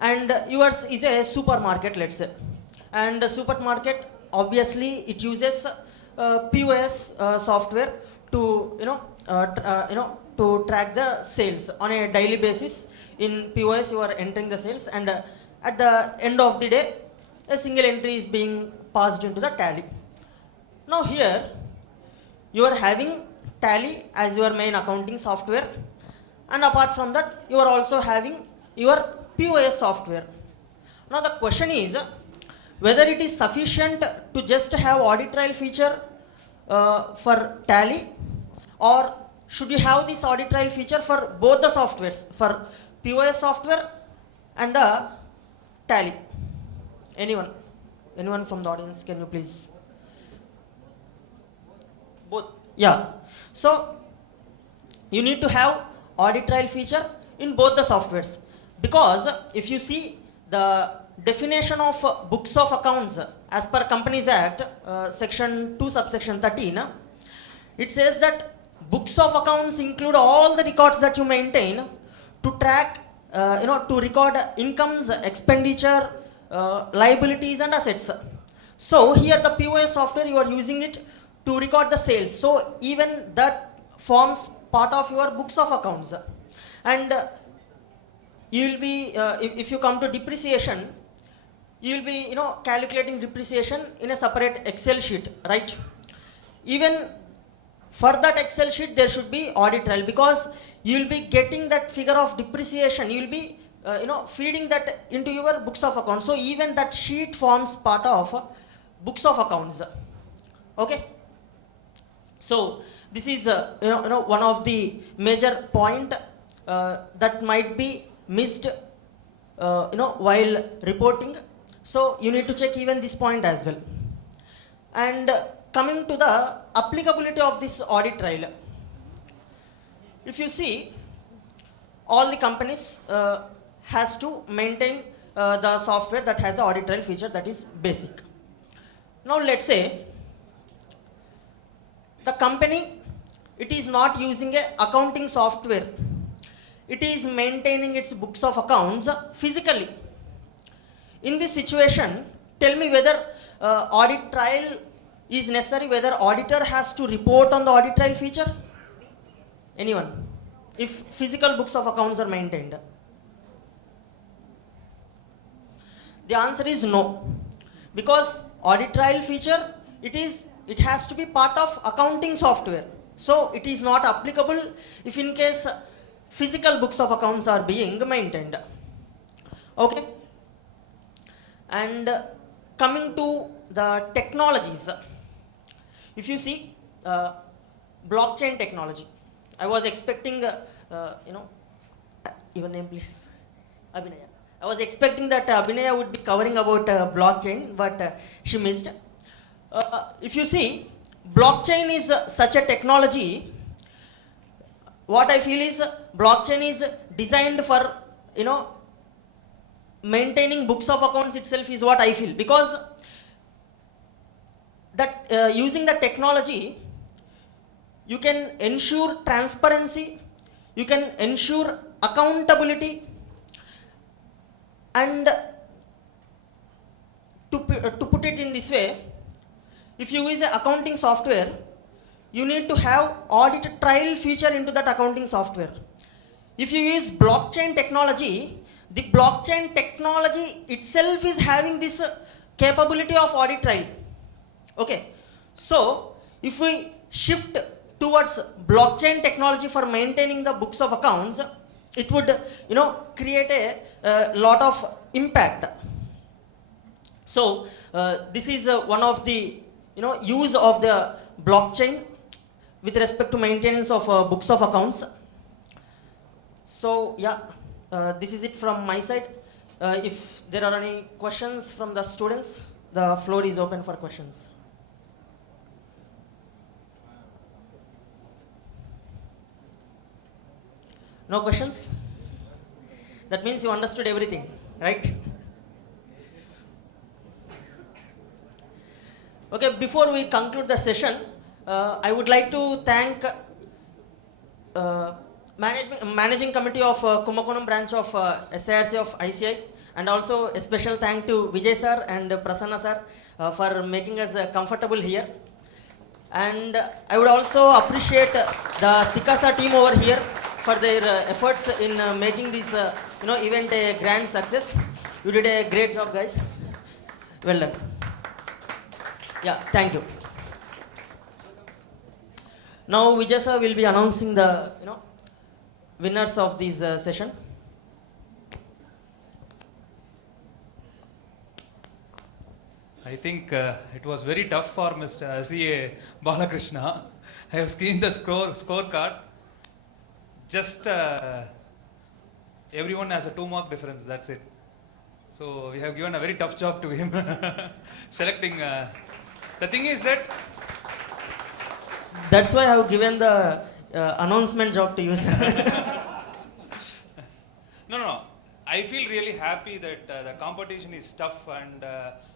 and yours is a supermarket, let's say, and the supermarket obviously it uses POS software to to track the sales on a daily basis. In POS you are entering the sales, and at the end of the day a single entry is being passed into the Tally. Now here you are having Tally as your main accounting software, and apart from that you are also having your POS software. Now the question is whether it is sufficient to just have audit trail feature for Tally, or should you have this audit trail feature for both the softwares, for POS software and the Tally? Anyone from the audience, can you please? Both. Yeah. So you need to have audit trail feature in both the softwares, because if you see the definition of books of accounts as per Companies Act, section 2 subsection 13, it says that books of accounts include all the records that you maintain to track, to record incomes, expenditure, liabilities and assets. So here the POS software you are using it to record the sales, so even that forms part of your books of accounts. And you will be if you come to depreciation, you will be, calculating depreciation in a separate Excel sheet, right? Even for that Excel sheet, there should be audit trail, because you will be getting that figure of depreciation. You will be, feeding that into your books of accounts. So even that sheet forms part of books of accounts. Okay. So this is, one of the major point that might be missed, while reporting. So you need to check even this point as well. And coming to the applicability of this audit trail, if you see, all the companies has to maintain the software that has the audit trail feature, that is basic. Now let's say the company, it is not using a accounting software, it is maintaining its books of accounts physically. In this situation, tell me whether audit trail is necessary, whether auditor has to report on the audit trail feature? Anyone? If physical books of accounts are maintained? The answer is no, because audit trail feature, it has to be part of accounting software. So it is not applicable if in case physical books of accounts are being maintained. Okay. And coming to the technologies, if you see blockchain technology, I was expecting, your name please, Abhinaya. I was expecting that Abhinaya would be covering about blockchain, but she missed. If you see, blockchain is such a technology. What I feel is blockchain is designed for, maintaining books of accounts itself, is what I feel, because that using the technology, you can ensure transparency, you can ensure accountability, and to put it in this way, if you use accounting software, you need to have audit trail feature into that accounting software. If you use blockchain technology, the blockchain technology itself is having this capability of audit trail. Okay, so if we shift towards blockchain technology for maintaining the books of accounts, it would, create a lot of impact. So this is one of the, use of the blockchain with respect to maintenance of books of accounts. So yeah, this is it from my side. If there are any questions from the students, the floor is open for questions. No questions? That means you understood everything, right? Okay, before we conclude the session, I would like to thank managing committee of Kumbakonam branch of SARC of ICI, and also a special thank to Vijay sir and Prasanna sir for making us comfortable here. And I would also appreciate the Sikasa team over here for their efforts in making this event a grand success. You did a great job, guys. Well done. Yeah, thank you. Now Vijay sir will be announcing the winners of this session. I think it was very tough for Mr. CA Balakrishna. I have seen the scorecard. Just everyone has a 2-mark difference, that's it. So we have given a very tough job to him selecting. The thing is that that's why I have given the announcement job to you, sir. No. I feel really happy that the competition is tough, and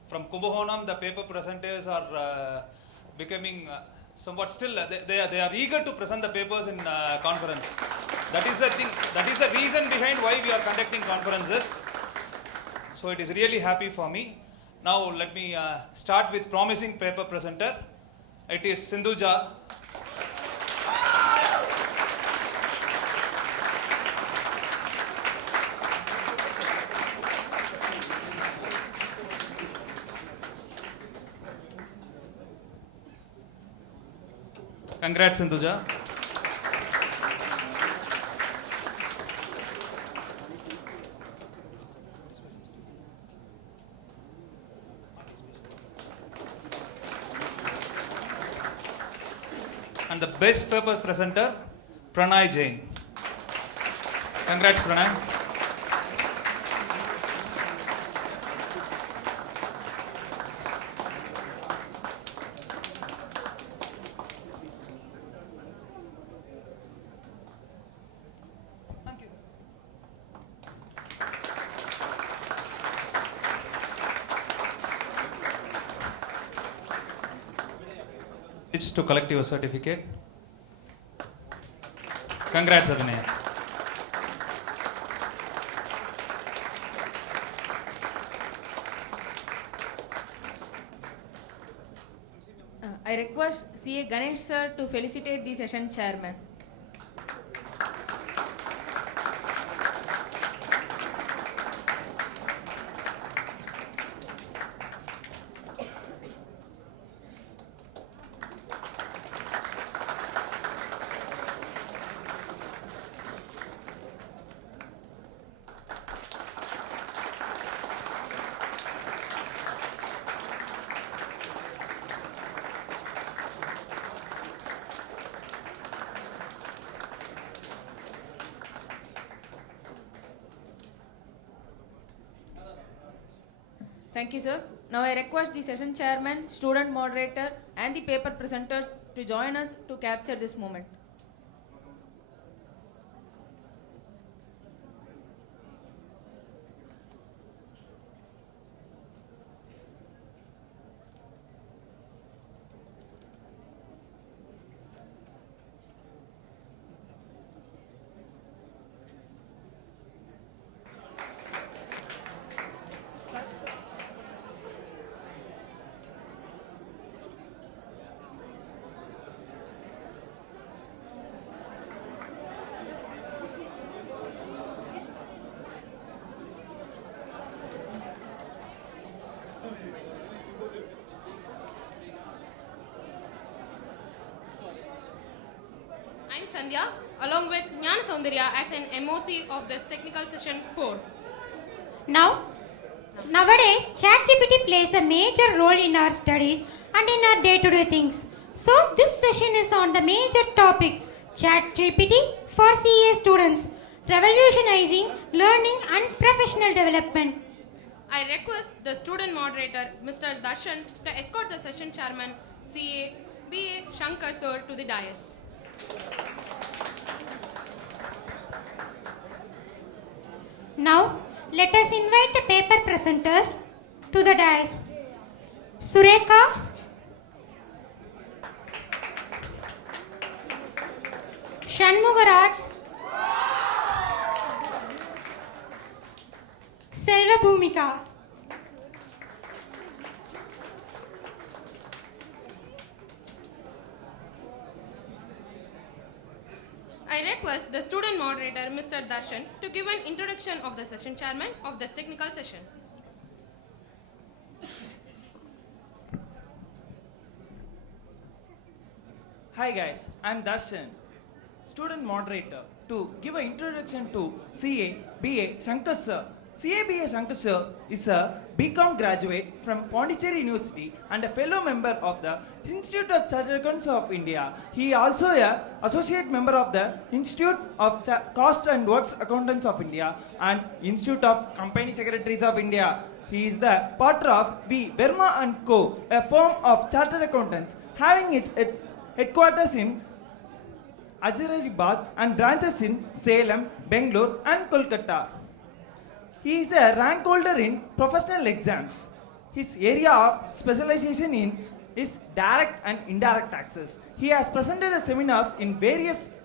from Kumbakonam the paper presenters are becoming somewhat still. They are eager to present the papers in conference. That is the thing. That is the reason behind why we are conducting conferences. So it is really happy for me. Now let me start with promising paper presenter. It is Sindhuja. Congrats, Sinduja. And the best paper presenter, Pranay Jain. Congrats, Pranay. It's to collect your certificate. Congrats, Abhinay. I request CA Ganesh sir to felicitate the session chairman. Thank you, sir. Now I request the session chairman, student moderator, and the paper presenters to join us to capture this moment. I'm Sandhya, along with Jnana Soundarya as an MOC of this technical session 4. Nowadays, ChatGPT plays a major role in our studies and in our day-to-day things. So, this session is on the major topic, ChatGPT for CA students, revolutionizing learning and professional development. I request the student moderator, Mr. Darshan, to escort the session chairman, CA BA Shankar sir, to the dais. Now, let us invite the paper presenters to the dais. Sureka, Shanmugaraj, Selva Bhumika. I request the student moderator, Mr. Darshan, to give an introduction of the session chairman of this technical session. Hi guys, I'm Darshan, student moderator, to give an introduction to CA BA Shankar sir. CA BA Shankar sir is a BCom graduate from Pondicherry University and a fellow member of the Institute of Chartered Accountants of India. He also a associate member of the Institute of Cost and Works Accountants of India and Institute of Company Secretaries of India. He is the partner of V. Verma and Co., a firm of chartered accountants having its headquarters in Azharabad and branches in Salem, Bangalore and Kolkata. He is a rank holder in professional exams. His area of specialization is direct and indirect taxes. He has presented seminars in various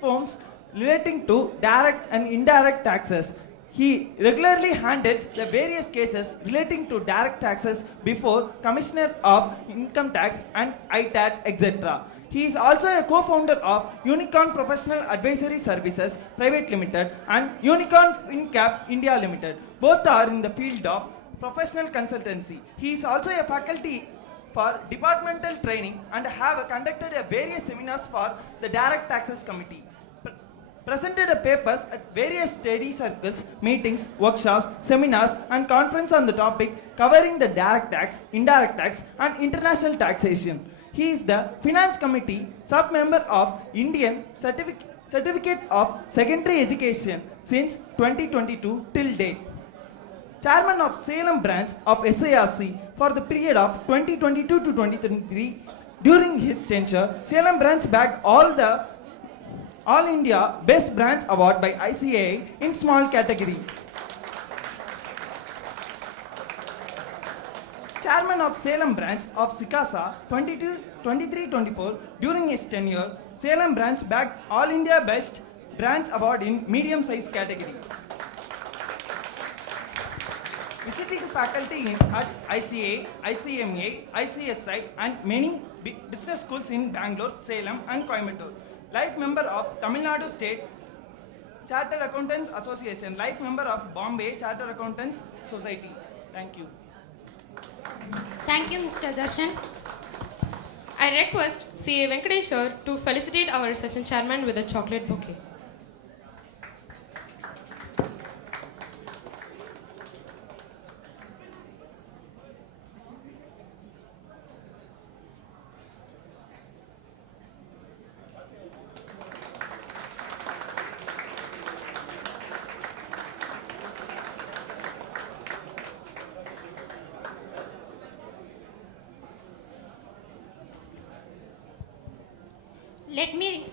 forms relating to direct and indirect taxes. He regularly handles the various cases relating to direct taxes before Commissioner of Income Tax and ITAT, etc. He is also a co-founder of Unicorn Professional Advisory Services Private Limited and Unicorn FinCap India Limited. Both are in the field of professional consultancy. He is also a faculty for departmental training and have conducted various seminars for the Direct Taxes Committee. Presented papers at various study circles, meetings, workshops, seminars and conferences on the topic covering the direct tax, indirect tax and international taxation. He is the Finance Committee sub-member of Indian Certificate of Secondary Education since 2022 till date. Chairman of Salem branch of SARC for the period of 2022 to 2023. During his tenure, Salem branch bagged All India Best Branch Award by ICAI in small category. Chairman of Salem branch of SICASA 23-24. During his tenure, Salem branch bagged All India Best Branch Award in medium size category. Visiting faculty at ICA, ICMA, ICSI and many business schools in Bangalore, Salem and Coimbatore. Life member of Tamil Nadu State Chartered Accountants Association. Life member of Bombay Chartered Accountants Society. Thank you. Thank you, Mr. Darshan. I request CA Venkatesh sir to felicitate our session chairman with a chocolate bouquet. Let me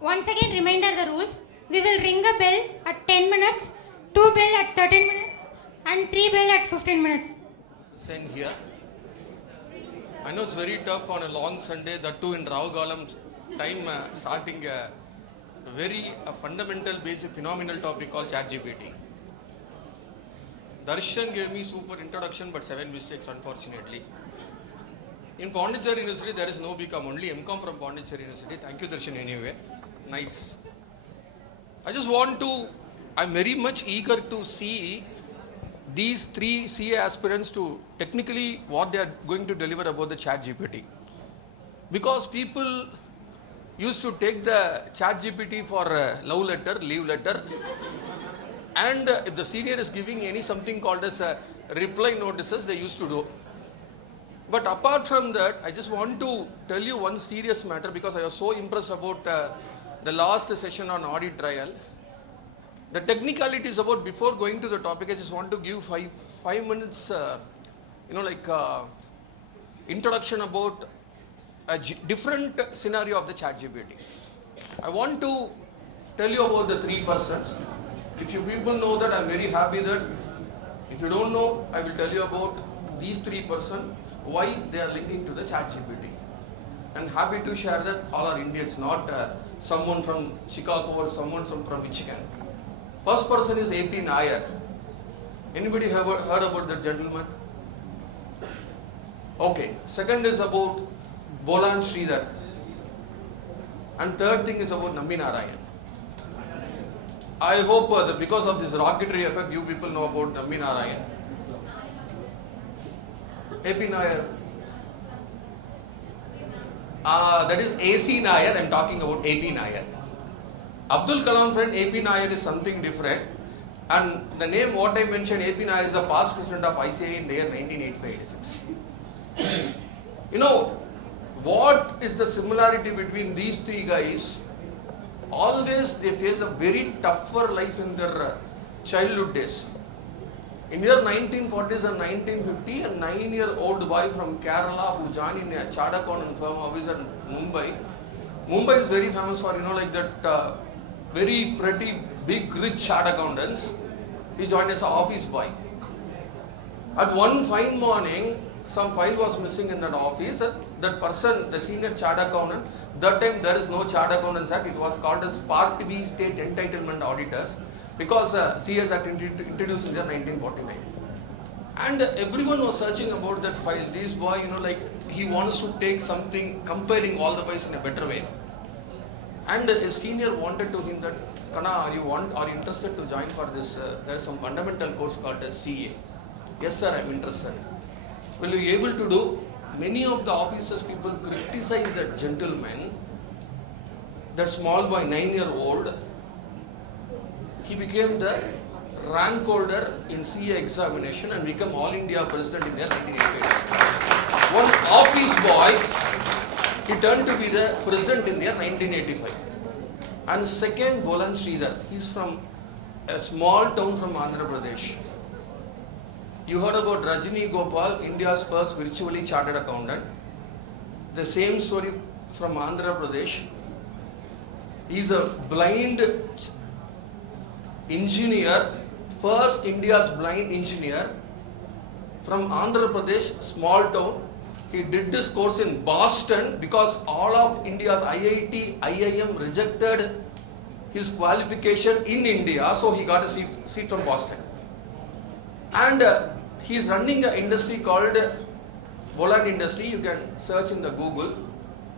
once again reminder the rules. We will ring a bell at 10 minutes, 2 bell at 13 minutes and 3 bell at 15 minutes. Send here. I know it's very tough on a long Sunday, that too in Raugalam time, starting a very fundamental, basic, phenomenal topic called ChatGPT. Darshan gave me super introduction, but 7 mistakes, unfortunately. In Pondicherry University, there is no BCom, only MCom from Pondicherry University. Thank you, Darshan, anyway. Nice. I'm very much eager to see these 3 CA aspirants to technically what they are going to deliver about the ChatGPT. Because people used to take the ChatGPT for a love letter, leave letter, and if the senior is giving something called as reply notices, they used to do. But apart from that, I just want to tell you one serious matter, because I was so impressed about the last session on audit trial. The technicalities about, before going to the topic, I just want to give 5 minutes, introduction about a different scenario of the ChatGPT. I want to tell you about the 3 persons. If you people know that, I'm very happy that. If you don't know, I will tell you about these 3 persons, why they are linking to the ChatGPT. And happy to share that all are Indians, not someone from Chicago or someone from Michigan. First person is AP Nair. Anybody have heard about that gentleman? Okay. Second is about Bolan Sridhar. And third thing is about Nambi Narayan. I hope that because of this rocketry effect, you people know about Nambi Narayan. AP Nair. That is AC Nair. I am talking about AP Nair. Abdul Kalam friend AP Nair is something different. And the name what I mentioned, AP Nair, is the past president of ICAI in the year 1985-86. You know, what is the similarity between these 3 guys? Always they face a very tougher life in their childhood days. In the year 1940s and 1950, a 9-year-old boy from Kerala who joined in a chartered accountant firm office in Mumbai. Mumbai is very famous for, very pretty, big, rich chartered accountants. He joined as an office boy. At one fine morning, some file was missing in that office. That person, the senior chartered accountant, that time there is no Chartered Accountants Act. It was called as Part B State Entitlement Auditors, because CS Act introduced in the 1949. And everyone was searching about that file. This boy, he wants to take something, comparing all the files in a better way. And his senior wanted to him that, Kana, are you interested to join for this? There is some fundamental course called CA. Yes sir, I am interested. Will you be able to do? many of the officers people criticize that gentleman, that small boy, 9-year-old. He became the rank holder in CA examination and became All India President in the year 1985. One office boy, he turned to be the President in the year 1985. And second, Bolan Sridhar, he is from a small town from Andhra Pradesh. You heard about Rajini Gopal, India's first virtually chartered accountant. The same story from Andhra Pradesh. He is a blind engineer, first India's blind engineer from Andhra Pradesh, small town. He did this course in Boston because all of India's IIT, IIM rejected his qualification in India, so he got a seat from Boston. And he is running an industry called Bolan Industry. You can search in the Google.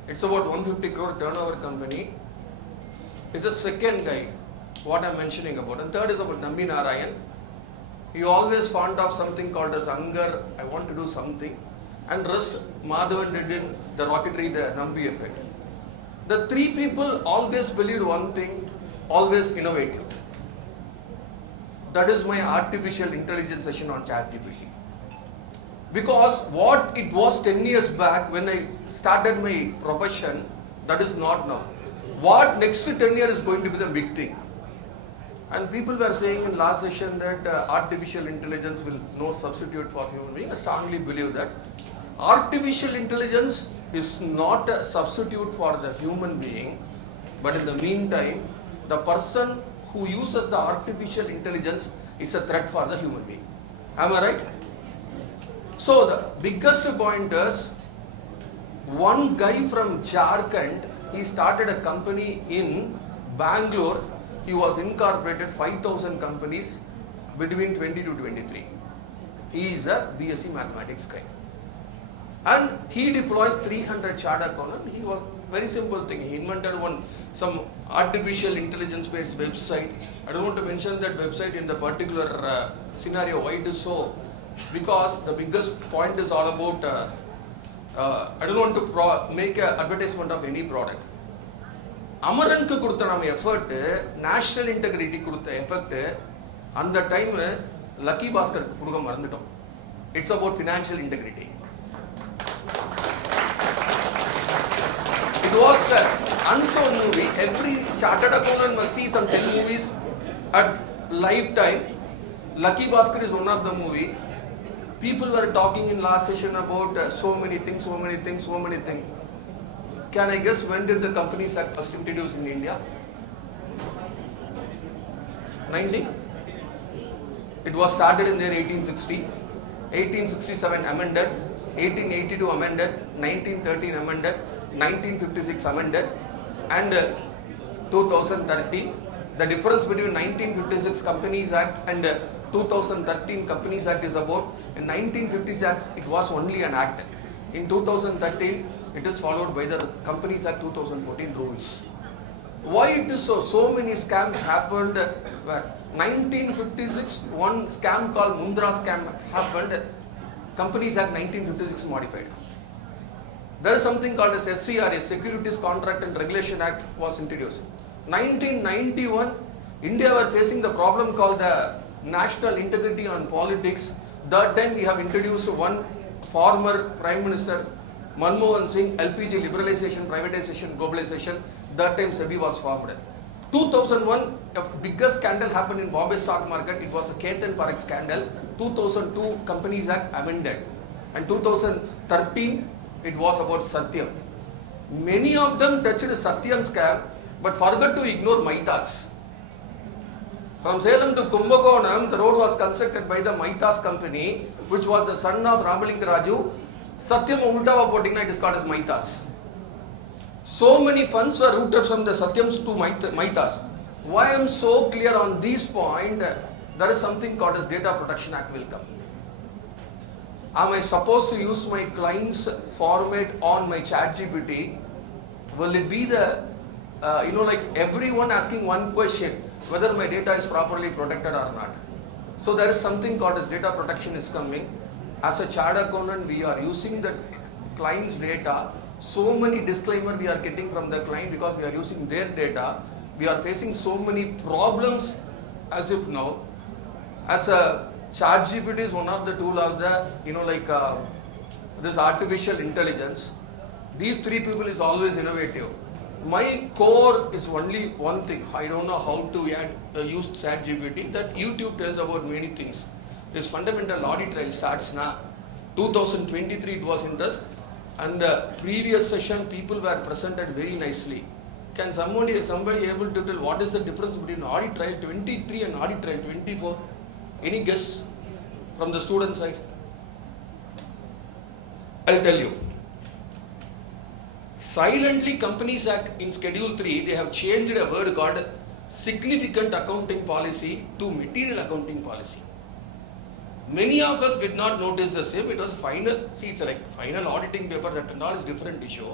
It's about 150 crore turnover company. He's the second guy, what I'm mentioning about. And third is about Nambi Narayan. He always fond of something called as anger. I want to do something. And rest, Madhavan did in the rocketry, the Nambi effect. The three people always believed one thing, always innovative. That is my artificial intelligence session on ChatGPT. Because what it was 10 years back when I started my profession, that is not now. What next 10 years is going to be the big thing. And people were saying in last session that artificial intelligence will no substitute for human being. I strongly believe that. Artificial intelligence is not a substitute for the human being, but in the meantime, the person who uses the artificial intelligence is a threat for the human being. Am I right? So the biggest point is, one guy from Jharkhand, he started a company in Bangalore. He was incorporated 5,000 companies between 20 to 23. He is a BSc mathematics guy. And he deploys 300 chartered accountants. He was very simple thing. He invented some artificial intelligence based website. I don't want to mention that website in the particular scenario. Why it is so? Because the biggest point is all about, I don't want to make an advertisement of any product. Amaranku kudutha nam effort, national integrity kudutha effect, and the time Lucky Bhaskar kuduka marandittom. It's about financial integrity. It was an unsold movie. Every chartered accountant must see some 10 movies at lifetime. Lucky Bhaskar is one of the movie. People were talking in last session about so many things. Can I guess when did the Companies Act first introduced in India? 90? It was started in there 1860. 1867 amended. 1882 amended. 1913 amended. 1956 amended. And 2013. The difference between 1956 Companies Act and 2013 Companies Act is about, in 1956 Act, it was only an act. In 2013, it is followed by the Companies Act 2014 rules. Why it is so? So many scams happened. 1956, one scam called Mundra scam happened. Companies Act 1956 modified. There is something called as SCRA, Securities Contract and Regulation Act was introduced. 1991, India were facing the problem called the national integrity on politics. That time we have introduced one former Prime Minister, Manmohan Singh, LPG liberalization, privatization, globalization. That time SEBI was formed. 2001, a biggest scandal happened in Bombay stock market. It was a Ketan Parekh scandal. 2002, Companies Act amended. And 2013, it was about Satyam. Many of them touched Satyam scam, but forgot to ignore Maitas. From Salem to Kumbakonam, the road was constructed by the Maitas company, which was the son of Ramalinga Raju. Satyam Ultava Potingna, it is called as Maitas. So many funds were routed from the Satyams to Maitas. Why I am so clear on this point, there is something called as Data Protection Act will come. Am I supposed to use my client's format on my ChatGPT? Will it be the, like everyone asking one question, whether my data is properly protected or not? So there is something called as data protection is coming. As a chartered accountant, we are using the client's data. So many disclaimer we are getting from the client because we are using their data. We are facing so many problems as if now. As a ChatGPT is one of the tool of the, this artificial intelligence. These three people is always innovative. My core is only one thing. I don't know how to use ChatGPT. That YouTube tells about many things. This fundamental audit trial starts now. 2023 it was interest, and previous session people were presented very nicely. Can somebody able to tell what is the difference between audit trial 23 and audit trial 24? Any guess from the student side? I'll tell you. Silently, Companies Act in Schedule 3, they have changed a word called significant accounting policy to material accounting policy. Many of us did not notice the same. It was final, it's like final auditing paper, that and all is different issue.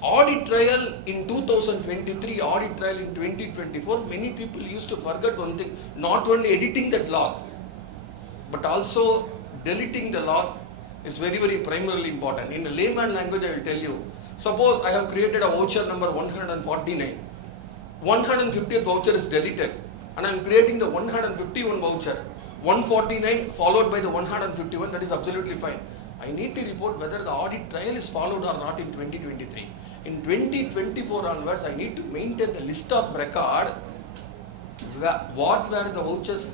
Audit trail in 2023, audit trail in 2024, many people used to forget one thing, not only editing that log, but also deleting the log is very, very primarily important. In a layman language, I will tell you, suppose I have created a voucher number 149, 150th voucher is deleted, and I am creating the 151 voucher, 149 followed by the 151, that is absolutely fine. I need to report whether the audit trail is followed or not in 2023. In 2024 onwards, I need to maintain a list of record, what were the vouchers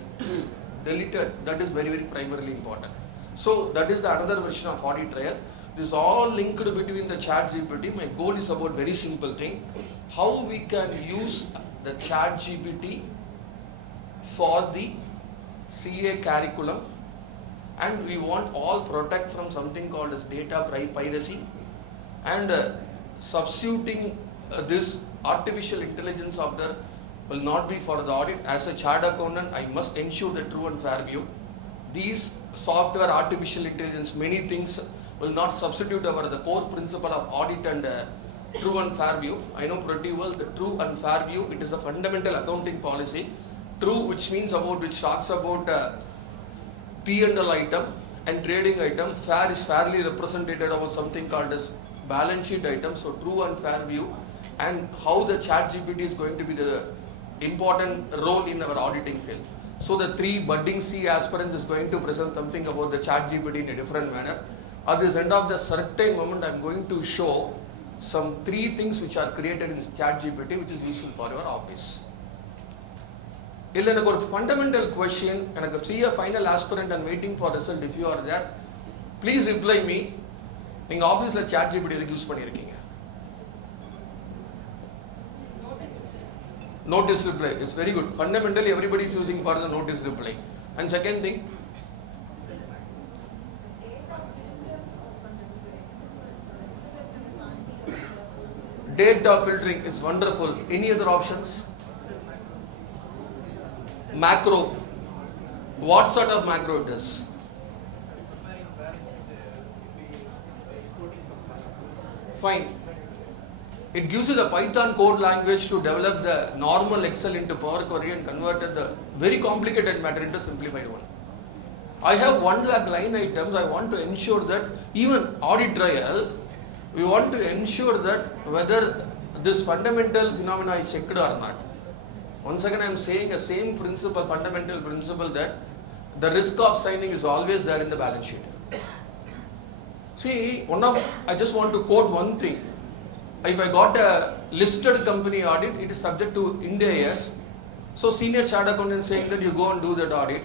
deleted, that is very, very primarily important. So that is the another version of audit trail. This is all linked between the ChatGPT. My goal is about very simple thing, how we can use the ChatGPT for the CA curriculum, and we want all protect from something called as data piracy, and substituting this artificial intelligence software will not be for the audit. As a chartered accountant, I must ensure the true and fair view. These software, artificial intelligence, many things will not substitute the core principle of audit and true and fair view. I know pretty well the true and fair view. It is a fundamental accounting policy. True, which means which talks about P&L item and trading item. Fair is fairly represented about something called as balance sheet item. So true and fair view, and how the ChatGPT is going to be the important role in our auditing field. So the three budding C aspirants is going to present something about the ChatGPT in a different manner. At this end of the certain moment, I am going to show some three things which are created in ChatGPT which is useful for your office. Illa a fundamental question, and I see a final aspirant and waiting for result. If you are there, please reply me. In office la ChatGPT use pannirukeenga. Notice reply is very good. Fundamentally, everybody is using for the notice reply. And second thing, data filtering is wonderful. Any other options? Macro. What sort of macro it is? Fine. It gives you the Python code language to develop the normal Excel into Power Query and converted the very complicated matter into simplified one. I have 1 lakh line items. I want to ensure that even audit trial, we want to ensure that whether this fundamental phenomena is checked or not. Once again, I am saying a same principle, fundamental principle, that the risk of signing is always there in the balance sheet. See, I just want to quote one thing. If I got a listed company audit, it is subject to Ind AS. So senior chartered accountant saying that you go and do that audit,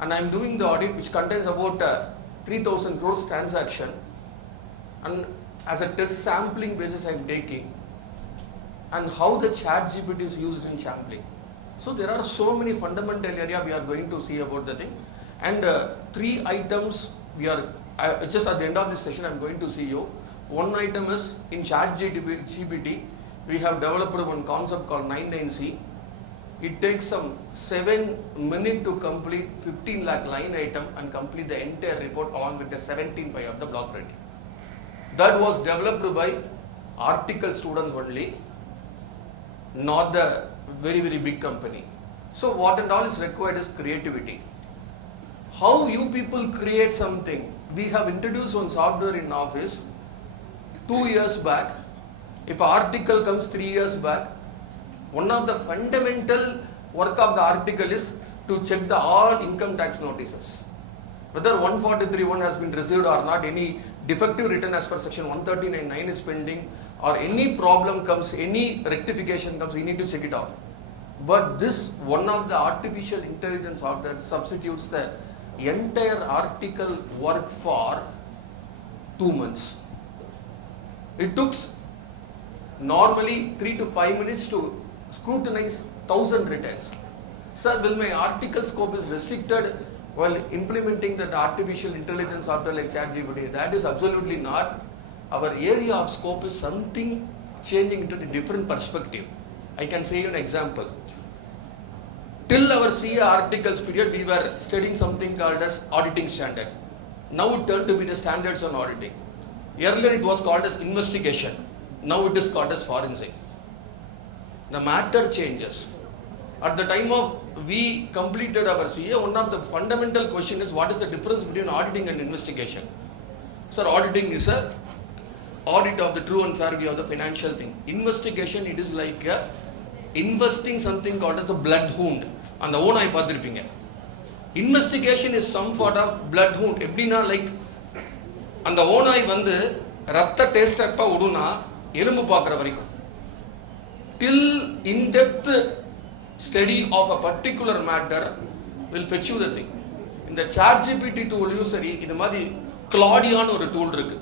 and I am doing the audit which contains about 3,000 crores transaction, and as a test sampling basis I am taking, and how the ChatGPT is used in sampling. So there are so many fundamental areas we are going to see about the thing, and three items we are just at the end of this session I am going to see you. One item is in ChatGPT we have developed one concept called 99C. It takes some 7 minutes to complete 15 lakh line item and complete the entire report along with the 17.5 of the block printing. That was developed by article students only, not the very, very big company. So what and all is required is creativity. How you people create something, we have introduced one software in office 2 years back. If an article comes 3 years back, one of the fundamental work of the article is to check the all income tax notices. Whether 143.1 has been received or not, any defective return as per section 139.9 is pending, or any problem comes, any rectification comes, we need to check it off. But this, one of the artificial intelligence software substitutes the entire article work for 2 months. It took normally 3 to 5 minutes to scrutinize 1,000 returns. Sir, will my article scope is restricted while implementing that artificial intelligence software like ChatGPT? That is absolutely not. Our area of scope is something changing into the different perspective. I can say you an example. Till our CA articles period, we were studying something called as auditing standard. Now it turned to be the standards on auditing. Earlier it was called as investigation. Now it is called as forensic. The matter changes. At the time of we completed our CA, one of the fundamental question is what is the difference between auditing and investigation? Sir, auditing is a audit of the true and fair view of the financial thing. Investigation, it is like investing something called as a blood wound. And the own I pathirpinga. Investigation is some sort of blood wound. Eppdina like and the own I vandu ratta taste appa uduna elumbu paakra varaikum. Till in-depth study of a particular matter will fetch you the thing. In the ChatGPT tool you sari idu mari Claudia nu oru tool irukku.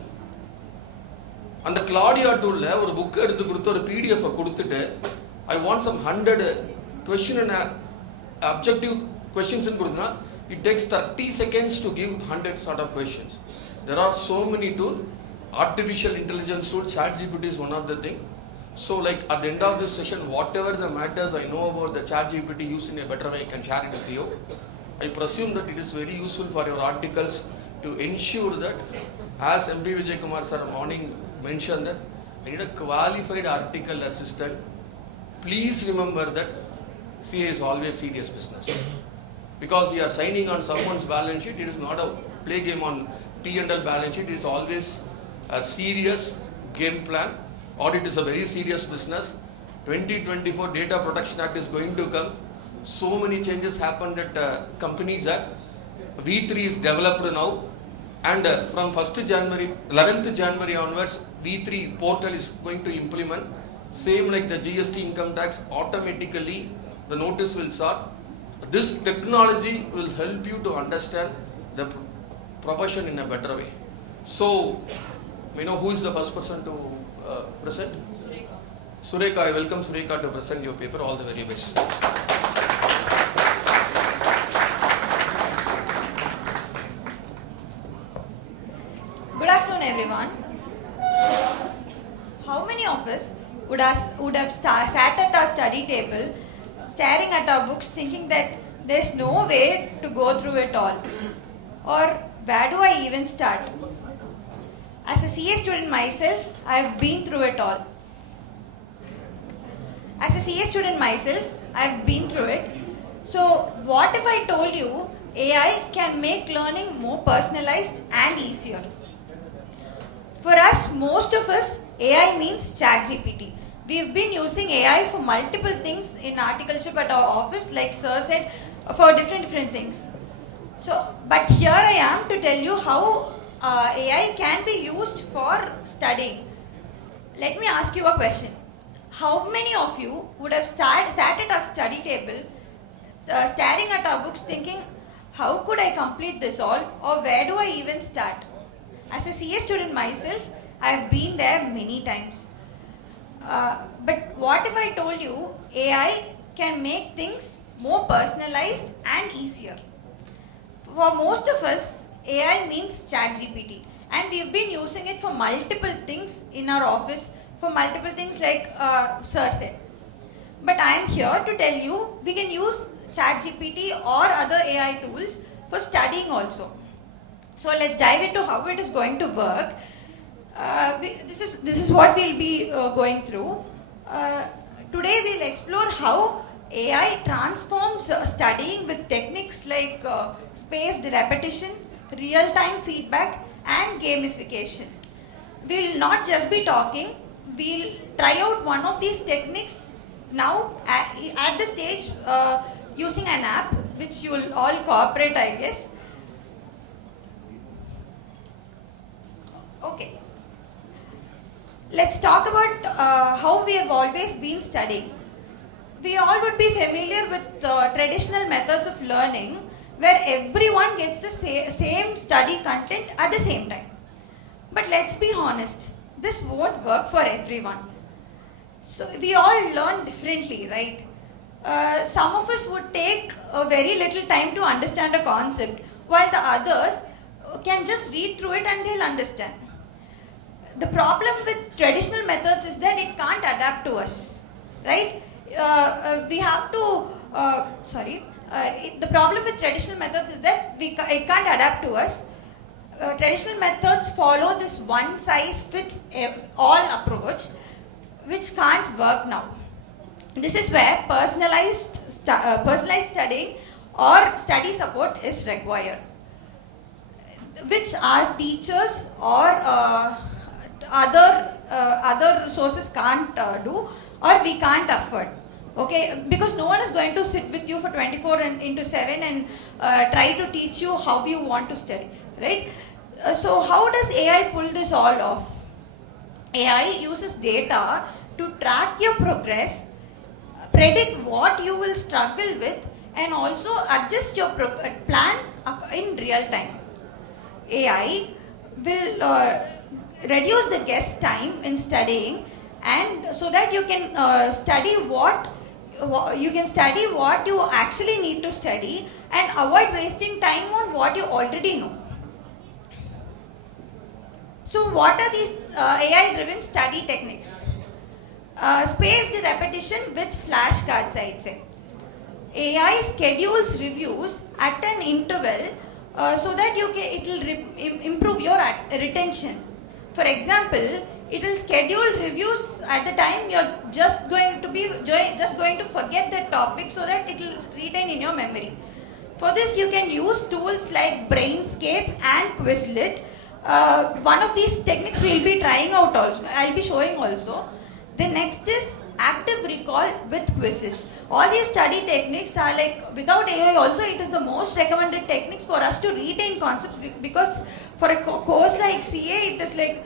And the Claudia tool la oru book eduthu kuduthu oru PDF kodutittu I want some 100 question and objective questions in kuduna, it takes 30 seconds to give 100 sort of questions. There are so many tools. Artificial intelligence tool, ChatGPT is one of the thing. So like at the end of this session, whatever the matters I know about the ChatGPT used in a better way, I can share it with you. I presume that it is very useful for your articles to ensure that, as MP Vijay Kumar sir morning mentioned, that I need a qualified article assistant. Please remember that CA is always serious business. Because we are signing on someone's balance sheet, it is not a play game on P&L balance sheet, it is always a serious game plan. Audit is a very serious business. 2024 Data Protection Act is going to come. So many changes happened at companies. V3 is developed now, and from 1st January, 11th January onwards, V3 portal is going to implement. Same like the GST income tax, automatically the notice will start. This technology will help you to understand the profession in a better way. So, you know who is the first person to present? Sureka. I welcome Sureka to present your paper. All the very best. Good afternoon, everyone. How many of us would have sat at our study table, staring at our books, thinking that there's no way to go through it all? Or where do I even start? As a CA student myself, I have been through it all. As a CA student myself, I have been through it. So what if I told you AI can make learning more personalized and easier? For us, most of us, AI means ChatGPT. We've been using AI for multiple things in articleship at our office, like Sir said, for different things. So, but here I am to tell you how AI can be used for studying. Let me ask you a question. How many of you would have sat at our study table, staring at our books, thinking, how could I complete this all, or where do I even start? As a CA student myself, I have been there many times. But what if I told you AI can make things more personalized and easier? For most of us, AI means ChatGPT, and we've been using it for multiple things in our office, for multiple things like Sir said. But I'm here to tell you we can use ChatGPT or other AI tools for studying also. So let's dive into how it is going to work. This is what we'll be going through. Today we'll explore how AI transforms studying with techniques like spaced repetition, real-time feedback and gamification. We'll not just be talking, we'll try out one of these techniques now at the stage using an app which you will all cooperate, I guess. Okay. Let's talk about how we have always been studying. We all would be familiar with traditional methods of learning where everyone gets the same study content at the same time. But let's be honest, this won't work for everyone. So we all learn differently, right? Some of us would take a very little time to understand a concept, while the others can just read through it and they'll understand. The problem with traditional methods is that it can't adapt to us, right? We have to, the problem with traditional methods is that it can't adapt to us. Traditional methods follow this one size fits all approach, which can't work now. This is where personalized studying or study support is required, which our teachers or other sources can't do, or we can't afford. Okay, because no one is going to sit with you for 24/7 and try to teach you how you want to study, right? So how does AI pull this all off? AI uses data to track your progress, predict what you will struggle with, and also adjust your plan in real time. AI will reduce the guess time in studying, and so that you can study what you actually need to study and avoid wasting time on what you already know. So what are these AI-driven study techniques? Spaced repetition with flashcards, I'd say. AI schedules reviews at an interval so that it will improve your retention. For example, it will schedule reviews at the time you're just going to forget the topic so that it will retain in your memory. For this, you can use tools like Brainscape and Quizlet. One of these techniques we'll be trying out also. I'll be showing also. The next is active recall with quizzes. All these study techniques are like, without AI also, it is the most recommended techniques for us to retain concepts, because for a course like CA, it is like,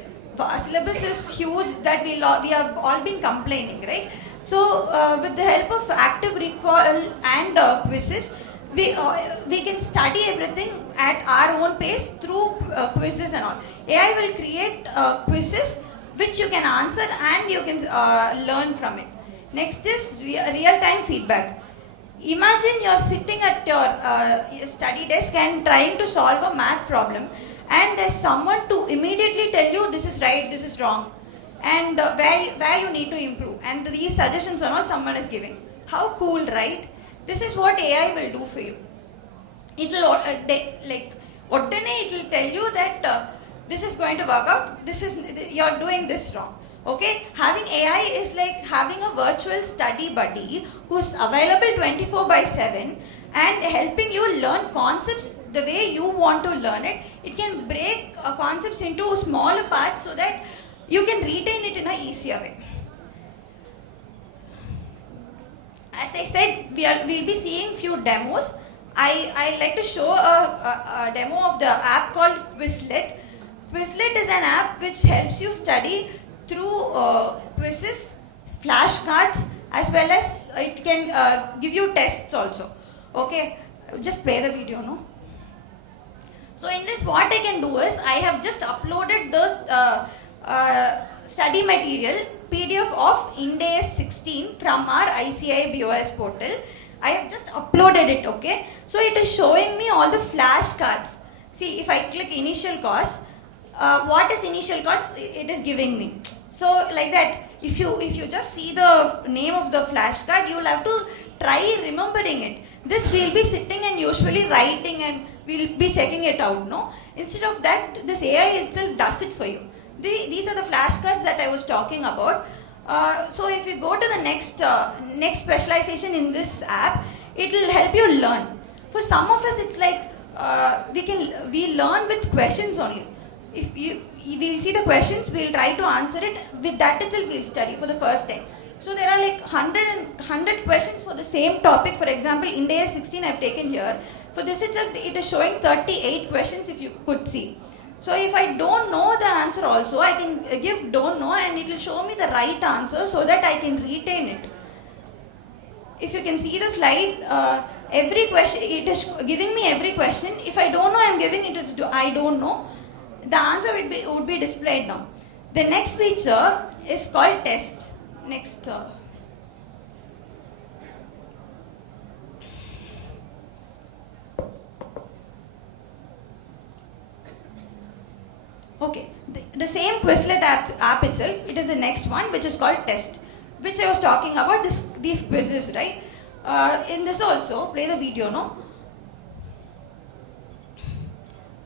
syllabus is huge that we have all been complaining, right? So with the help of active recall and quizzes, we can study everything at our own pace through quizzes and all. AI will create quizzes which you can answer and you can learn from it. Next is real-time feedback. Imagine you're sitting at your study desk and trying to solve a math problem, and there's someone to immediately tell you this is right, this is wrong, and where you need to improve. And these suggestions and all someone is giving. How cool, right? This is what AI will do for you. It will it will tell you that this is going to work out. You're doing this wrong. Okay, having AI is like having a virtual study buddy who's available 24/7 and helping you learn concepts the way you want to learn it. It can break concepts into smaller parts so that you can retain it in an easier way. As I said, we'll be seeing few demos. I'd like to show a demo of the app called Quizlet. Quizlet is an app which helps you study through quizzes, flashcards, as well as it can give you tests also. Okay, just play the video, no? So in this, what I can do is, I have just uploaded the study material PDF of IndAS 16 from our ICI BOS portal. I have just uploaded it, okay? So it is showing me all the flashcards. See, if I click initial course, what is initial course? It is giving me. So like that, if you just see the name of the flashcard, you will have to try remembering it. This we'll be sitting and usually writing and we'll be checking it out, no? Instead of that, this AI itself does it for you. These are the flashcards that I was talking about. So if you go to the next specialization in this app, it will help you learn. For some of us, it's like we we learn with questions only. If we'll see the questions, we'll try to answer it. With that itself, we'll study for the first time. So there are like 100 questions for the same topic. For example, India 16 I've taken here. For this itself, it is showing 38 questions if you could see. So if I don't know the answer also, I can give don't know and it will show me the right answer so that I can retain it. If you can see the slide, every question, it is giving me every question. If I don't know, I am giving it as I don't know. The answer would be displayed now. The next feature is called test. Next. Okay, the same Quizlet app itself, it is the next one which is called test, which I was talking about, these quizzes, right? In this also, play the video, no?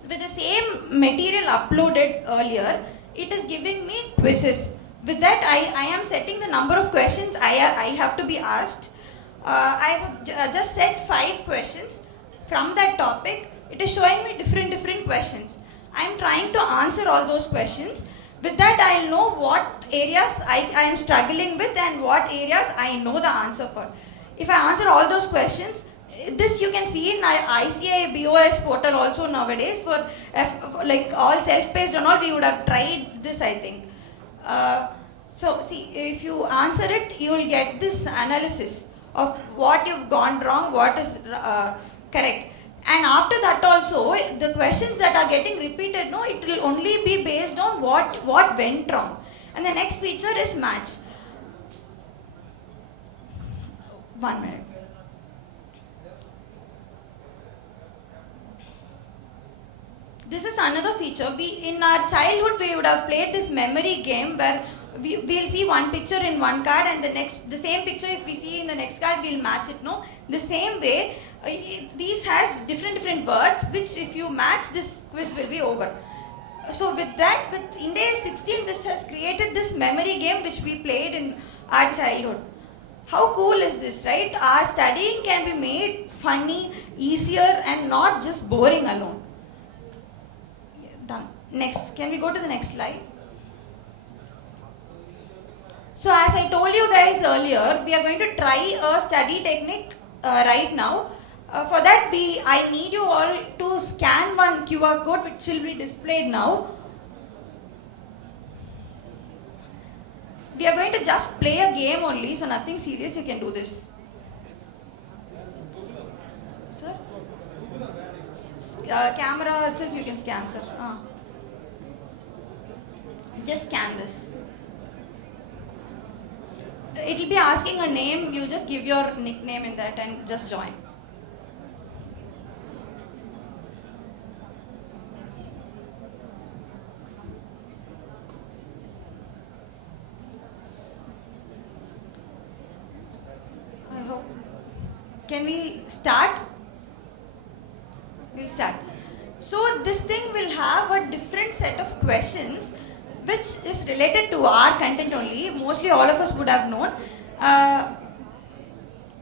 With the same material uploaded earlier, it is giving me quizzes. With that, I am setting the number of questions I have to be asked. I have just set 5 questions from that topic. It is showing me different questions. I am trying to answer all those questions. With that, I will know what areas I am struggling with and what areas I know the answer for. If I answer all those questions, this you can see in ICAI BOS portal also nowadays for like all self-paced and all, we would have tried this, I think. So see, if you answer it, you will get this analysis of what you've gone wrong, what is correct. And after that also, the questions that are getting repeated, no, it will only be based on what went wrong. And the next feature is match. 1 minute. This is another feature. In our childhood, we would have played this memory game where we'll see one picture in one card and the same picture if we see in the next card, we'll match it, no? The same way, these has different words which if you match, this quiz will be over. So with that, with India 16, this has created this memory game which we played in our childhood. How cool is this, right? Our studying can be made funny, easier and not just boring alone. Done. Next, can we go to the next slide? So as I told you guys earlier, we are going to try a study technique right now. For that, I need you all to scan one QR code which will be displayed now. We are going to just play a game only, so nothing serious, you can do this. Sir? Camera itself you can scan, sir. Just scan this. It will be asking a name, you just give your nickname in that and just join. I hope. Can we start? We'll start. So this thing will have a different set of questions which is related to our content only. Mostly all of us would have known.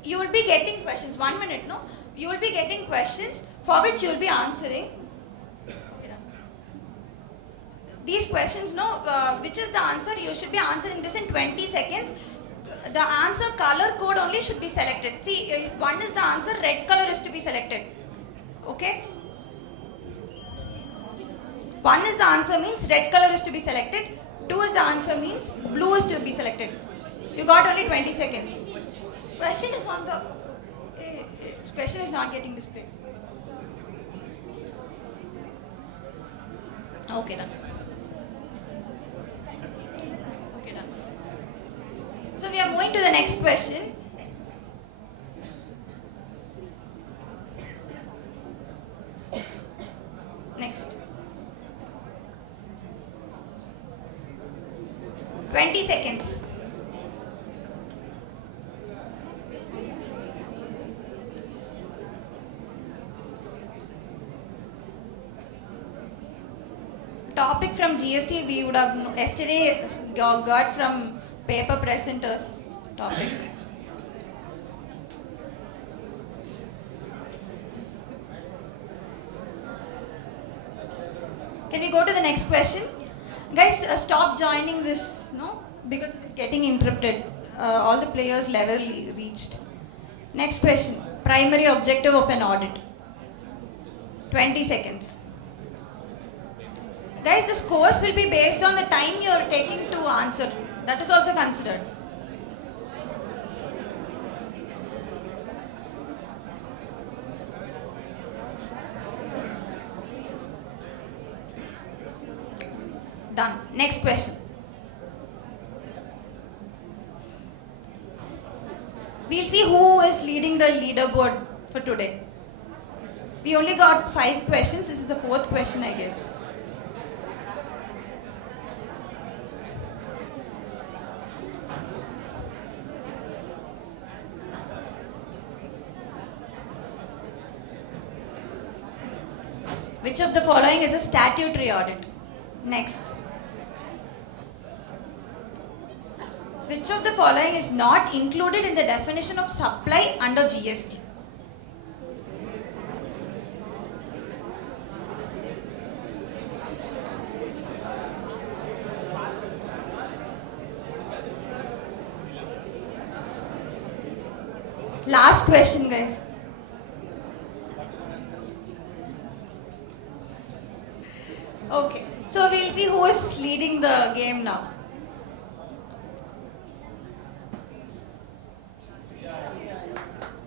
You will be getting questions. 1 minute, no? You will be getting questions for which you will be answering. These questions, no? Which is the answer? You should be answering this in 20 seconds. The answer color code only should be selected. See, if 1 is the answer, red color is to be selected. Okay? 1 is the answer means red color is to be selected. 2 is the answer means blue is to be selected. You got only 20 seconds. Question is on the... question is not getting displayed. Okay, done. Okay, done. So we are moving to the next question. Next. 20 seconds. Topic from GST we would have yesterday got from paper presenters topic. Can we go to the next question? Guys, stop joining this, no? Because it is getting interrupted. All the players level reached. Next question. Primary objective of an audit. 20 seconds. Guys, the scores will be based on the time you are taking to answer. That is also considered. Done. Next question. We'll see who is leading the leaderboard for today. We only got 5 questions. This is the 4th question, I guess. Which of the following is a statutory audit? Next. Which of the following is not included in the definition of supply under GST? Last question, guys. Okay, so we'll see who is leading the game now.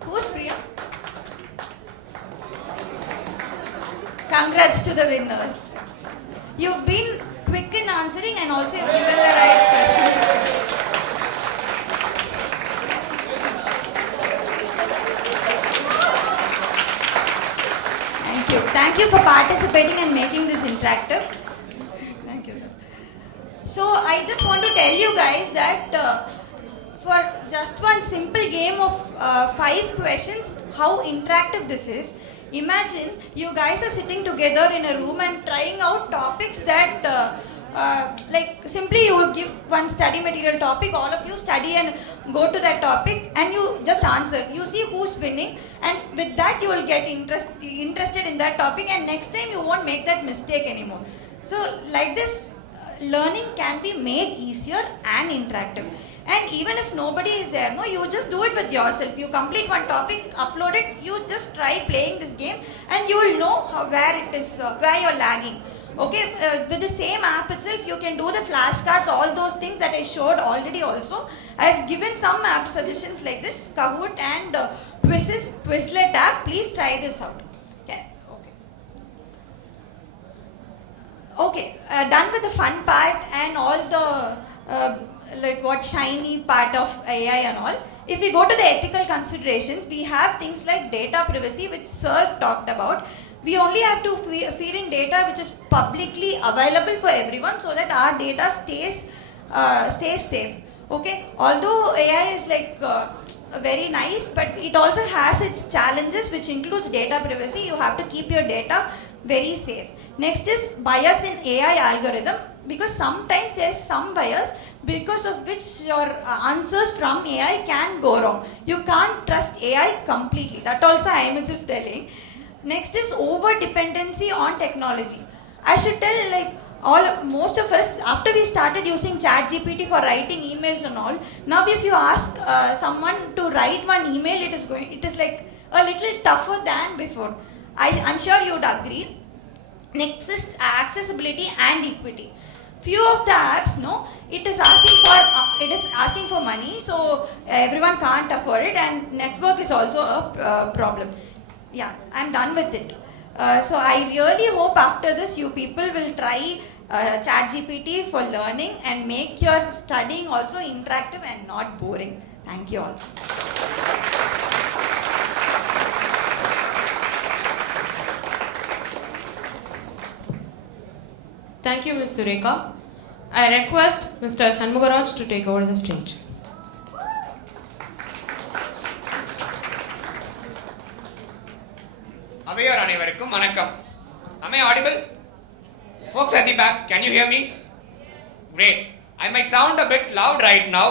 Who's Priya? Congrats to the winners. You've been quick in answering and also you've given the right question. Thank you. Thank you for participating and making this interactive. Thank you, sir. So I just want to tell you guys that for just one simple game of 5 questions, how interactive this is. Imagine you guys are sitting together in a room and trying out topics that like simply you would give one study material topic, all of you study and go to that topic and you just answer. You see who's winning and with that you will get interested in that topic and next time you won't make that mistake anymore. So like this, learning can be made easier and interactive. And even if nobody is there, no, you just do it with yourself. You complete one topic, upload it, you just try playing this game and you will know where it is, where you're lagging. Okay, with the same app itself, you can do the flashcards, all those things that I showed already also. I have given some app suggestions like this, Kahoot and Quizzes, Quizlet app. Please try this out. Okay, done with the fun part and all the like what shiny part of AI and all. If we go to the ethical considerations, we have things like data privacy, which Sir talked about. We only have to feed in data which is publicly available for everyone so that our data stays safe. Okay, although AI is like very nice, but it also has its challenges, which includes data privacy. You have to keep your data very safe. Next is bias in AI algorithm, because sometimes there is some bias because of which your answers from AI can go wrong. You can't trust AI completely. That also I am just telling. Next is over dependency on technology. I should tell like most of us, after we started using ChatGPT for writing emails and all, now if you ask someone to write one email, it is like a little tougher than before. I'm sure you would agree. Next is accessibility and equity. Few of the apps, no, it is asking for money, so everyone can't afford it, and network is also a problem. Yeah, I'm done with it. So I really hope after this you people will try ChatGPT for learning and make your studying also interactive and not boring. Thank you all. Thank you, Ms. Sureka. I request Mr. Shanmugaraj to take over the stage. Avaiyar அனைவருக்கும் வணக்கம். Am I audible? Folks at the back, can you hear me? Great. I might sound a bit loud right now.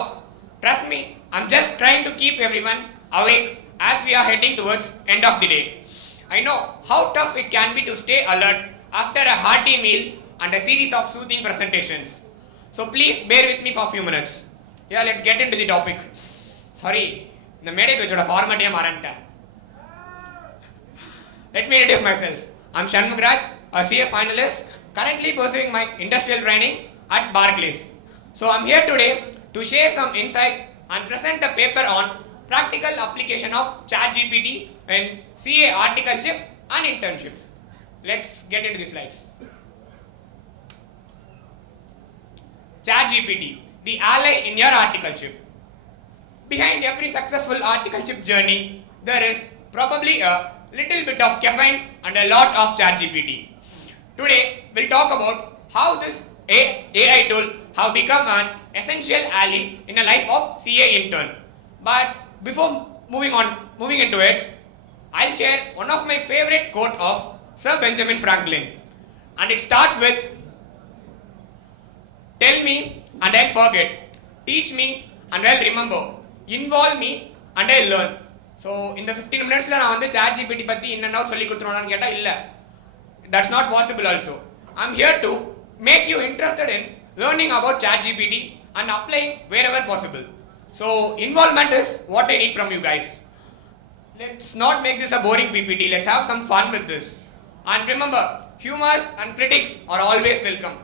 Trust me, I'm just trying to keep everyone awake as we are heading towards end of the day. I know how tough it can be to stay alert after a hearty meal and a series of soothing presentations. So please bear with me for a few minutes. Yeah, let's get into the topic. Sorry, the மேடை பேச்சோட ஃபார்மேட்டே மறந்துட்டேன். Let me introduce myself. I'm Shanmugraj, a CA finalist, currently pursuing my industrial training at Barclays. So I'm here today to share some insights and present a paper on practical application of ChatGPT in CA articleship and internships. Let's get into the slides. ChatGPT, the ally in your articleship. Behind every successful articleship journey, there is probably a little bit of caffeine and a lot of ChatGPT. Today, we'll talk about how this AI tool have become an essential ally in the life of CA intern. But before moving into it, I'll share one of my favorite quote of Sir Benjamin Franklin. And it starts with, "Tell me and I'll forget. Teach me and I'll remember. Involve me and I'll learn." So in the 15 minutes நான் வந்து ChatGPT பத்தி in and out சொல்லி கொடுத்துருவானான்னு கேட்டா இல்ல. That's not possible also. I'm here to make you interested in learning about ChatGPT and applying wherever possible. So involvement is what I need from you guys. Let's not make this a boring PPT. Let's have some fun with this. And remember, humors and critics are always welcome.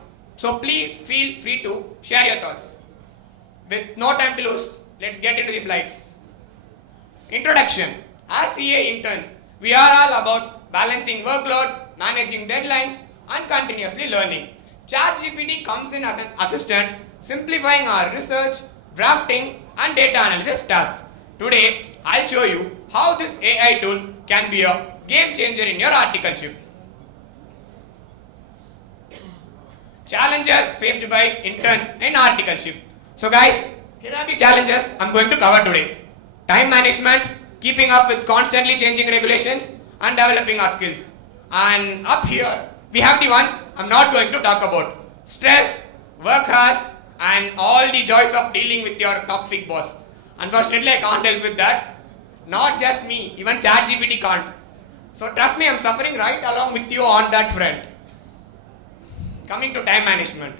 So please feel free to share your thoughts. With no time to lose, let's get into the slides. Introduction. As CA interns, we are all about balancing workload, managing deadlines, and continuously learning. ChatGPT comes in as an assistant, simplifying our research, drafting, and data analysis tasks. Today, I'll show you how this AI tool can be a game changer in your articleship. Challenges faced by interns in articleship. So guys, here are the challenges I'm going to cover today. Time management, keeping up with constantly changing regulations, and developing our skills. And up here, we have the ones I'm not going to talk about. Stress, work hours, and all the joys of dealing with your toxic boss. Unfortunately, I can't help with that. Not just me, even ChatGPT can't. So trust me, I'm suffering right along with you on that front. Coming to time management.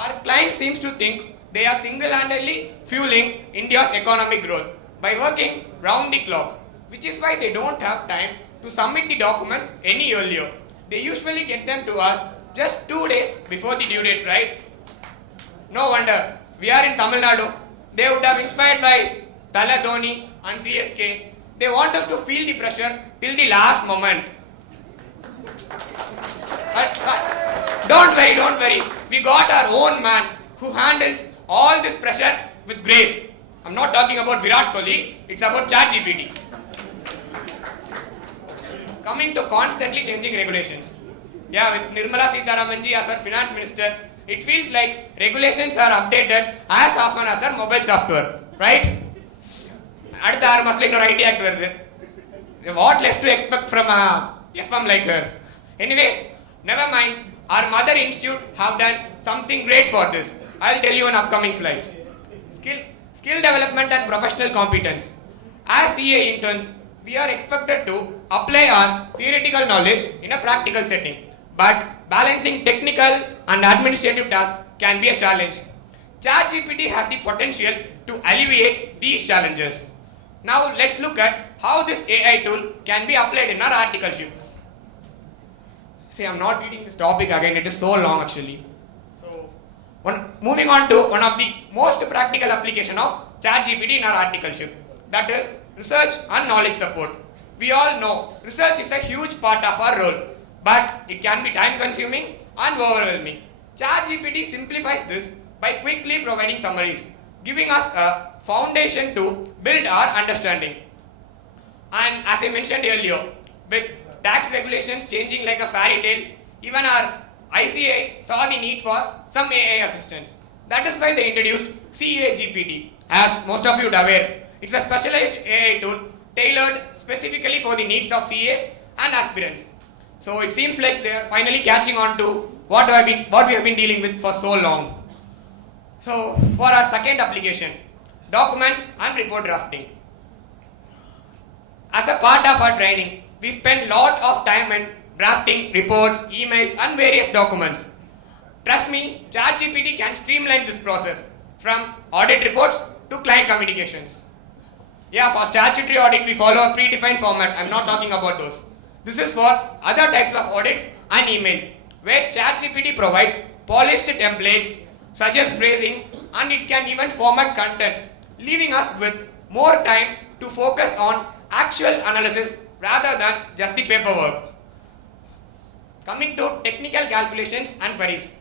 Our client seems to think they are single-handedly fueling India's economic growth by working round the clock, which is why they don't have time to submit the documents any earlier. They usually get them to us just 2 days before the due dates, right? No wonder. We are in Tamil Nadu. They would have inspired by Tala Dhoni and CSK. They want us to feel the pressure till the last moment. Don't worry. We got our own man who handles all this pressure with grace. I'm not talking about Virat Kohli, it's about ChatGPT. Coming to constantly changing regulations. Yeah, with Nirmala Sitharamanji as our finance minister, it feels like regulations are updated as often as our mobile software, right? அடுத்த 6 மாசத்துல இன்னொரு IT act வருது. What less to expect from a FM like her? Anyways, never mind. Our mother institute have done something great for this. I'll tell you in upcoming slides. Skill development and professional competence. As CA interns, we are expected to apply our theoretical knowledge in a practical setting. But balancing technical and administrative tasks can be a challenge. ChatGPT has the potential to alleviate these challenges. Now let's look at how this AI tool can be applied in our articleship. See, I'm not reading this topic again, it is so long actually. Moving on to one of the most practical application of ChatGPT in our articleship, that is research and knowledge support. We all know research is a huge part of our role, but it can be time consuming and overwhelming. ChatGPT simplifies this by quickly providing summaries, giving us a foundation to build our understanding. And as I mentioned earlier, with tax regulations changing like a fairy tale, even our ICA saw the need for some AI assistance. That is why they introduced CAGPT. As most of you are aware, it's a specialized AI tool tailored specifically for the needs of CAs and aspirants. So it seems like they are finally catching on to what we have been dealing with for so long. So for our second application, document and report drafting. As a part of our training, we spend lot of time in drafting reports, emails, and various documents. Trust me, ChatGPT can streamline this process from audit reports to client communications. Yeah, for statutory audit, we follow a predefined format. I'm not talking about those. This is for other types of audits and emails, where ChatGPT provides polished templates, suggests phrasing, and it can even format content, leaving us with more time to focus on actual analysis rather than just the paperwork. Coming to technical calculations and queries.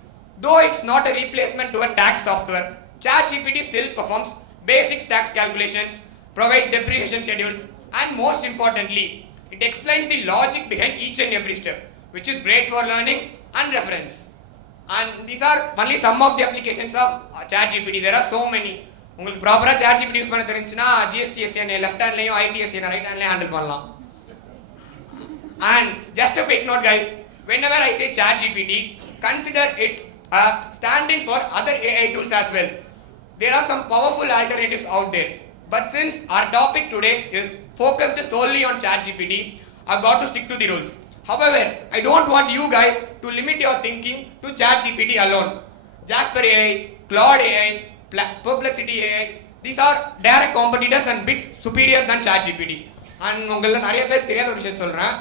Though it's not a replacement to a tax software, ChatGPT still performs basic tax calculations, provides depreciation schedules, and most importantly, it explains the logic behind each and every step, which is great for learning and reference. And these are only some of the applications of ChatGPT. There are so many. உங்களுக்கு ப்ராப்பரா ChatGPT use பண்ண தெரிஞ்சுனா GSTSN left ஹேண்ட்லயும் ITSN right ஹேண்ட்லயும் handle பண்ணலாம். And just a quick note guys, whenever I say ChatGPT, consider it a stand-in for other AI tools as well. There are some powerful alternatives out there. But since our topic today is focused solely on ChatGPT, I've got to stick to the rules. However, I don't want you guys to limit your thinking to ChatGPT alone. Jasper AI, Claude AI, Perplexity AI, these are direct competitors and bit superior than ChatGPT. And உங்கள நிறைய பேர் தெரியாத ஒரு விஷயம் சொல்றேன்.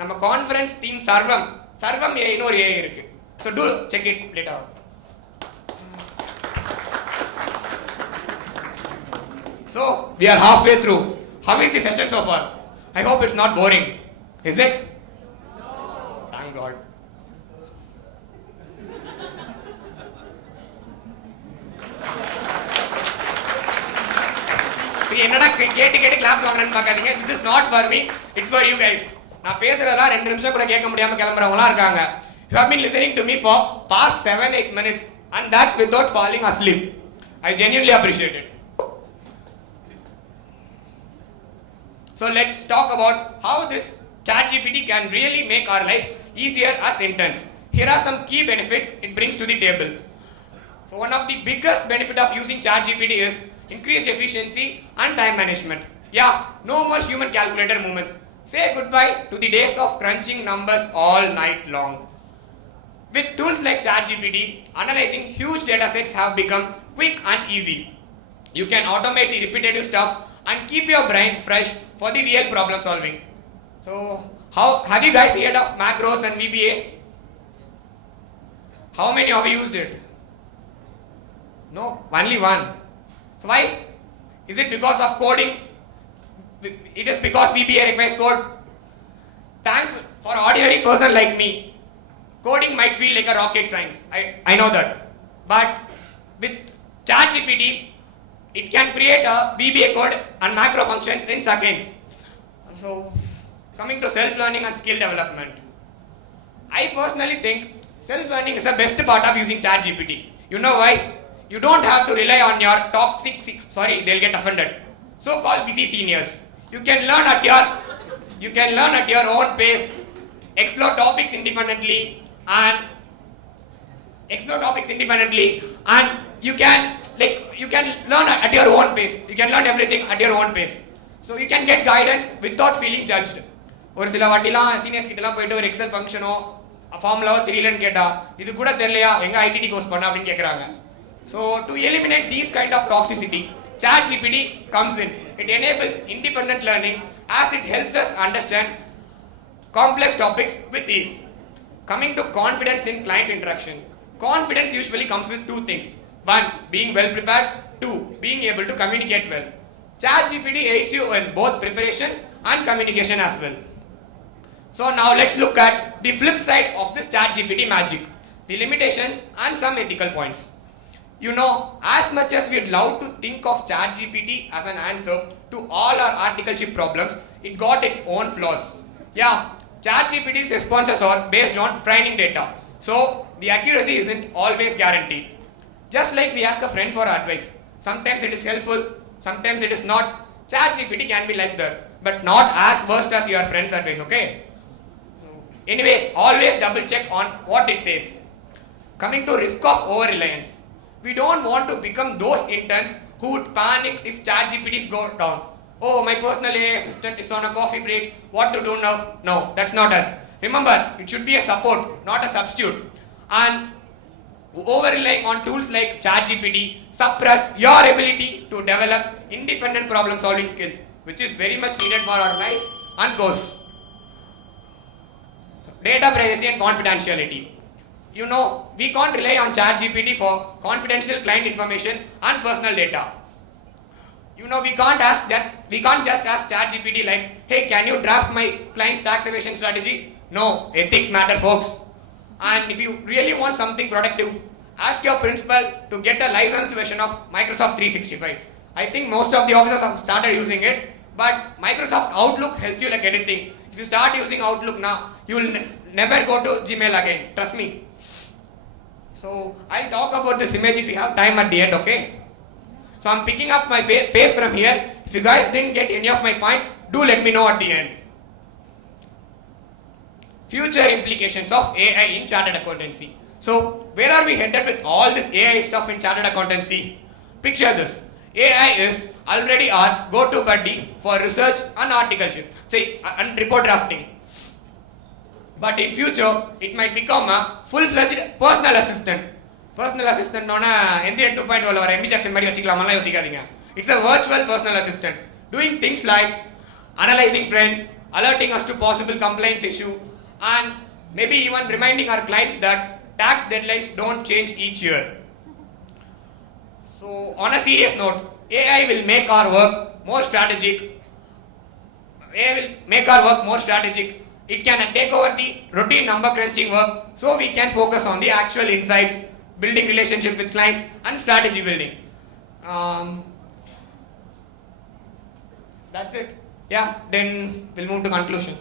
நம்ம conference team சர்வம் AI னு ஒரு AI இருக்கு. So do check it later on. So we are halfway through. How is the session so far? I hope it's not boring. Is it? No. Thank God. See, என்னடா கேட்டு class வாங்குறேன்னு பார்க்காதீங்க. This is not for me. It's for you guys. நான் பேசுறதெல்லாம் 2 நிமிஷம் கூட கேட்க முடியாம கிளம்பறவங்களா இருக்காங்க. You have been listening to me for past 7-8 minutes and that's without falling asleep. I genuinely appreciate it. So let's talk about how this ChatGPT can really make our life easier as interns. Here are some key benefits it brings to the table. So one of the biggest benefit of using ChatGPT is increased efficiency and time management. Yeah, no more human calculator movements. Say goodbye to the days of crunching numbers all night long. With tools like ChatGPT, analyzing huge data sets have become quick and easy. You can automate the repetitive stuff and keep your brain fresh for the real problem solving. So, how have you guys heard of macros and VBA? How many of you used it? No, only one. So why? Is it because of coding? It is because VBA requires code. Thanks for ordinary person like me. Coding might feel like a rocket science. I know that. But with ChatGPT, it can create a VBA code and macro functions in seconds. So, coming to self-learning and skill development. I personally think self-learning is the best part of using ChatGPT. You know why? You don't have to rely on your toxic, they'll get offended. So-called busy seniors. You can learn at your own pace, explore topics independently, and you can learn at your own pace. You can learn everything at your own pace. So you can get guidance without feeling judged. ஒரு சில வாட்டிலாம் seniors கிட்டலாம் போயிட்டு ஒரு XL ஃபங்க்ஷனோ ஃபார்முலாவோ தெரியலன்னு கேட்டா இது கூட தெரியலையா எங்க ஐடிடி கோர்ஸ் பண்ண அப்படின்னு கேட்குறாங்க. So to eliminate these kind of toxicity, ChatGPT comes in. It enables independent learning as it helps us understand complex topics with ease. Coming to confidence in client interaction. Confidence usually comes with two things. One, being well prepared. Two, being able to communicate well. ChatGPT aids you in both preparation and communication as well. So now let's look at the flip side of this ChatGPT magic, the limitations and some ethical points. You know, as much as we'd love to think of ChatGPT as an answer to all our articleship problems, it got its own flaws. Yeah, ChatGPT's responses are based on training data, so the accuracy isn't always guaranteed. Just like we ask a friend for advice, sometimes it is helpful, sometimes it is not. ChatGPT can be like that, but not as worst as your friend's advice, okay? Anyways, always double check on what it says. Coming to risk of over-reliance. We don't want to become those interns who would panic if ChatGPTs go down. Oh, my personal AI assistant is on a coffee break. What to do now? No, that's not us. Remember, it should be a support, not a substitute. And over-relying on tools like ChatGPT suppress your ability to develop independent problem-solving skills, which is very much needed for our life and course. Data privacy and confidentiality. You know, we can't rely on ChatGPT for confidential client information and personal data. You know, we can't just ask ChatGPT like, hey, can you draft my client's tax evasion strategy? No, ethics matter, folks. And if you really want something productive, ask your principal to get a licensed version of Microsoft 365. I think most of the officers have started using it, but Microsoft Outlook helps you like anything. If you start using Outlook now, you will never go to Gmail again. Trust me. So I'll talk about this image if we have time at the end, okay? So I'm picking up my pace from here. If you guys didn't get any of my point, do let me know at the end. Future implications of AI in chartered accountancy. So where are we headed with all this AI stuff in chartered accountancy? Picture this. AI is already our go-to buddy for research and articleship, say, and report drafting. But in future, it might become a full-fledged personal assistant. Personal assistant on NDA 2.0 or MB section mari vachikalamala yosikadinga. It's a virtual personal assistant doing things like analyzing trends, alerting us to possible complaints issue, and maybe even reminding our clients that tax deadlines don't change each year. So on a serious note, AI will make our work more strategic. AI will make our work more strategic. It can take over the routine number crunching work so we can focus on the actual insights, building relationship with clients and strategy building. That's it. Yeah, then we'll move to conclusion.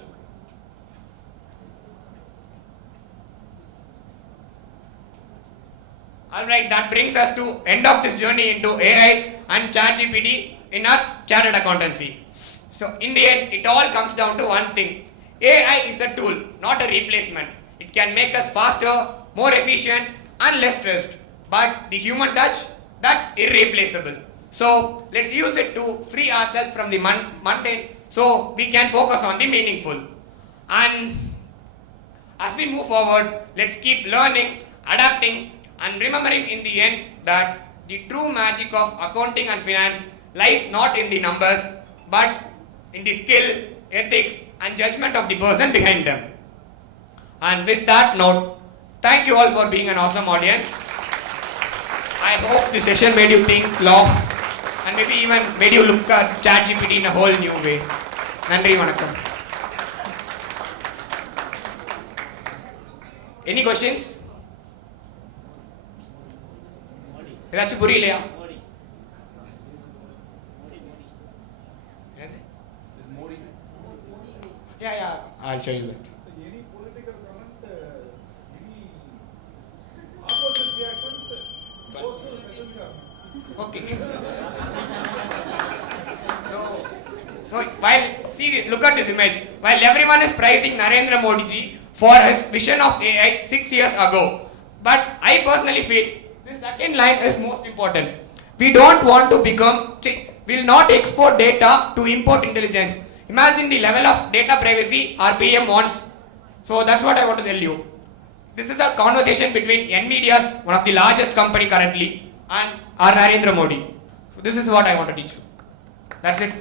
Alright, that brings us to end of this journey into AI and ChatGPT in our chartered accountancy. So in the end, it all comes down to one thing. AI is a tool, not a replacement. It can make us faster, more efficient and less stressed. But the human touch, that's irreplaceable. So let's use it to free ourselves from the mundane so we can focus on the meaningful. And as we move forward, let's keep learning, adapting and remembering in the end that the true magic of accounting and finance lies not in the numbers but in the skill, ethics and judgment of the person behind them. And with that note, thank you all for being an awesome audience. I hope the session made you think, laugh and maybe even made you look at ChatGPT in a whole new way. Nandri vanakkam. Any questions? ஏதாச்சும் புரியலையா? Yeah, I'll show you that. Any political comment, any opposite reactions, those two sessions are. Okay. So while look at this image. While everyone is praising Narendra Modi ji for his vision of AI 6 years ago, but I personally feel this second line is most important. We don't want to we'll not export data to import intelligence. Imagine the level of data privacy our PM wants. So that's what I want to tell you. This is a conversation between NVIDIA's, one of the largest company currently, and our Narendra Modi. So this is what I want to teach you. That's it.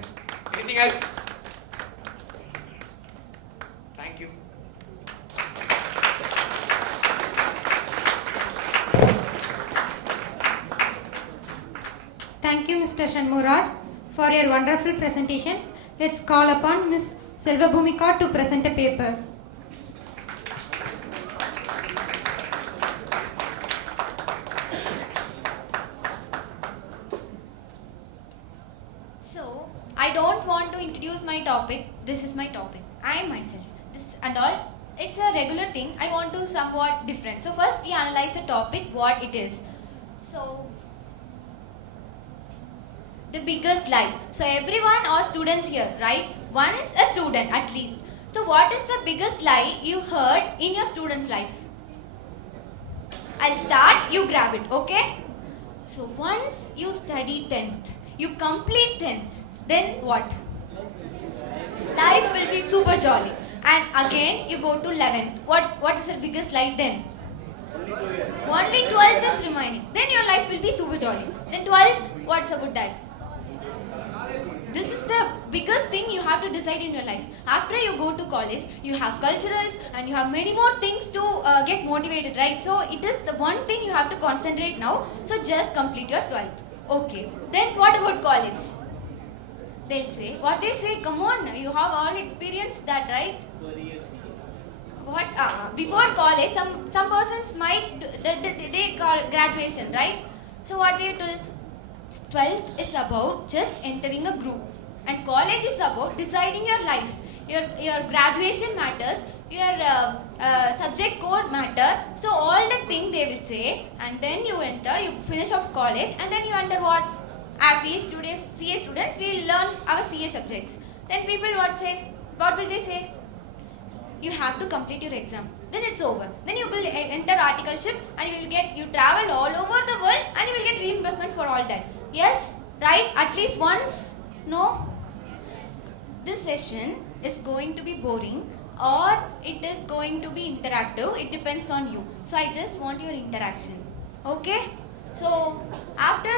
Anything else? Thank you. Thank you, Mr. Shanmuraj, for your wonderful presentation. Let's call upon Ms. Selvabhumika to present a paper. So, I don't want to introduce my topic. This is my topic. I myself. This and all. It's a regular thing. I want to somewhat different. So first we analyze the topic, what it is. So, the biggest lie. So everyone or students here, right? One is a student at least. So what is the biggest lie you heard in your student's life? I'll start, you grab it, okay? So once you study 10th, you complete 10th, then what? Life will be super jolly. and again you go to 11th. What is the biggest light then? Only 12th is remaining. Then your life will be super jolly. Then 12th, what's about that? This is the biggest thing you have to decide in your life. After you go to college, you have culturals and you have many more things to get motivated, right? So it is the one thing you have to concentrate now. So just complete your 12th. Okay. Then what about college? They'll say, what they say, come on, you have all experienced that, right? What? Before college, some persons might, they call graduation, right? So what they told? 12th is about just entering a group, and college is about deciding your life. Your graduation matters, your subject core matter. So all the thing they will say, and then you enter, you finish off college, and then you enter what? As CA students, we will learn our CA subjects. Then people what will they say? You have to complete your exam. Then it's over. Then you will enter articleship, and you travel all over the world, and you will get reimbursement for all that. Yes? Right? At least once? No? This session is going to be boring, or it is going to be interactive. It depends on you. So I just want your interaction. Okay? So after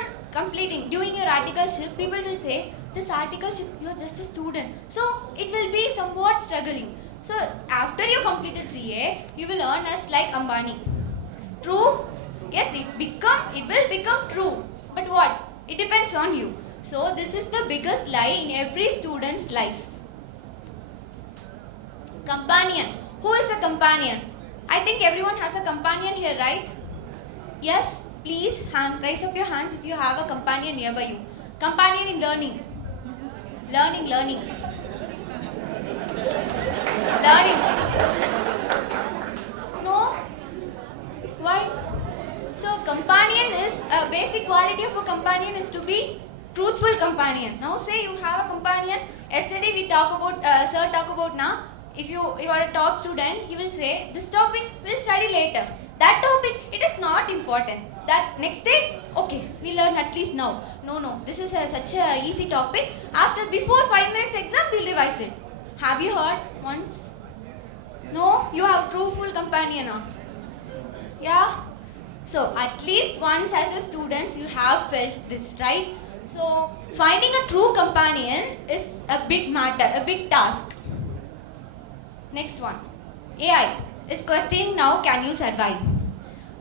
doing your articleship, people will say, this articleship, you are just a student. So it will be somewhat struggling. So after you completed CA, you will earn as like Ambani. True? Yes, it will become true. But what? It depends on you. So this is the biggest lie in every student's life. Companion. Who is a companion? I think everyone has a companion here, right? Yes? Please raise up your hands if you have a companion nearby you. Companion in learning. Learning. No? Why? So companion is, a basic quality of a companion is to be truthful companion. Now say you have a companion. Yesterday we sir talk about now. If you are a top student, he will say, this topic we'll study later. That topic, it is not important. That next day, okay, we learn at least now. No, this is such a easy topic. Before 5 minutes exam, we'll revise it. Have you heard once? No? You have truthful companion now. Yeah? So, at least once as a student, you have felt this, right? So, finding a true companion is a big matter, a big task. Next one. AI is questioning now, can you survive?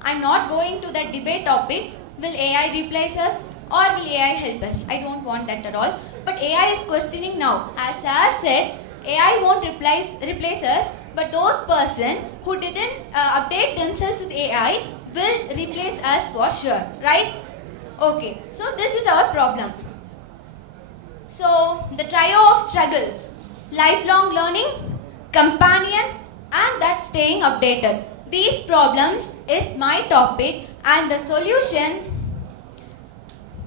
I'm not going to that debate topic, will AI replace us or will AI help us? I don't want that at all. But AI is questioning now. As I said, AI won't replace us, but those person who didn't update themselves with AI will replace us for sure, right? Okay, so this is our problem. So, the trio of struggles, lifelong learning, companion, and that staying updated. These problems is my topic, and the solution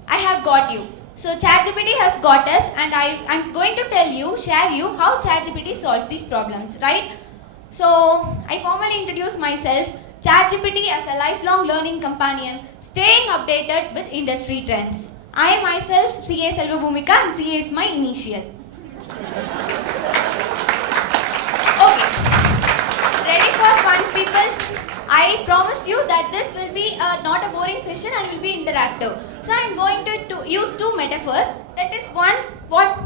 I have got you. So ChatGPT has got us, and I'm going to share you how ChatGPT solves these problems, right? So I formally introduce myself, ChatGPT as a lifelong learning companion, staying updated with industry trends. I myself, CA Selva Bhumika, and CA is my initial. Okay, ready for fun, people? I promise you that this will be not a boring session and will be interactive. So I am going to use two metaphors. That is one, what?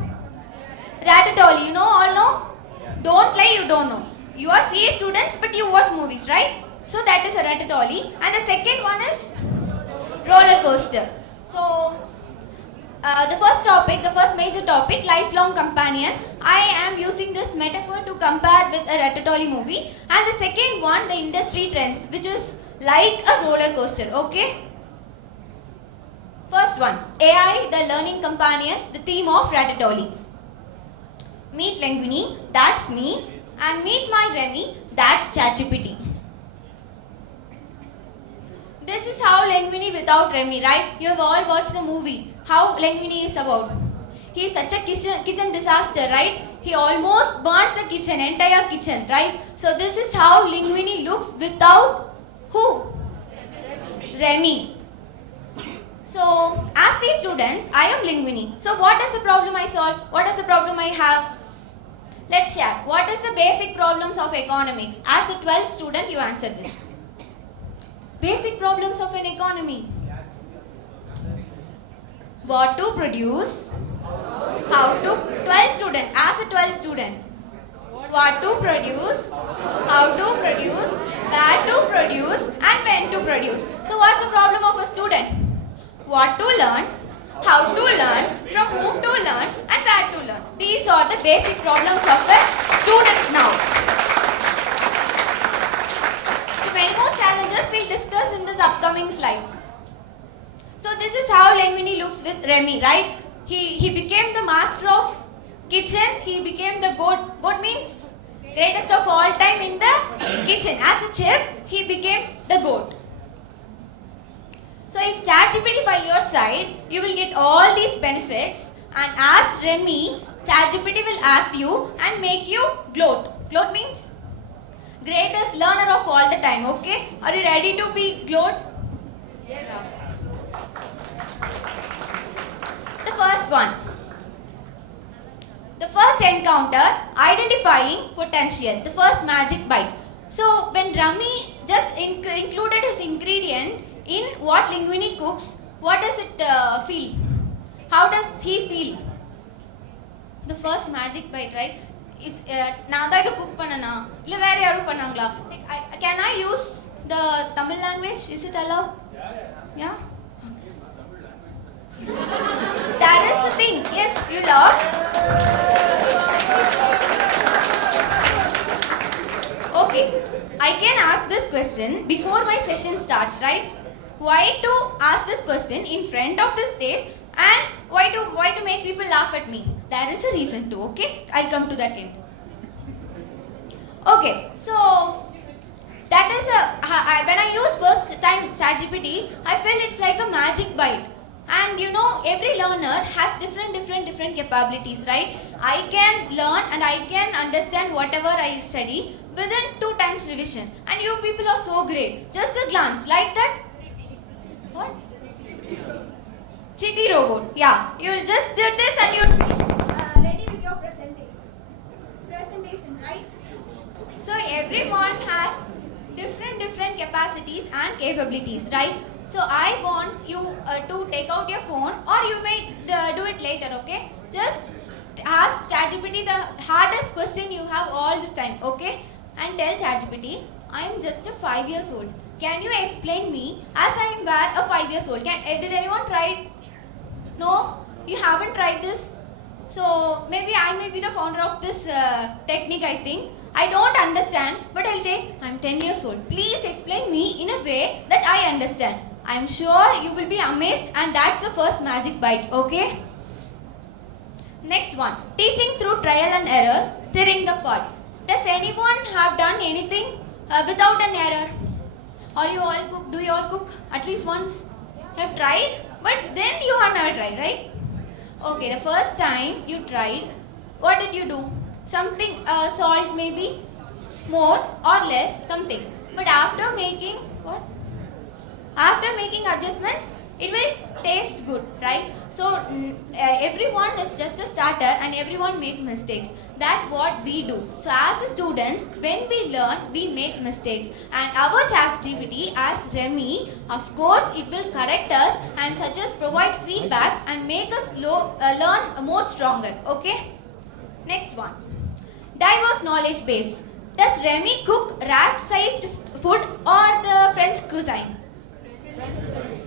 Ratatouille, you know, all know? Don't lie, you don't know. You are CA students, but you watch movies, right? So that is a ratatouille. And the second one is roller coaster. So the first major topic, lifelong companion. I am using this metaphor to compare with a ratatouille movie. And the second one, the industry trends, which is like a roller coaster, okay? First one, AI, the learning companion, the theme of ratatouille. Meet Linguini, that's me. And meet my Remy, that's ChatGPT. This is how Linguini without Remy, right? You have all watched the movie. How Linguini is about. He is such a kitchen disaster, right? He almost burnt the entire kitchen, right? So this is how Linguini looks without who? Remy. So as we students, I am Linguini. So what is the problem I solve? What is the problem I have? Let's share. What is the basic problems of economics? As a 12th student, you answer this. Basic problems of an economy. What to produce? How to? 12th student. As a 12th student. What to produce? How to produce? Where to produce? And when to produce. So what's the problem of a student? What to learn? How to learn? From whom to learn? And where to learn. These are the basic problems of a student now. So many more challenges we'll discuss in this upcoming slide. So this is how Linguini looks with Remy, right? He became the master of kitchen. He became the goat. Goat means greatest of all time in the kitchen. As a chef, he became the goat. So if ChatGPT by your side, you will get all these benefits, and as Remy, ChatGPT will act you and make you gloat. Gloat means greatest learner of all the time, okay? Are you ready to be gloat? Yes. The first one. The first encounter, identifying potential. The first magic bite. So when Rami just included his ingredient in what Linguini cooks, what does it feel? How does he feel? The first magic bite, right? Is நான் தான் இதை cook பண்ணனா இல்ல வேற யாரும் பண்ணாங்களா? Can I use the Tamil language? Is it allowed? Yeah. That is the thing. Yes, you laugh. Okay, I can ask this question before my session starts, right? Why to ask this question in front of the stage, and why to make people laugh at me? There is a reason to, okay? I'll come to that end. Okay, so that is when I use first time ChatGPT, I feel it's like a magic bite. And you know, every learner has different capabilities, right? I can learn and I can understand whatever I study within 2 times revision. And you people are so great. Just a glance, like that. What? Chitty robot. Yeah, you'll just do this and you're ready with your presentation, right? So everyone has different capacities and capabilities, right? So I want you to take out your phone, or you may do it later, okay? Just ask ChatGPT the hardest question you have all this time, okay? And tell ChatGPT, I am just a 5 years old. Can you explain me as I am a 5 years old? Did anyone try it? No? You haven't tried this? So maybe I may be the founder of this technique, I think. I don't understand, but I'll say, I'm 10 years old. Please explain me in a way that I understand. I'm sure you will be amazed, and that's the first magic bite, okay? Next one, teaching through trial and error, stirring the pot. Does anyone have done anything without an error? Or you all cook? Do you all cook at least once? You have tried, but then you have never tried, right? Okay, the first time you tried, what did you do? Something, salt maybe, more or less, something. But after making, what? After making adjustments, it will taste good, right? So everyone is just a starter and everyone makes mistakes. That's what we do. So as students, when we learn, we make mistakes. And our ChatGPT, as Remy, of course, it will correct us and suggest, provide feedback and make us learn more stronger. Okay? Next one. Diverse knowledge base. Does Remy cook rat-sized food or the French cuisine?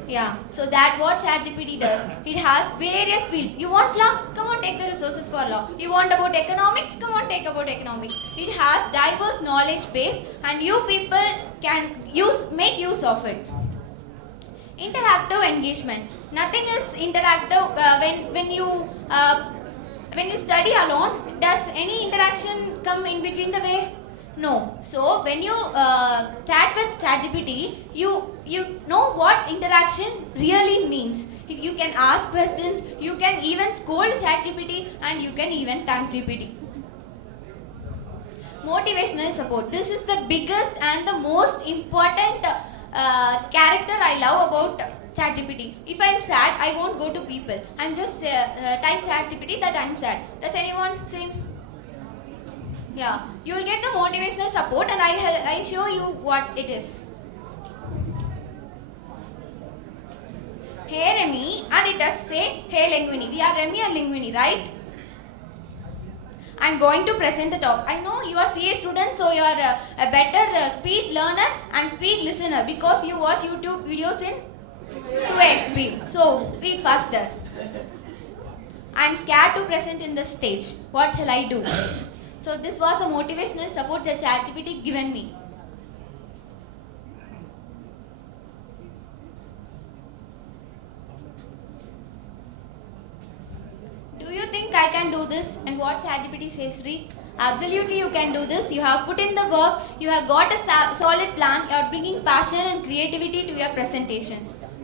Yeah, so that's what ChatGPT does. It has various fields. You want law? Come on, take the resources for law. You want about economics? Come on, take about economics. It has diverse knowledge base, and you people can make use of it. Interactive engagement. Nothing is interactive when you study alone. Does any interaction come in between the way? No. So when you chat with ChatGPT, you know what interaction really means. If you can ask questions, you can even scold ChatGPT, and you can even thank GPT. Motivational support. This is the biggest and the most important character I love about ChatGPT. If I'm sad, I won't go to people. I'm just type ChatGPT that I'm sad. Does anyone say? Yeah, you will get the motivational support, and I show you what it is. Hey Remy, and it does say hey Linguini. We are Remy and Linguini, right? I'm going to present the talk. I know you are CA students, so you are a better speed learner and speed listener because you watch YouTube videos in 2x speed. So read faster. I'm scared to present in the stage. What shall I do? So this was a motivational support that ChatGPT given me. Do you think I can do this? And what ChatGPT says, read. Absolutely you can do this. You have put in the work. You have got a solid plan. You are bringing passion and creativity to your presentation.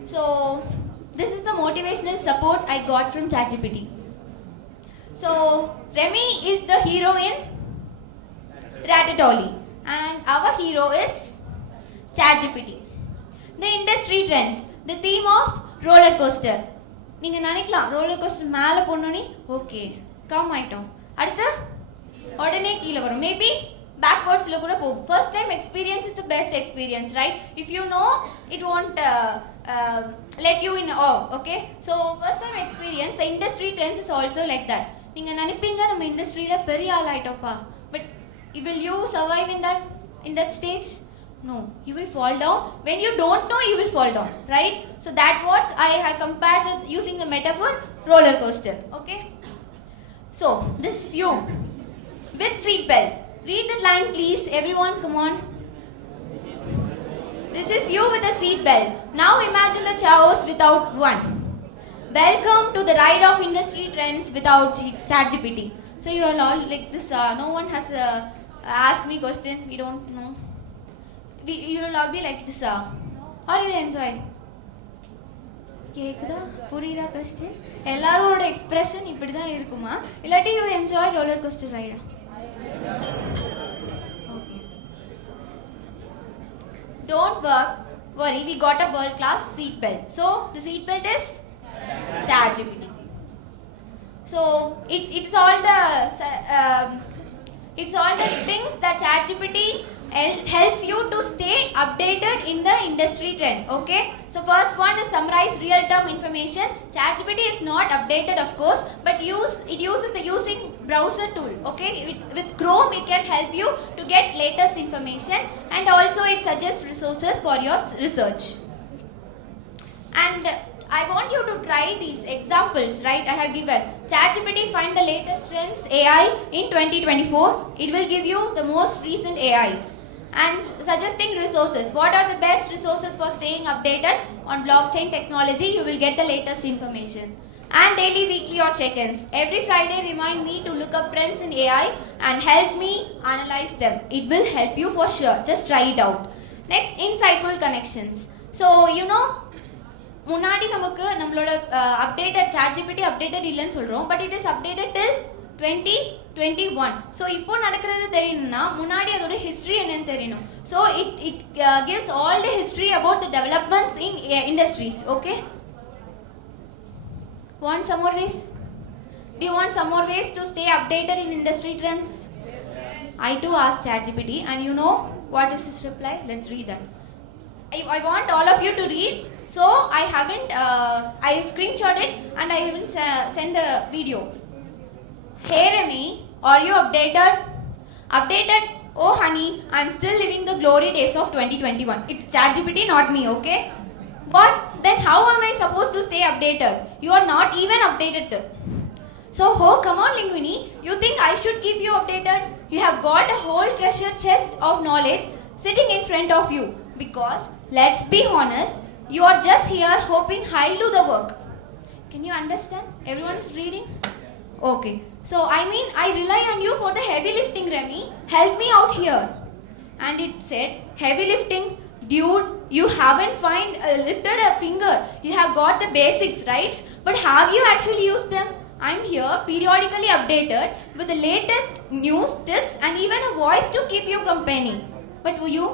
So this is the motivational support I got from ChatGPT. So Remy is the hero in Ratatouille. And our hero is ChatGPT. The industry trends. The theme of roller coaster. நீங்கள் நினைக்கலாம் roller coaster மேலே போனோன்னே okay come ஆகிட்டோம் அடுத்து உடனே கீழே வரும் maybe பேக்வேர்ட்ஸில் கூட போகும் first time experience is the best experience right if you know it want let you in awe okay so first time experience the industry trends is also like that நீங்கள் நினைப்பீங்க நம்ம இண்டஸ்ட்ரியில் பெரிய ஆள் ஆகிட்டோப்பா but will you survive in that stage? No, you will fall down. When you don't know, you will fall down, right? So that what I have compared with using the metaphor roller coaster, okay? So this is you with seat belt. Read the line, please, everyone. Come on. This is you with a seat belt. Now imagine the chaos without one. Welcome to the ride of industry trends without ChatGPT. So you are all like this. No one has asked me question. We don't know. You will all be like this. Or you will enjoy. கேக்குதா புரியுதா question எல்லாரோட expression இப்படி தான் இருக்குமா இல்லாட்டி you enjoy roller coaster ரைடா Don't worry, we got a world class seat belt. So the seat belt is ChatGPT. So it's all the things that ChatGPT helps you to stay updated in the industry trend. Okay. So first one is summarize real term information. ChatGPT is not updated of course, but it uses the using browser tool. Okay. With Chrome it can help you to get latest information and also it suggests resources for your research. And I want you to try these examples, right? I have given ChatGPT find the latest trends AI in 2024. It will give you the most recent AIs and suggesting resources. What are the best resources for staying updated on blockchain technology? You will get the latest information. And daily, weekly or check-ins. Every Friday remind me to look up trends in AI and help me analyze them. It will help you for sure. Just try it out. Next, insightful connections. So, you know, முன்னாடி நமக்கு நம்மளோட updated ChatGPT updated இல்லைன்னு சொல்கிறோம் but it is updated till 2021 so இப்போ நடக்கிறது தெரியணும்னா முன்னாடி அதோட ஹிஸ்ட்ரி என்னன்னு தெரியணும் so it gives all the history about the developments in industries okay Want some more ways? Do you want some more ways to stay updated in industry trends? I too asked ChatGPT and you know what is his reply? Let's read that. I want all of you to read. So I haven't, I screenshot it and I haven't sent the video. Hey Remy, are you updated? Updated? Oh honey, I'm still living the glory days of 2021. It's ChatGPT, not me, okay? But then how am I supposed to stay updated? You are not even updated. So, oh, come on Linguini, you think I should keep you updated? You have got a whole treasure chest of knowledge sitting in front of you. Because, let's be honest, you are just here hoping I'll do the work. Can you understand? Everyone is reading? Okay. So, I mean, I rely on you for the heavy lifting, Remy. Help me out here. And it said, heavy lifting? Dude, you haven't lifted a finger. You have got the basics, right? But have you actually used them? I'm here, periodically updated with the latest news, tips and even a voice to keep you company. But you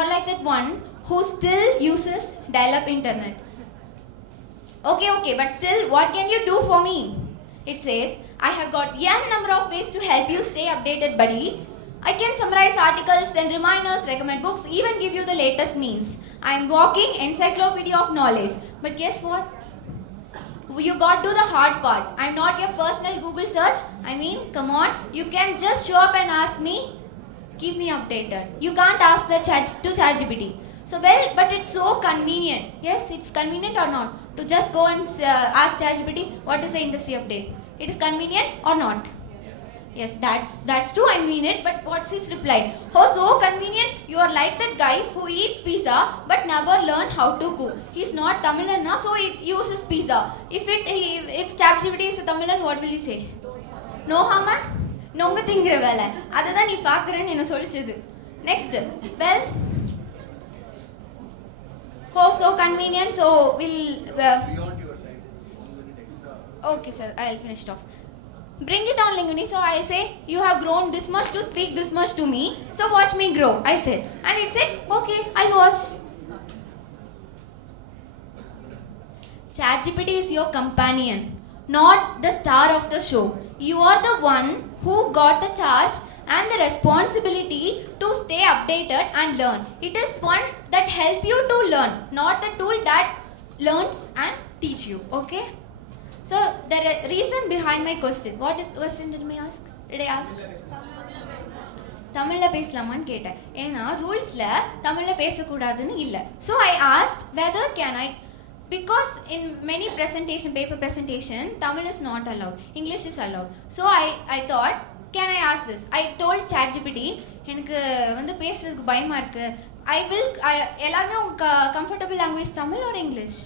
are like that one who still uses dial-up internet. Okay, but still, what can you do for me? It says, I have got n number of ways to help you stay updated, buddy. I can summarize articles, send reminders, recommend books, even give you the latest memes. I am walking encyclopedia of knowledge. But guess what? You got to do the hard part. I am not your personal Google search. I mean, come on. You can just show up and ask me, keep me updated. You can't ask the ChatGPT. So well, but it's so convenient. Yes, it's convenient or not? To just go and ask ChatGPT, what is the industry update? It is convenient or not? Yes, that's true, I mean it, but what's his reply? Oh, so convenient, you are like that guy who eats pizza but never learned how to cook. He's not Tamilan, so he uses pizza. If ChatGPT is a Tamilan, what will you say? No, Hama? No, thingira vela. Adha nee paakren enna solichadu. Next, well, oh, so convenient, so we'll... Beyond your time, 1 minute extra. Okay, sir, I'll finish it off. Bring it on, Linguni. So I say, you have grown this much to speak this much to me. So watch me grow, I said. And it said, okay, I'll watch. ChatGPT is your companion, not the star of the show. You are the one who got the charge and the responsibility to stay updated and learn. It is one that helps you to learn, not the tool that learns and teach you. Okay? So the reason behind my question, what question did I ask? தமிழ்ல பேசலாமான்னு கேட்டேன். ஏன்னா ரூல்ஸ்ல தமிழ்ல பேசக்கூடாதுன்னு இல்லை. So I asked whether can I, because in many paper presentation, Tamil is not allowed, English is allowed. So I thought, can I ask this? I told ChatGPT, எனக்கு வந்து பேசுறதுக்கு பயமா இருக்கு. எல்லாமே உங்க comfortable language Tamil or English?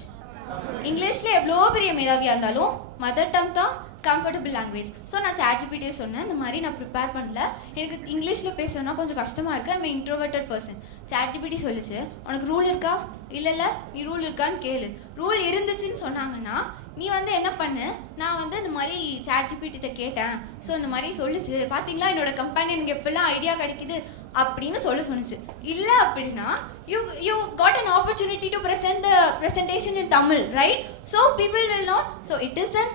இங்கிலீஷ்ல எவ்வளோ பெரிய மேதாவியாக இருந்தாலும் மதர் டங் தான் கம்ஃபர்டபுள் லாங்குவேஜ். ஸோ நான் ChatGPT சொன்னேன், இந்த மாதிரி நான் ப்ரிப்பேர் பண்ணல, எனக்கு இங்கிலீஷில் பேசணும்னா கொஞ்சம் கஷ்டமாக இருக்குது, ஐம் இன்ட்ரோவர்ட்டட் பர்சன். ChatGPT சொல்லிச்சு, உனக்கு ரூல் இருக்கா? இல்லை நீ ரூல் இருக்கான்னு கேளு. ரூல் இருந்துச்சுன்னு சொன்னாங்கன்னா நீ வந்து என்ன பண்ணு, நான் வந்து இந்த மாதிரி ChatGPT கேட்டேன், ஸோ இந்த மாதிரி சொல்லிச்சு, பார்த்தீங்களா என்னோட கம்பெனிக்கு எப்பெல்லாம் ஐடியா கிடைக்குது அப்படின்னு சொன்னிச்சு. இல்லை அப்படின்னா you got an opportunity to present the presentation in Tamil, right? So people will know. So it is an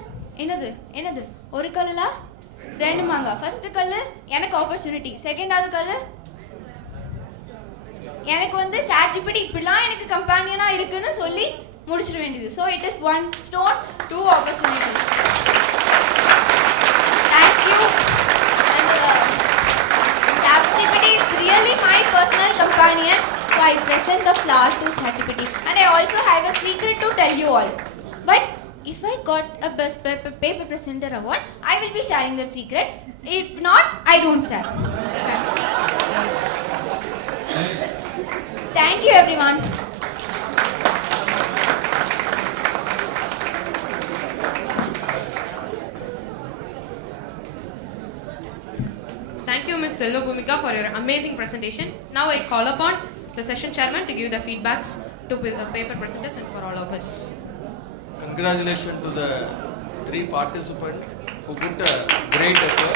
என்னது ஒரு கல்லுல ரெண்டு மாங்கா. ஃபர்ஸ்ட் கல்லு எனக்கு ஆப்பர்ச்சுனிட்டி, செகண்டாவது கல்லு எனக்கு வந்து ChatGPT இப்படிலாம் எனக்கு கம்பெனியனா இருக்குன்னு சொல்லி முடிச்சிட வேண்டியது. So it is one stone, two opportunities. Thank you. And ChatGPT is really my personal companion. So I present the flowers to ChatGPT. And I also have a secret to tell you all. But if I got a best paper presenter award, I will be sharing that secret. If not, I don't share. Thank you, everyone. Thank you, Ms. Selva Bhumika, for your amazing presentation. Now I call upon the session chairman to give the feedbacks to the paper presenters and for all of us. Congratulations to the 3 participants who put a great effort.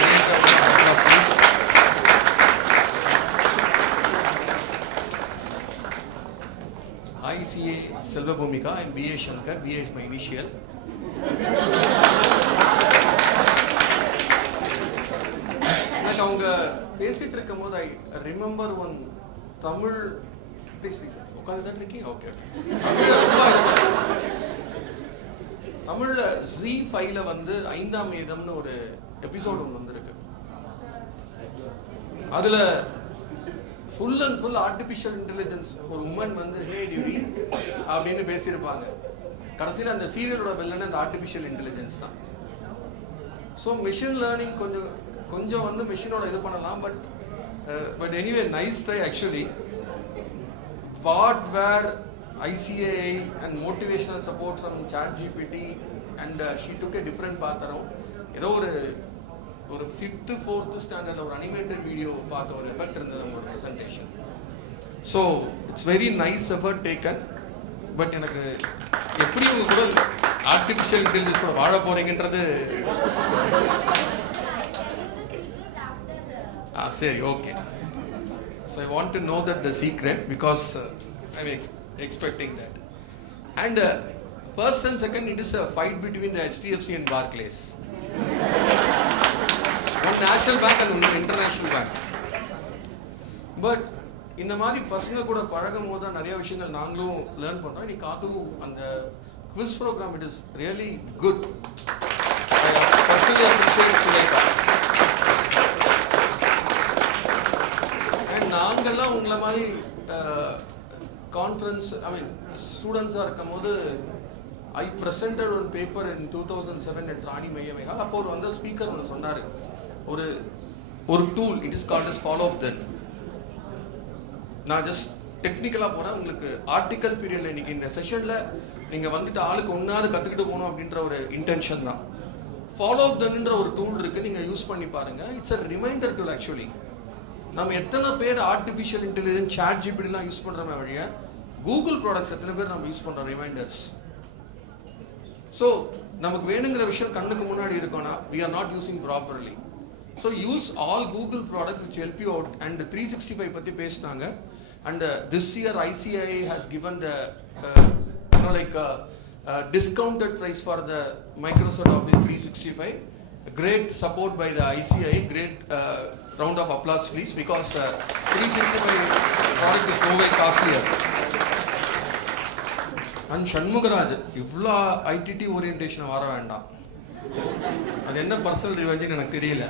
Great applause, please. Hi, CA Selva Bhumika. I'm BA Shankar. BA is my initial. Like அவங்க பேசிட்டு இருக்கும்போது I remember one Tamil. Please. உட்காந்து தான் இருக்கீங்க? Okay. தமிழ்ல Z5ல வந்து 5ஆம் வேதம்னு ஒரு எபிசோட் ஒன்று வந்திருக்கு. அதுல full and full artificial intelligence, ஒரு உமன் வந்து ஹே டியூரி அப்படின்னு பேசியிருப்பாங்க. கடைசியில் அந்த சீரியலோட வில்லன் அந்த ஆர்டிஃபிஷியல் இன்டெலிஜென்ஸ் தான். ஸோ மிஷின் லேர்னிங் கொஞ்சம் வந்து மிஷினோட இது பண்ணலாம். But anyway nice try actually. What were ICAI and motivational support from ChatGPT, and she took a different path around. ஏதோ ஒரு 5th 4th ஸ்டாண்டர்ட்ல ஒரு அனிமேட்டட் வீடியோ பார்த்த ஒரு எஃபெக்ட் இருந்தது அவங்க presentation. So it's very nice effort taken. But எனக்கு எப்படி உங்க கூட ஆர்டிஃபிஷியல் இன்டெலிஜென்ஸ் கூட வாழ போறீங்கன்றது சரி, okay. So I want to know that the secret, because I'm expecting that. And first and second, it is a fight between the HDFC and Barclays. One national bank and ஒன்று international bank. But இந்த மாதிரி பசங்க கூட பழகும் போது தான் நிறைய விஷயங்கள் நாங்களும் லேர்ன் பண்ணுறோம். இன்னைக்கு காத்து அந்த quiz programme it is really good. And நாங்கள்லாம் உங்களை மாதிரி கான்ஃபரன்ஸ் ஸ்டூடெண்ட்ஸாக இருக்கும் போது I presented one paper in 2007 at Rani Mayamega. அப்போ ஒரு வந்த ஸ்பீக்கர் ஒன்று சொன்னார், ஒரு tool, it is called as follow up then. நான் ஜஸ்ட் டெக்னிக்கலாக போகிறேன். உங்களுக்கு ஆர்டிக்கல் பீரியடில் இன்னைக்கு இந்த செஷனில் நீங்கள் வந்துட்டு ஆளுக்கு ஒன்றாவது கற்றுக்கிட்டு போகணும் அப்படின்ற ஒரு இன்டென்ஷன் தான். ஃபாலோ அப் தென்ன்ற ஒரு டூல் இருக்குது, நீங்கள் யூஸ் பண்ணி பாருங்கள். It's a reminder tool. Actually நம்ம எத்தனை பேர் ஆர்டிஃபிஷியல் இன்டெலிஜென்ஸ் சாட் ஜிபிடிலாம் யூஸ் பண்ணுறோமே வழியா கூகுள் ப்ராடக்ட்ஸ் எத்தனை பேர் நம்ம யூஸ் பண்ணுறோம் ரிமைண்டர்ஸ். ஸோ நமக்கு வேணுங்கிற விஷயம் கண்ணுக்கு முன்னாடி இருக்கோம்னா we are not using properly. So use all Google products which help you out. And 365 பத்தி பேசினாங்க. And this year ICII has given the discounted price for the Microsoft Office 365. Great support by the ICII. Great round of applause please, because 365 product is no way costlier. And Shanmugaraj இவ்வளோ ITT orientation வர வேண்டாம். அது என்ன personal ரிவெஞ்சுன்னு எனக்கு தெரியல.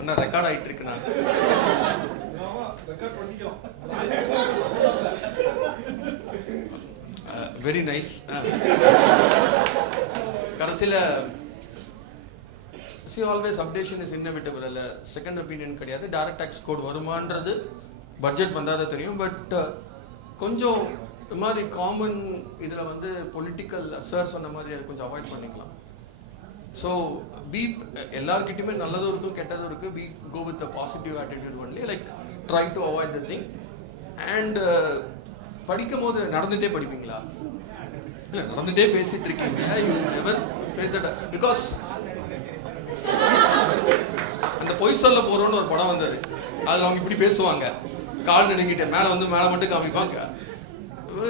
என்ன record ஆகிட்டு இருக்கு? நான் வெரி நைஸ். கடைசியில் See, always updation is inevitable. அல்ல செகண்ட் ஒப்பீனியன் கிடையாது. டைரக்ட் டாக்ஸ் கோட் வருமானது பட்ஜெட் வந்தாதான் தெரியும். பட் கொஞ்சம் இந்த மாதிரி காமன் இதில் வந்து பொலிட்டிக்கல் சார் சொன்ன மாதிரி அதை கொஞ்சம் அவாய்ட் பண்ணிக்கலாம். ஸோ எல்லாருக்கிட்டையுமே நல்லதும் இருக்கும் கெட்டதும் இருக்கு. Be go with positive attitude only, like try to avoid the thing. And படிக்கும் போது நடந்துட்டே படிப்பீங்களா? இல்லை, நடந்துட்டே பேசிட்டு இருக்கீங்க. You never face that. Because அந்த பொய் சொல்ல போறோம்னு ஒரு படம் வந்தாரு. அதுல அவங்க இப்படி பேசுவாங்க, கால் நடுங்கிட்ட மேல வந்து மேல மட்டும் காமிப்பாங்க.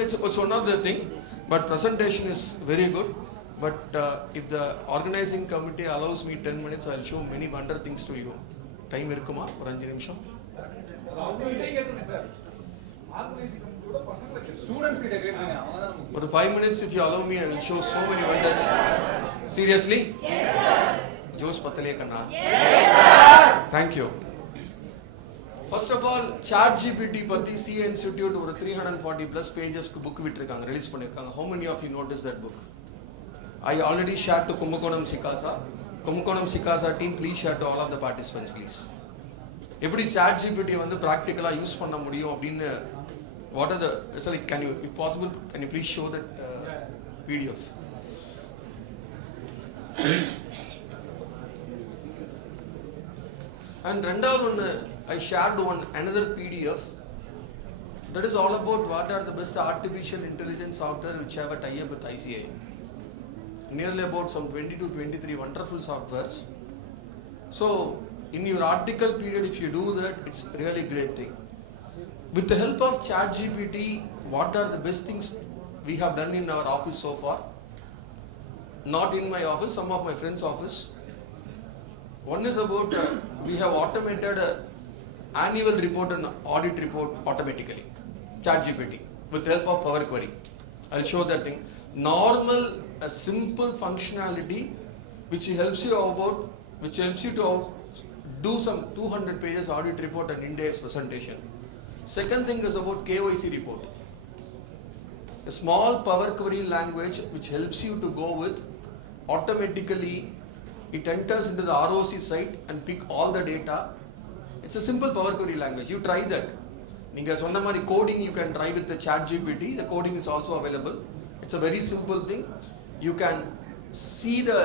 It's one of the thing, but presentation is very good. But if the organizing committee allows me 10 minutes, I'll show many wonder things to you. Time இருக்குமா? ஒரு 5 நிமிஷம். ஒரு 5 minutes if you allow me, I will show so many wonders. Seriously? Yes sir. Josh patale kanna? Yes sir. Thank you. First of all, chat gpt பத்தி CA Institute ஒரு 340 plus pages க்கு book விட்டிருக்காங்க, release பண்ணிருக்காங்க. How many of you noticed that book? I already shared to Kumbakonam Sikasa. Kumbakonam Sikasa team, please share to all of the participants please. எப்படி chat gpt வந்து practically use பண்ண முடியும் அப்படினு, what are the, sorry, can you, if possible, can you please show that PDF? And ரெண்டாவது ஒன்று, I shared another PDF that is all about what are the best artificial intelligence software which have a tie-up with ICI. Nearly about some 20 to 23 wonderful softwares. So in your article period, if you do that, it's really great thing. With the help of ChatGPT, what are the best things we have done in our office so far? Not in my office, some of my friends' office. One is about we have automated an annual report and audit report automatically. ChatGPT with the help of Power Query. I'll show that thing. Normal, a simple functionality which helps you to do some 200 pages audit report and in-depth presentation. Second thing is about KYC report. A small Power Query language which helps you to go with automatically. It enters into the ROC site and pick all the data. It's a simple Power Query language. You try that. Ninga sonna mari coding you can try with the ChatGPT. The coding is also available. It's a very simple thing. You can see the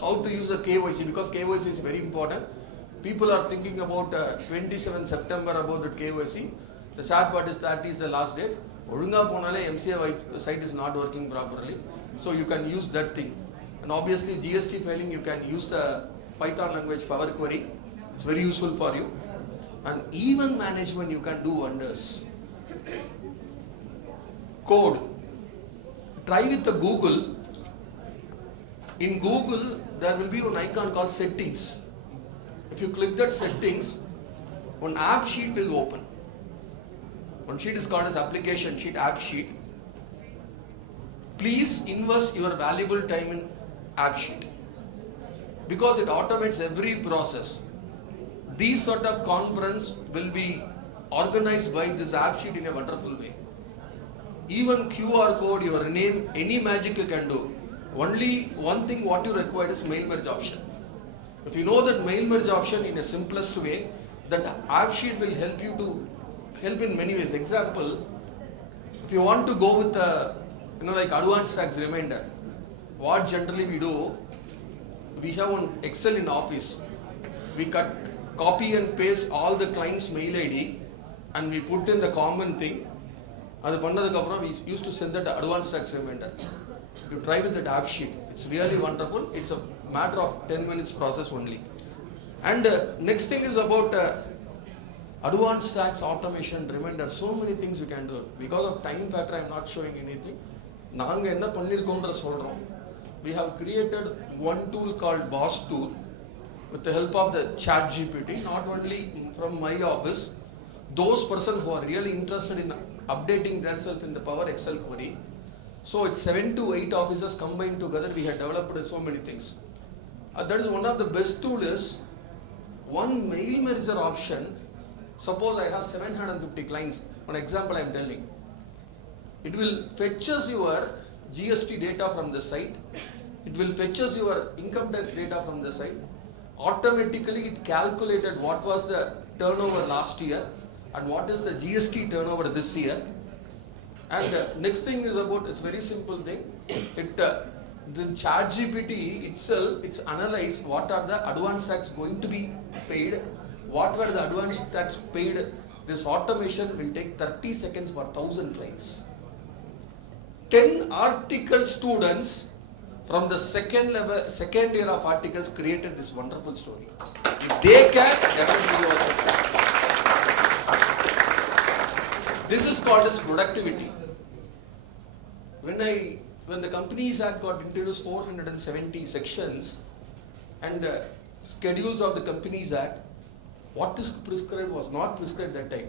how to use the KYC, because KYC is very important. People are thinking about 27 September about the KYC. The sad part is that is the last date. Orunga ponale MCA site is not working properly. So you can use that thing. And obviously GST filing, you can use the Python language Power Query. It's very useful for you. And even management, you can do wonders. Code. try with the Google. In Google, there will be an icon called settings. If you click that settings, one app sheet will open. One sheet is called as application sheet, app sheet. Please invest your valuable time in app sheet because it automates every process. These sort of conference will be organized by this app sheet in a wonderful way. Even QR code, your name, any magic you can do. Only one thing what you require is mail merge option. If you know that mail merge option in a simplest way, that app sheet will help you to help in many ways. Example, if you want to go with a, like advanced tax reminder, what generally we do, we have an Excel in office. We copy and paste all the client's mail ID and we put in the common thing. We used to send that advanced tax reminder. You try with that app sheet. It's really wonderful. It's a matter of 10 minutes process only. And next thing is about advanced tax automation reminder. So many things you can do. Because of time factor, I'm not showing anything. We have created one tool called Boss Tool with the help of the ChatGPT, not only from my office, those persons who are really interested in updating themselves in the Power Excel query. So it's 7 to 8 officers combined together, we have developed so many things. That is one of the best tools is one mail merger option. Suppose I have 750 clients, one example I am telling. It will fetches your GST data from the site. It will fetches your income tax data from the site. Automatically it calculated what was the turnover last year and what is the GST turnover this year. And next thing is about, it's very simple thing. The ChatGPT itself, it's analyzed what are the advance tax going to be paid, what were the advance tax paid. This automation will take 30 seconds for 1,000 clients. 10 article students from the second year of articles created this wonderful story. If they can, definitely you also can. This is called as productivity. When the Companies Act got introduced, 470 sections and schedules of the Companies Act, what is prescribed was not prescribed that time.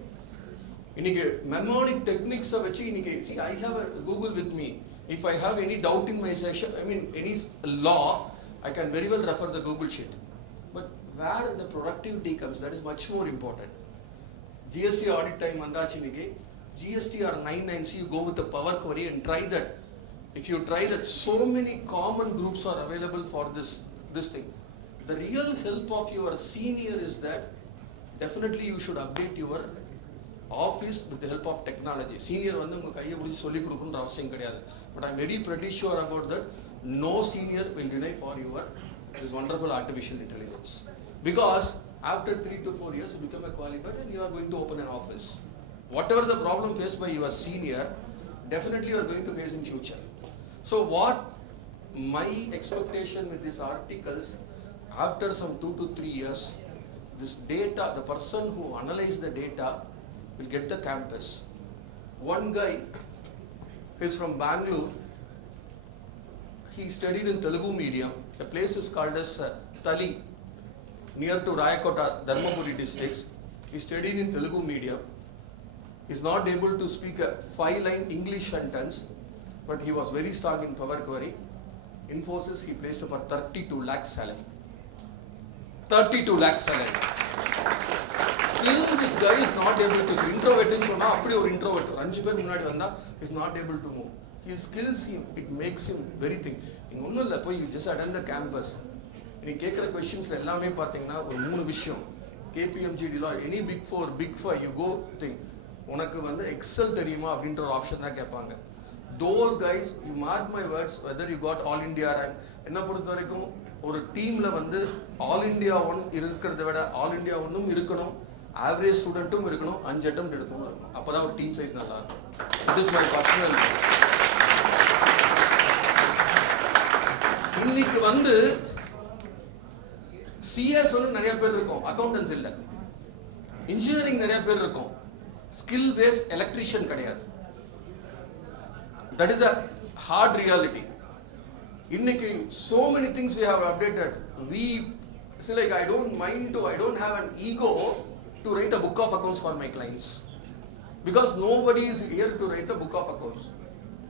Mnemonic techniques of see, I have a Google with me. If I have any doubt in my session, any law, I can very well refer the Google sheet. But where the productivity comes, that is much more important. GST audit time andachi GST or 990, you go with the Power Query and try that. If you try that, so many common groups are available for this thing. The real help of your senior is that definitely you should update your office with the help of technology. Senior but I'm very pretty sure about that. No senior will deny for this wonderful artificial intelligence. Because after 3 to 4 years, you become a qualified and you are going to open an office. Whatever the problem faced by your senior, definitely you are going to face in future. So what my expectation with these articles, after some 2 to 3 years, this data, the person who analyzes the data will get the campus. One guy is from Bangalore. He studied in Telugu medium. The place is called as Tali, near to Rayakota, Dharmapuri districts. He studied in Telugu medium. He's not able to speak a 5-line English sentence, but he was very strong in Power Query. Infosys, he placed for 32 lakh salary. 32 lakh salary. Still, this guy is not able to see. Introvert introvert. Is not able to move. His skills, it makes him very thing. You just attend the campus. You get questions, KPMG, Deloitte, any big four, you go think. Excel option. Those guys, you mark my words, whether you got All India and ஒரு டீம்ல all India 1 இருக்கிறத விட all India 1ம் இருக்கணும், average ஸ்டூடெண்ட்டும் இருக்கணும், 5 attempt எடுத்தவங்க இருக்கணும். அப்பதான் ஒரு டீம் சைஸ் நல்லா இருக்கும். It is my personal. இன்னைக்கு சிஎஸ் நிறைய பேர் இருக்கும், அக்கௌண்டன்ஸ் இல்ல. இன்ஜினியரிங் நிறைய பேர் இருக்கும், ஸ்கில் பேஸ்ட் எலக்ட்ரீஷியன் கிடையாது. That is hard reality. Inniki, so many things we have updated. We see, like, I don't have an ego to write a book of accounts for my clients. Because nobody is here to write a book of accounts.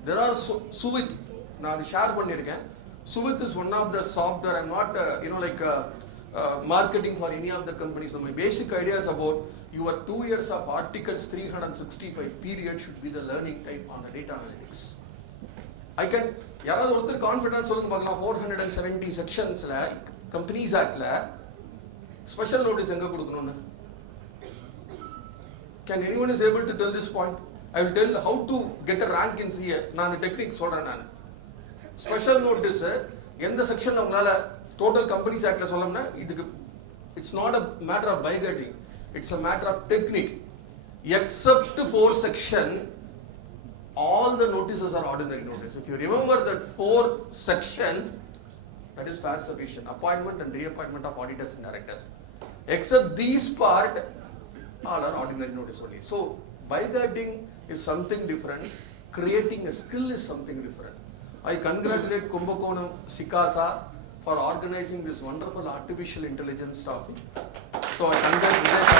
There are Suvit, now the share pannirken. Suvit is one of the software. I'm not, marketing for any of the companies. So my basic idea is about your 2 years of articles 365 period should be the learning time on the data analytics. I can, யாராவது ஒருத்தர் confidence சொல்லுங்க பார்க்கலாம் 470 செக்ஷன்ஸ்ல companies ஆக்ட்ல special notice எங்க கொடுக்கணும்னு. Can anyone is able to tell this point? I will tell how to get a rank in CA. நான் அந்த technique சொல்றேன். நான் ஸ்பெஷல் நோட்டீஸ் எந்த செக்ஷன் உங்களால டோட்டல் கம்பெனிஸ் ஆக்ட்ல சொல்லணும்னா இதுக்கு it's not a matter of bygating. It's a matter of technique. Except for section, all the notices are ordinary notice. If you remember that 4 sections, that is fair sufficient. Appointment and reappointment of auditors and directors. Except these part, all are ordinary notice only. So, bygating is something different. Creating a skill is something different. I congratulate Kumbakonam Sikasa for organizing this wonderful artificial intelligence topic. So, I congratulate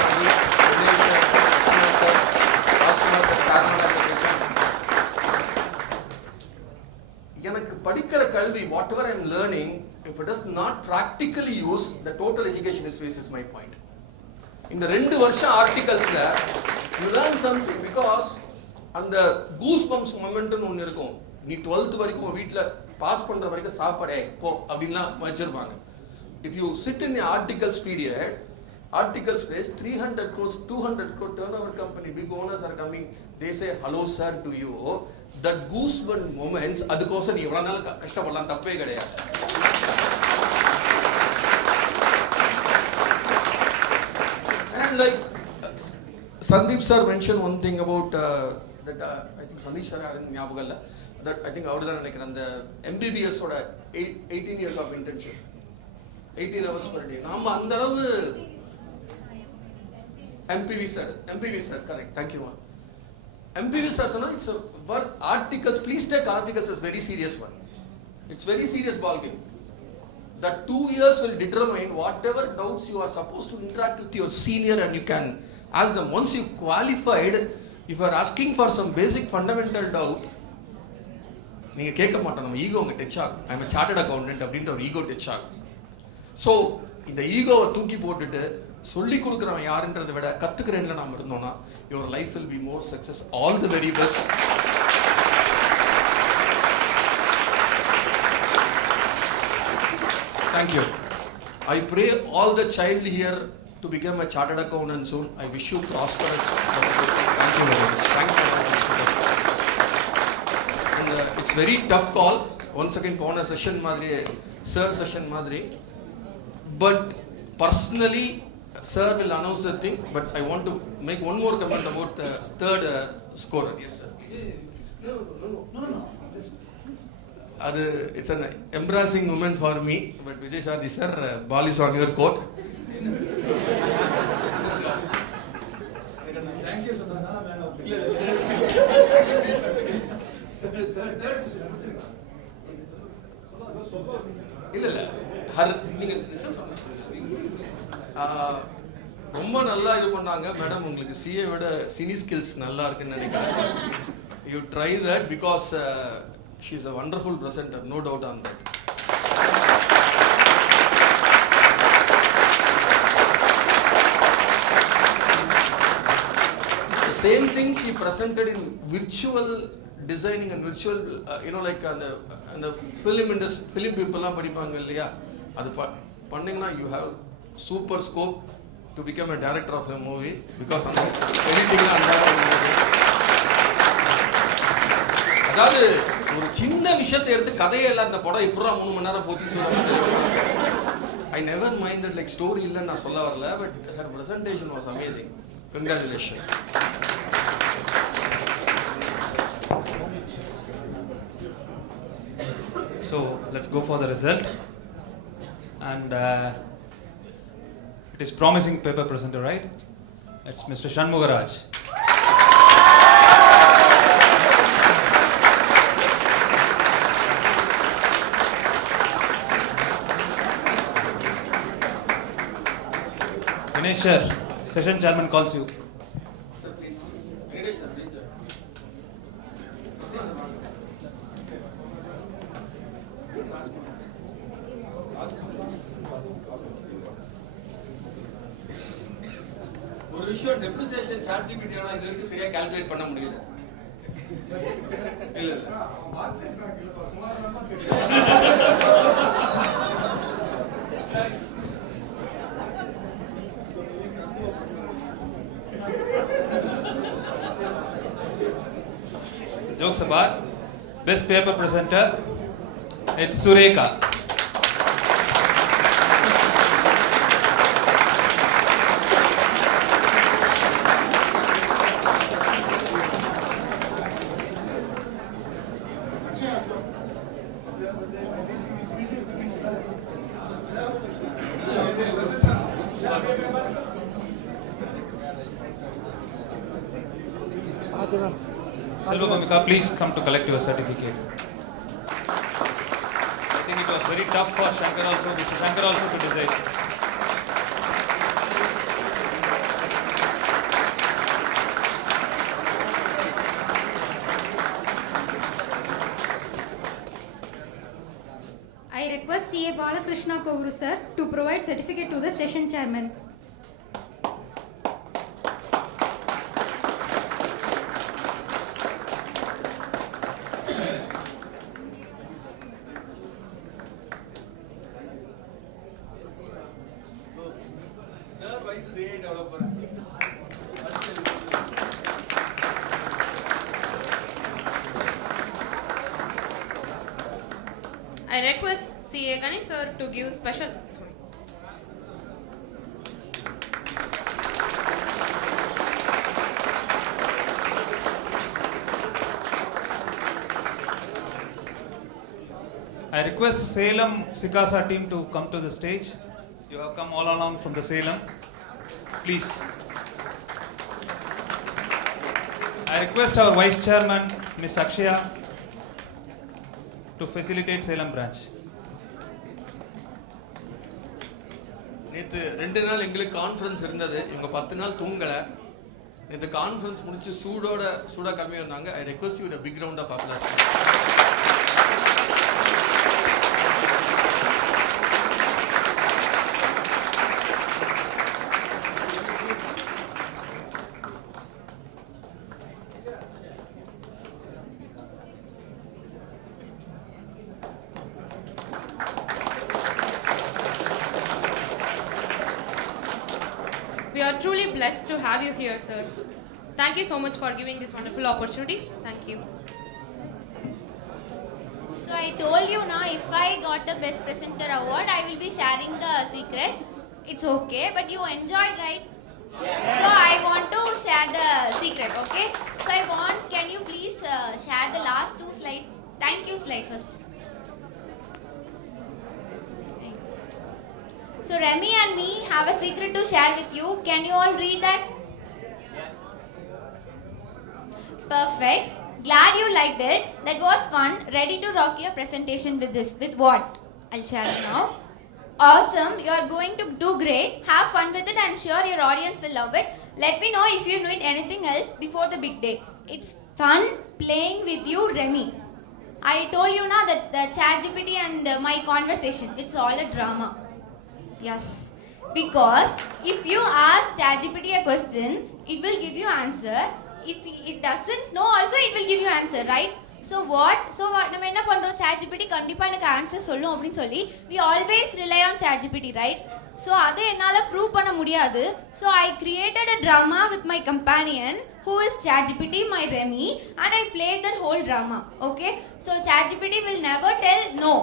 எனக்கு படிக்கிற கல்வி whatever I am learning, if it is not practically used, the total education is waste is my point. இந்த 2 வருஷம் ஆர்டிகல்ஸ்ல you learn something because அந்த goosebumps moment ன்னு ஒன்னு இருக்கும். நீ 12th வரைக்கும் வீட்ல பாஸ் பண்ற வரைக்கும் சாப்பாடே போ அப்படின்லாம் வச்சிருப்பாங்க. If you sit in the articles period, articles place 300 crores, 200 crore turnover company, big owners are coming, they say hello sir to you. That goosebump moments, adukosam nee evla naal kashtapadalaam tappe kedaiyadhu. And like Sandeep sir mentioned one thing about that I think Sandeep sir yaru nyabagam illa, that I think avaru dhaan nenikren the MBBS oda 18 years of internship, 18 hours per day. Naam andha alavu MPV sir, correct, thank you. MPV sir, it's a work articles, please take articles as very serious one. It's very serious ball game. That 2 years will determine whatever doubts you are supposed to interact with your senior and you can ask them. Once you qualified, if you are asking for some basic fundamental doubt, நீங்க கேட்க மாட்டோம், நம்ம ego உங்க touch ஆகும். I am chartered accountant அப்படின்ற ஒரு ego touch ஆகும். So இந்த ஈகோவை தூக்கி போட்டுட்டு சொல்லி கொடுக்குறவன் யாருன்றதை விட கத்துக்கிறேன்ல நாம இருந்தோம்னா your life will be more success. All the very best. Thank you. I pray all the child here to become a chartered accountant soon. I wish you prosperous. Thank you very much. Thank you very much. And it's very tough call. Once again, pona session madri, sir session madri. But personally, sir will announce a thing, but I want to make one more comment about the third scorer. Yes, sir. No. It's an embarrassing moment for me, but Vijay Shardi sir, ball is on your court. Thank you, Sundana. இல்ல நீங்க result சொன்னீங்க. ரொம்ப நல்லா இது பண்ணாங்க madam. உங்களுக்கு CA விட cine skills நல்லா இருக்குன்னு நினைக்கிறேன். You try that because she is a wonderful presenter, no doubt on that. Same thing she presented in virtual designing and virtual, அந்த film industry, film people எல்லாம் படிப்பாங்க இல்லையா, அது பண்ணீங்கன்னா you have super scope to become a director of a movie because அந்த editing அதாவது ஒரு சின்ன விஷயத்தை எடுத்து கதையெல்லாம் இந்த படம் இப்படி 3 மணி நேரம் போச்சு சொல்லுவாங்க. I never minded like story இல்லைன்னு நான் சொல்ல வரல, but her presentation was amazing. Congratulations. So let's go for the result. And it is promising paper presenter, right? It's Mr. Shanmugaraj. Ganesh sir, session chairman calls you. Sir, please. Ganesh sir, please. ஒரு விஷயம் depreciation ChatGPT ஆனா இது வரைக்கும் சரியா calculate பண்ண முடியல. இல்ல இல்ல. Jokes apart, best paper presenter, it's Sureka. Silvabhumika, please come to collect your certificate. I think it was very tough for Shankar also, Mr. Shankar also to decide. I request CA Balakrishna Kovuru sir to provide certificate to the session chairman. Sir, why to say developer? I request CA Ganesh sir to give special. I request Salem Sikasa team to come to the stage. You have come all along from the Salem. Please. I request our Vice Chairman, Ms. Akshaya, to facilitate Salem branch. நேற்று 2 நாள் எங்களுக்கு conference இருந்தது. இவங்க 10 நாள் தூங்கலை. நேற்று conference முடிச்சு சூடாக கிளம்பி வந்தாங்க. I request you a big round of applause. We are truly blessed to have you here, sir. Thank you so much for giving this wonderful opportunity. Thank you. So I told you now, if I got the best presenter award, I will be sharing the secret. It's okay, but you enjoyed, right? So I want to share the secret, okay? So I want, can you please share the last 2 slides? Thank you slide first. So Remy and me have a secret to share with you. Can you all read that? Yes. Perfect. Glad you liked it. That was fun. Ready to rock your presentation with this. With what? I'll share it now. Awesome. You are going to do great. Have fun with it. I'm sure your audience will love it. Let me know if you need anything else before the big day. It's fun playing with you, Remy. I told you now that the ChatGPT and my conversation, it's all a drama. Yes. Because if you ask ChatGPT a question, it will give you answer. If it doesn't know also, it will give you answer, right? So what? நம்ம என்ன பண்றோம்? ChatGPT கண்டிப்பா எனக்கு answer சொல்லும் அப்படினு சொல்லி we always rely on ChatGPT, right? So அதை என்னால ப்ரூவ் பண்ண முடியாது. So I created a drama with my companion who is ChatGPT, my Remy, and I played that whole drama. Okay? So ChatGPT will never tell no,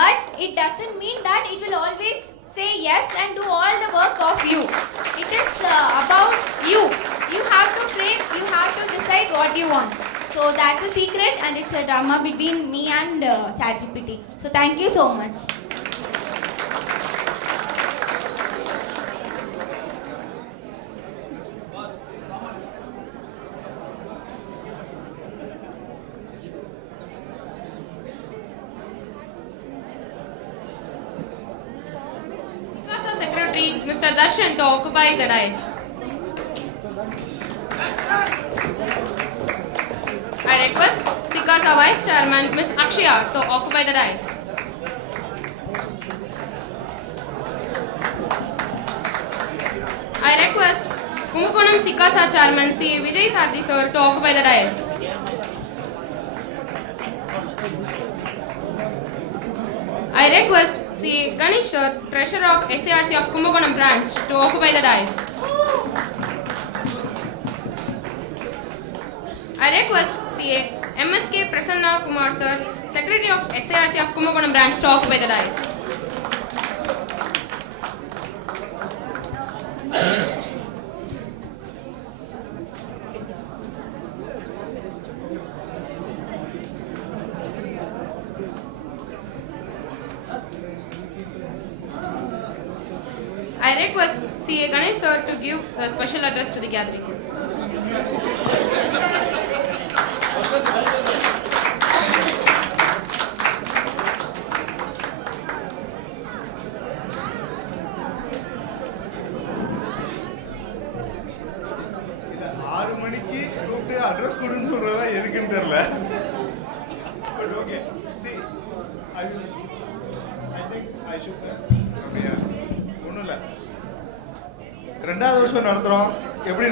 but it doesn't mean that it will always say yes and do all the work of you. It is about you. You have to frame, you have to decide what you want. So that's a secret, and it's a drama between me and ChatGPT. So thank you so much. Mikasa Secretary Secretary Mr. Darshan to occupy the dais. I request SICASA Vice Chairman Ms. Akshaya to occupy the dais. I request Kumbakonam SICASA Chairman C. Vijay Sarthi sir to occupy the dais. I request C. Ganesh sir, Treasurer of SARC of Kumbakonam branch, to occupy the dais. I request C.A. MSK Prasanna Kumar sir, Secretary of SARC of Kumbakonam branch, to occupy the dais. I request C.A. Ganesh sir to give a special address to the gathering. address couldn't சொல்றதா எதுக்குன்னு தெரியல. But okay. See, I think I should okay. ஒண்ணும் இல்ல. ரெண்டாவது வருஷம் நடத்துறோம். எப்படி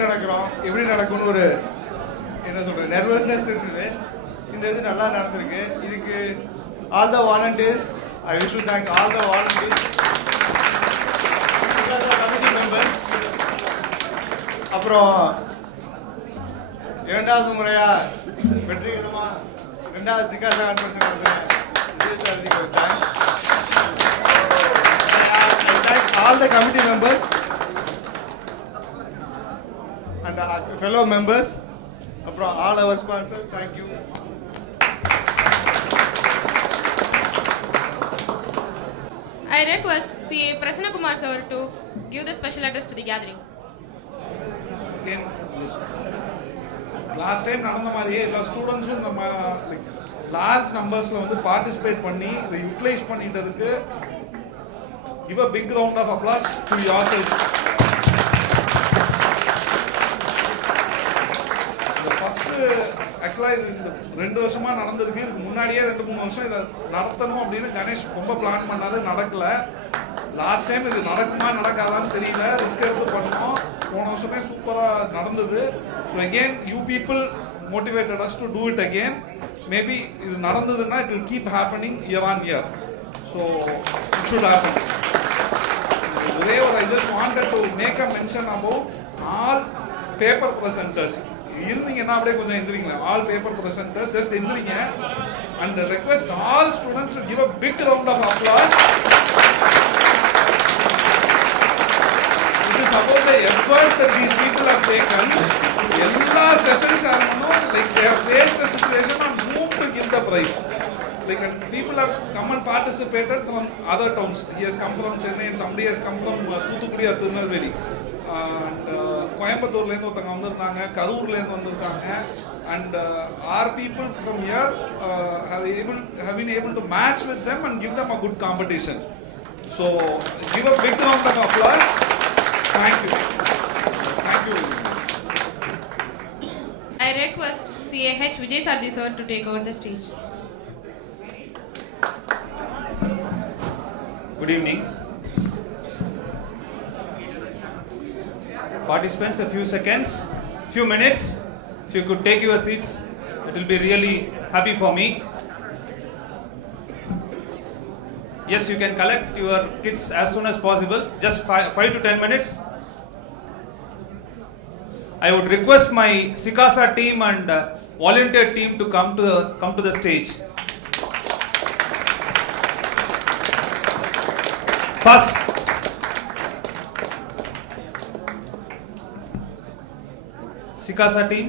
நடக்கும்னு ஒரு என்ன சொல்றது நர்வஸ்னஸ் இருக்குது. இந்த இது நல்லா நடந்துருக்கு. இதுக்கு all the volunteers, I wish to thank all the volunteers. Committee members. அப்புறம் இரண்டாவது முறையா வெற்றிகரமா இரண்டாவது சிக்காசா conference நடத்துறேன். I thank all the committee members and the fellow members. அப்புறம் all our sponsors, thank you. I request C.A. Prasanna Kumar sir to give the special address to the gathering. Last time நடந்த மாதிரியே எல்லா ஸ்டூடெண்ட்ஸும் நம்ம large நம்பர்ஸில் வந்து participate பண்ணி இதை utilize பண்ணிட்டதுக்கு give a big round of applause to yourselves. இந்த ஃபர்ஸ்ட் ஆக்சுவலாக இது இந்த 2 வருஷமா நடந்ததுக்கு இதுக்கு முன்னாடியே 2-3 வருஷம் இதை நடத்தணும் அப்படின்னு கணேஷ் ரொம்ப பிளான் பண்ணாது, நடக்கல. லாஸ்ட் டைம் இது நடக்குமா நடக்காதான்னு தெரியல, ரிஸ்க் எடுத்து பண்ணோம். போன வருஷமே சூப்பராக நடந்தது. So again you people motivated us to do it again. Maybe இது நடந்ததுன்னா it will keep happening year on year. So it should happen. I just wanted to make a mention about all paper presenters. இருந்தீங்கன்னா அப்படியே கொஞ்சம் எந்திரிங்களா. All paper presenters, just எந்திரிங்க and request all students to give a big round of applause. It is about the effort that these people have taken. எல்லா sessions are like they have faced a situation and moved to give the prize. Like and people have come and participated from other towns. He has come from Chennai and somebody has come from Thuthukudi or Tirunelveli. And Coimbatore lendo ஒருத்தங்க வந்திருந்தாங்க, கரூர்ல இருந்து வந்திருக்காங்க. And our people from here have been able to match with them and give them a good competition. So give a big round of applause. Thank you. Thank you. I request C.A.H. Vijay Sarthi sir to take over the stage. Good evening. Participants, a few seconds, few minutes. If you could take your seats, it will be really happy for me. Yes, you can collect your kits as soon as possible. Just 5 to 10 minutes. I would request my SICASA team and volunteer team to come to the stage. First, SICASA team.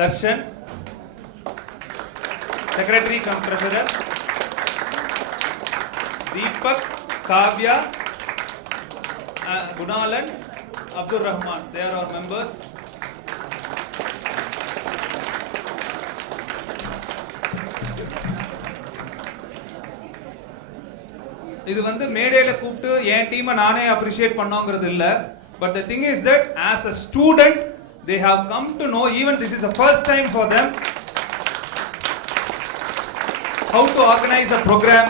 Darshan, Secretary cum Treasurer. Deepak, Kavya, Gunalan, Abdul Rahman. They are our members. இது வந்து மேடையில கூப்பிட்டு என் டீமை நானே appreciate பண்ணோங்கிறது இல்ல. But the thing is that as a student they have come to know, even this is the first time for them, how to organize a program,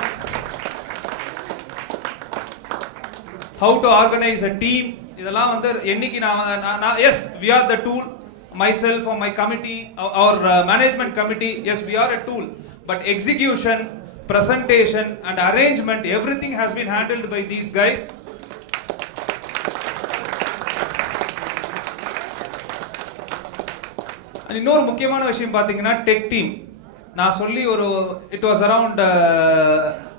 how to organize a team. இதெல்லாம் வந்து என்னைக்கு நான் yes we are the tool, myself or my committee or management committee, yes we are a tool, but execution, presentation and arrangement, everything has been handled by these guys. இன்னொரு முக்கியமான விஷயம் பாத்தீங்கன்னா tech team. நான் சொல்லி ஒரு it was around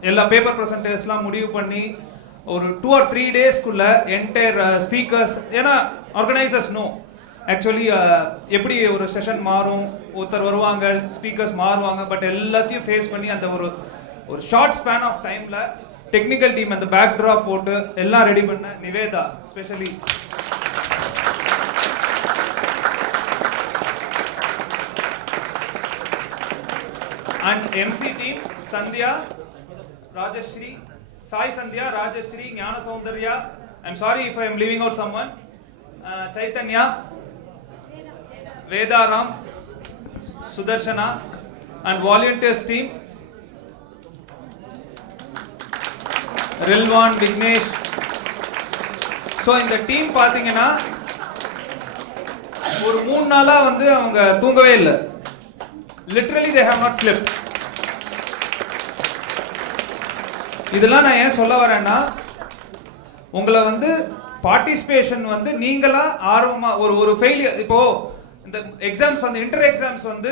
எல்லா paper பிரசன்டர்ஸ்லாம் முடிவு பண்ணி ஒரு 2 or 3 டேஸ்க்குள்ள என்டையர் ஸ்பீக்கர்ஸ், ஏன்னா ஆர்கனைசர்ஸ் நோ ஆக்சுவலி எப்படி ஒரு செஷன் மாறும், ஒருத்தர் வருவாங்க, ஸ்பீக்கர்ஸ் மாறுவாங்க, பட் எல்லாத்தையும் ஃபேஸ் பண்ணி அந்த ஒரு ஷார்ட் ஸ்பேன் ஆஃப் டைம்ல டெக்னிக்கல் டீம் அந்த பேக் ட்ராப் போட்டு எல்லாம் ரெடி பண்ண Nivetha specially, and MC team Sandhya, Rajashri, Sai Sandhya, Rajashri, Jnana Soundarya, I'm sorry if I am leaving out someone, Chaitanya, Vedaram, Sudarshana, and volunteers team Rilwan, Vignesh. So in the team பாத்தீங்கன்னா ஒரு 3 நாளா வந்து அவங்க தூங்கவே இல்லை. Literally they have not slept. இதெல்லாம் நான் ஏன் சொல்ல வரேன்னா, உங்களை வந்து பார்ட்டிசிபேஷன் வந்து நீங்களா ஆர்வமா ஒரு ஃபெயிலியர், இப்போ இந்த எக்ஸாம்ஸ் வந்து இன்டர் எக்ஸாம்ஸ் வந்து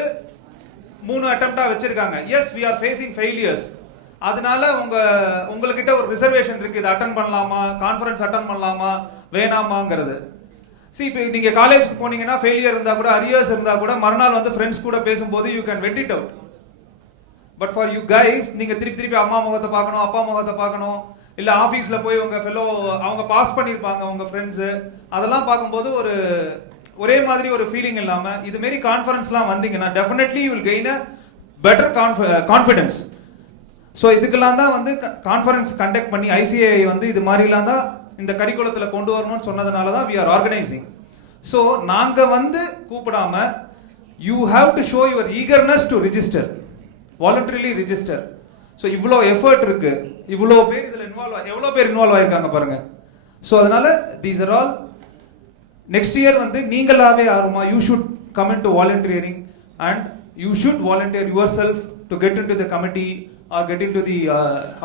3 அட்டெம்ப்டா வச்சிருக்காங்க. Yes we are facing failures. அதனால உங்ககிட்ட ஒரு ரிசர்வேஷன் இருக்கு, இதை அட்டெண்ட் பண்ணலாமா, கான்ஃபரன்ஸ் அட்டெண்ட் பண்ணலாமா வேணாமாங்கிறது. இப்போ நீங்க காலேஜ்க்கு போனீங்கன்னா ஃபெயிலியர் இருந்தா கூட, அரியர்ஸ் இருந்தா கூட, மறுநாள் வந்து ஃப்ரெண்ட்ஸ் கூட பேசும்போது you can went it out. But for you guys, நீங்க திருப்பி அம்மா முகத்தை பார்க்கணும், அப்பா முகத்தை பார்க்கணும், இல்ல ஆபீஸ்ல போய் உங்க ஃபெலோ அவங்க பாஸ் பண்ணிருப்பாங்க உங்க ஃப்ரெண்ட்ஸ், அதெல்லாம் பார்க்கும்போது ஒரே மாதிரி ஒரு ஃபீலிங் இல்லாம இது மாதிரி கான்ஃபரன்ஸ்லாம் வந்தீங்கன்னா definitely you will gain a better confidence. So இதுக்கெல்லாம் தான் வந்து கான்ஃபரன்ஸ் கண்டக்ட் பண்ணி ஐசிஐ வந்து இது மாதிரிலாம் தான் இந்த கரிக்குலத்தில் கொண்டு வரணும்னு சொன்னதுனால தான் we are organizing. ஸோ நாங்கள் வந்து கூப்பிடாம you have to show your eagerness to register, voluntarily register. So இவ்வளோ எஃபர்ட் இருக்கு, இவ்வளோ பேர் இதில் எவ்வளோ பேர் இன்வால்வ் ஆயிருக்காங்க பாருங்க. ஸோ அதனால these are all next year வந்து நீங்களாவே ஆகுமா, you should come into volunteering and you should volunteer yourself to get into the committee or get into the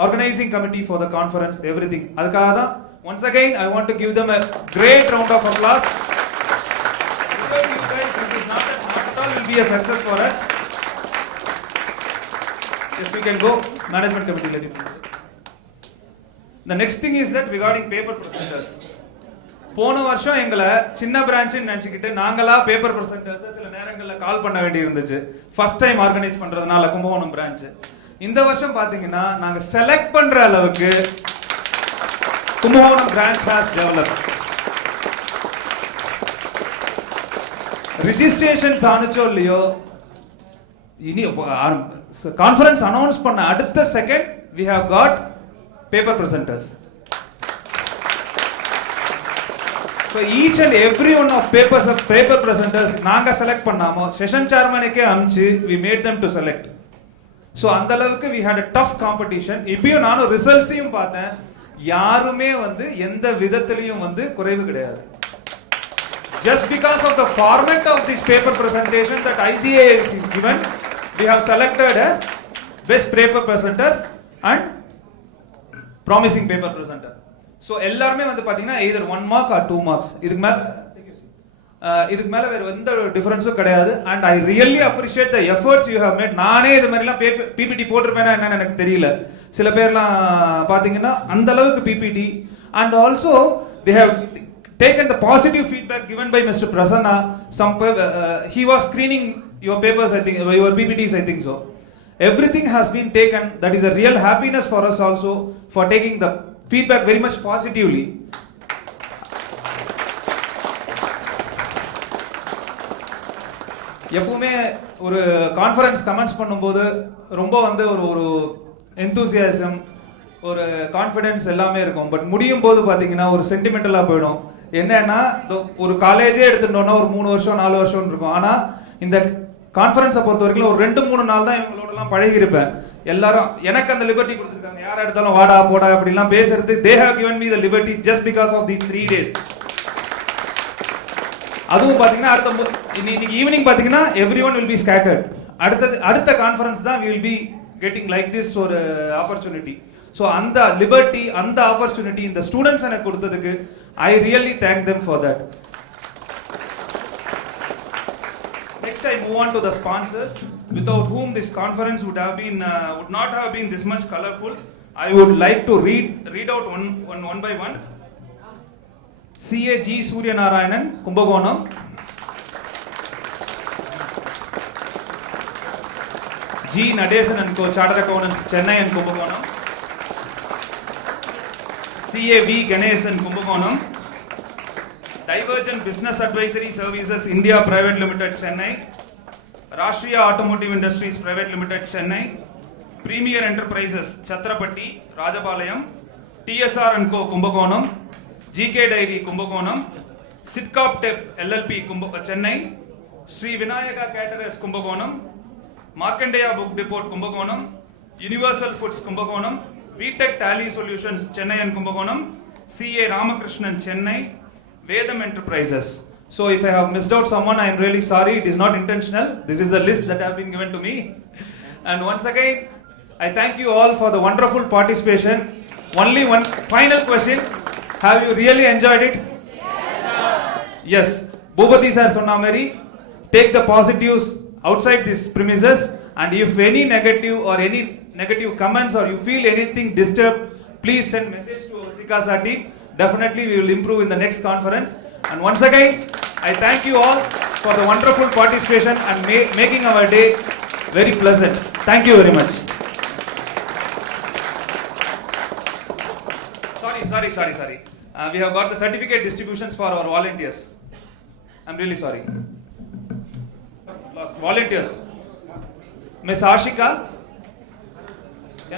organizing committee for the conference, everything. அதுக்காக தான் once again I want to give them a great round of applause. Without you guys this is not at all will be a success for us. Yes, you can go management committee let you. The next thing is that regarding paper presenters, போன வருஷம் எங்களை சின்ன பிரான்ச்னு நினைச்சுக்கிட்டு நாங்களா paper presenters சில நேரங்களில் கால் பண்ண வேண்டி இருந்துச்சு, ஃபர்ஸ்ட் டைம் ஆர்கனைஸ் பண்றதுனால கும்பகோணம் பிரான்ச். இந்த வருஷம் பாத்தீங்கன்னா நாங்க செலக்ட் பண்ற அளவுக்கு Kumbakonam branch has developed. Registrations ஆனுச்சோ இல்லையோ, இனி கான்ஃபரன்ஸ் அனௌன்ஸ் பண்ண அடுத்த second we have got paper presenters. So each and every one of paper presenters நாங்க செலக்ட் பண்ணாமோ செஷன் சேர்மனுக்கே அனுப்பிச்சு we made them to select. So அந்த அளவுக்கு we had a tough competition. இப்பயும் நானும் ரிசல்ட்ஸையும் பார்த்தேன், யாருமே வந்து எந்த விதத்திலையும் வந்து குறைவு கிடையாது. Just because of the format of this paper presentation that ICA is given, we have selected a best paper presenter and promising paper presenter. So எல்லாருமே வந்து பாத்தீங்கன்னா either 1 mark or 2 marks. இதுக்கு மேல வேற எந்த டிஃபரன்ஸும் கிடையாது. And I really appreciate the efforts you have made. நானே இது மாதிரிலாம் பிபிடி போட்டிருப்பேனா என்னன்னு எனக்கு தெரியல. சில பேர்லாம் பாத்தீங்கன்னா அந்த அளவுக்கு PPT. And also they have taken the positive feedback given by Mr. Prasanna. He was screening your papers, I think, your PPTs, I think so. Everything has been taken. That is a real happiness for us also for taking the feedback very much positively. எப்பவுமே ஒரு conference comments பண்ணும்போது ரொம்ப வந்து ஒரு enthusiasm, ஒரு confidence எல்லாமே இருக்கும். But முடியும் போது பார்த்தீங்கன்னா ஒரு சென்டிமெண்டலாக போயிடும். என்னன்னா ஒரு காலேஜே எடுத்துட்டோம்னா ஒரு 3 வருஷம் 4 வருஷம் இருக்கும். ஆனால் இந்த கான்ஃபரன்ஸை பொறுத்த வரைக்கும் ஒரு 2-3 நாள் தான் இவங்களோடலாம் பழகிருப்பேன். எல்லாரும் எனக்கு அந்த லிபர்ட்டி கொடுத்துருக்காங்க. யாரை எடுத்தாலும் வாடா போடா அப்படிலாம் பேசுறது. They have given me the liberty just because of these 3 days. அதுவும் பார்த்தீங்கன்னா இன்னைக்கு ஈவினிங் பார்த்தீங்கன்னா everyone will be scattered. அடுத்த கான்ஃபரன்ஸ் தான் we will be getting like this ஒரு ஆப்பர்ச்சுனிட்டி. ஸோ அந்த லிபர்ட்டி அந்த ஆப்பர்ச்சுனிட்டி இந்த ஸ்டூடெண்ட்ஸ் எனக்கு கொடுத்ததுக்கு I really thank them for that. Next I move on to the sponsors, without whom this conference would not have been this much colorful. I would like to read out one by one. CAG Suryanarayanan, Kumbakonam. G Nadesan and Co, Chartered Accountants, Chennai and Kumbakonam. CAV Ganesh and Kumbakonam. Divergent Business Advisory Services India Private Limited, Chennai. Rashtriya Automotive Industries Private Limited, Chennai. Premier Enterprises, Chhatrapati, Rajapalayam. TSR and Co, Kumbakonam. GK Dairy, Kumbakonam. Sitcop Tech LLP, Chennai. Sri Vinayaka Caterers, Kumbakonam. Markandeya Book Depot, Kumbakonam. Universal Foods, Kumbakonam. VTech Tally Solutions, Chennai and Kumbakonam. CA Ramakrishnan, Chennai. Vedam Enterprises. So if I have missed out someone, I am really sorry. It is not intentional. This is the list that have been given to me. And once again, I thank you all for the wonderful participation. Only one final question. Have you really enjoyed it? Yes. Bhupati sir sonna mari, take the positives outside these premises, and if any negative comments or you feel anything disturbed, please send message to Sikasa team. Definitely we will improve in the next conference. And once again, I thank you all for the wonderful participation and making our day very pleasant. Thank you very much. Sorry. We have got the certificate distributions for our volunteers. I'm really sorry. Lost volunteers. Miss Ashika.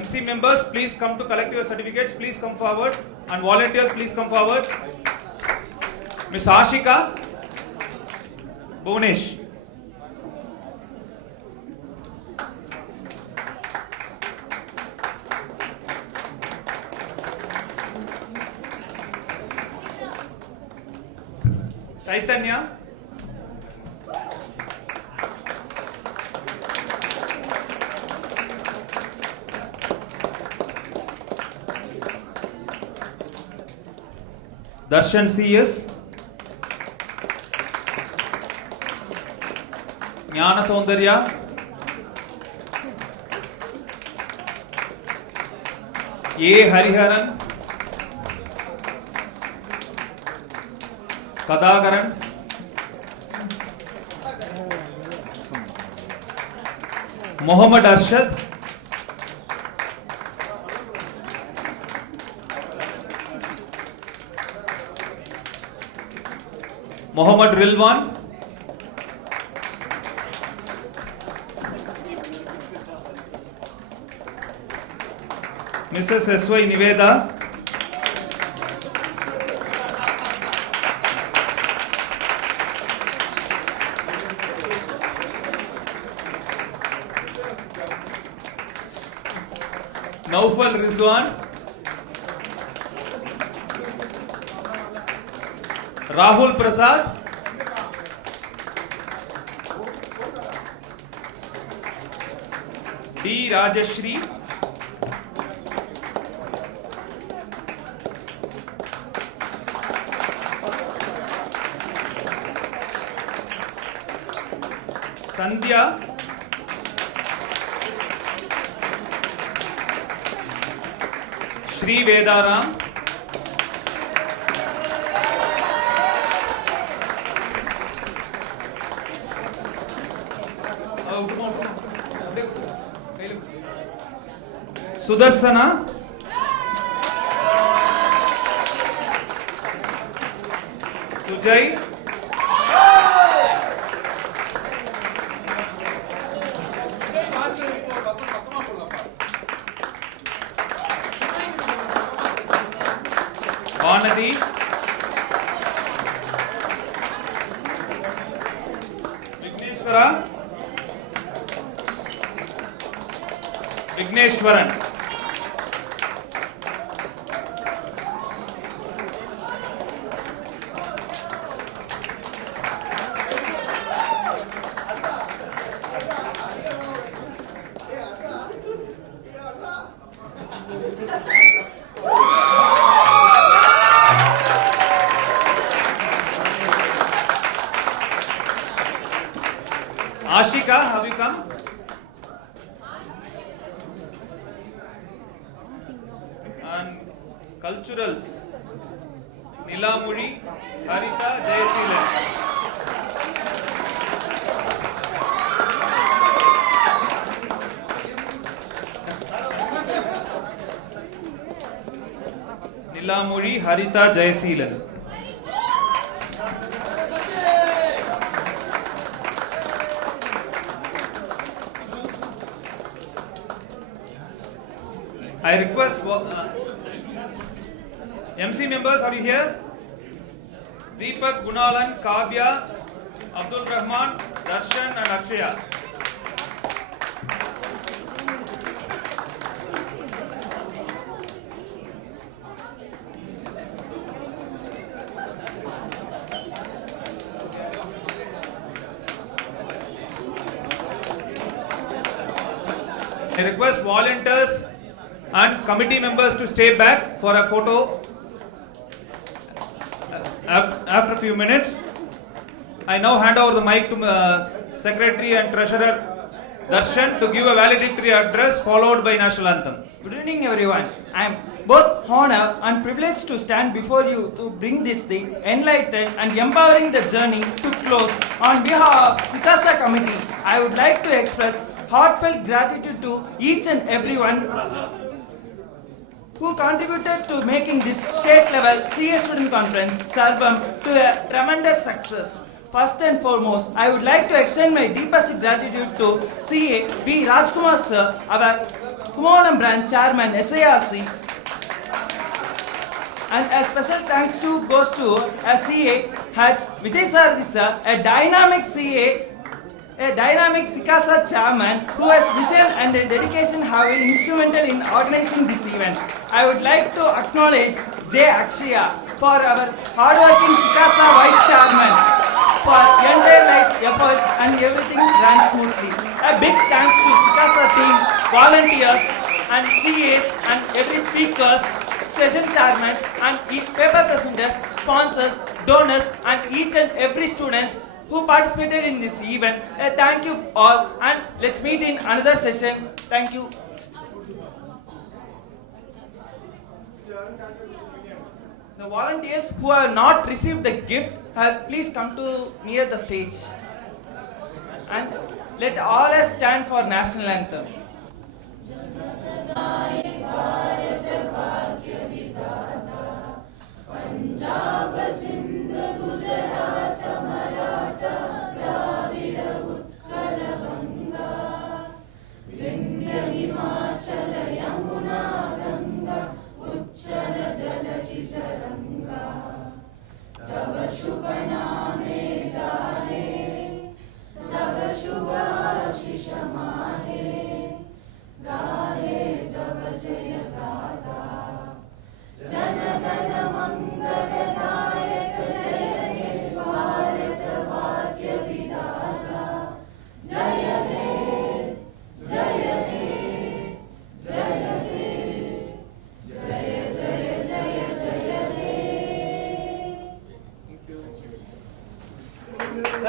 MC members, please come to collect your certificates. Please come forward. And volunteers, please come forward. Miss Ashika. Bhunesh. Chaitanya. Darshan CS. Jnana Saundarya. A. Hariharan. Kadagaran. Mohammad Arshad. Mohammad Rilwan. Mrs. S.Y. Niveda. Naufal Rizwan. Rahul Prasad. D. Rajashri. Sandhya. Shri Vedaram. Sudarsana. Sujay. Mahanadi, Vigneshwaran, Ashika, have you come? And culturals, Nilamuri, Harita, Jayasilan. Nilamuri, Harita, Jayasilan. I request MC members, are you here? Deepak, Gunalan, Kavya, Abdul Rahman, Darshan and Akshaya. I request volunteers and committee members to stay back for a photo after a few minutes. I now hand over the mic to Secretary and Treasurer Darshan to give a valedictory address followed by National Anthem. Good evening, everyone. I am both honored and privileged to stand before you to bring this thing enlightened and empowering the journey to close. On behalf of Sikasa Committee, I would like to express heartfelt gratitude to each and everyone who contributed to making this state level CA student conference SARVAM to a tremendous success. First and foremost, I would like to extend my deepest gratitude to CA B. Rajkumar sir, our Kumbakonam branch chairman SARC, and a special thanks goes to a CA H. Vijay Sarthi sir, a dynamic CA, a dynamic Sikasa chairman who has vision and dedication have been instrumental in organizing this event. I would like to acknowledge J. Akshaya for our hardworking Sikasa vice chairman for entire life's efforts and everything ran smoothly. A big thanks to Sikasa team, volunteers and CAs and every speakers, session chairmen and paper presenters, sponsors, donors and each and every students who participated in this event. Thank you all and let's meet in another session. Thank you. The volunteers who have not received the gift, please come to near the stage. And let all us stand for national anthem.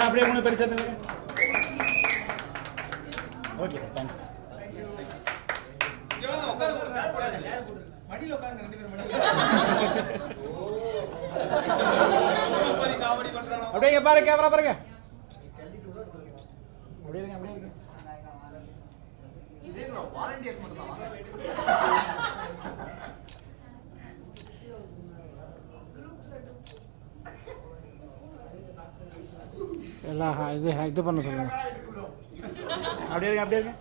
அப்படியே மூணு பேர் சேர்ந்து okay thanks மடியில உட்காருங்க ரெண்டு பேரும் அப்படியே பாருங்க கேமரா பாருங்க அப்படியே இருங்க அப்படியே இருங்க இதே வாலண்டியர்ஸ் மட்டும் தான் எல்லாம் இது பண்ண சொல்லுங்க அப்படியே இருங்க அப்படியே இருங்க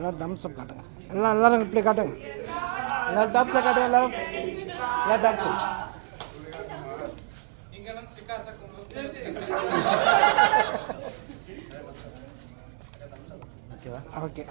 எல்லாம் தம்ஸ் அப் காட்டுங்க. எல்லாரும் இப்படி காட்டுங்க. எல்லாரும் தம்ஸ் அப் காட்டுங்க. எல்லாரும் தம்ஸ் அப். ஓகேவா? ஓகே.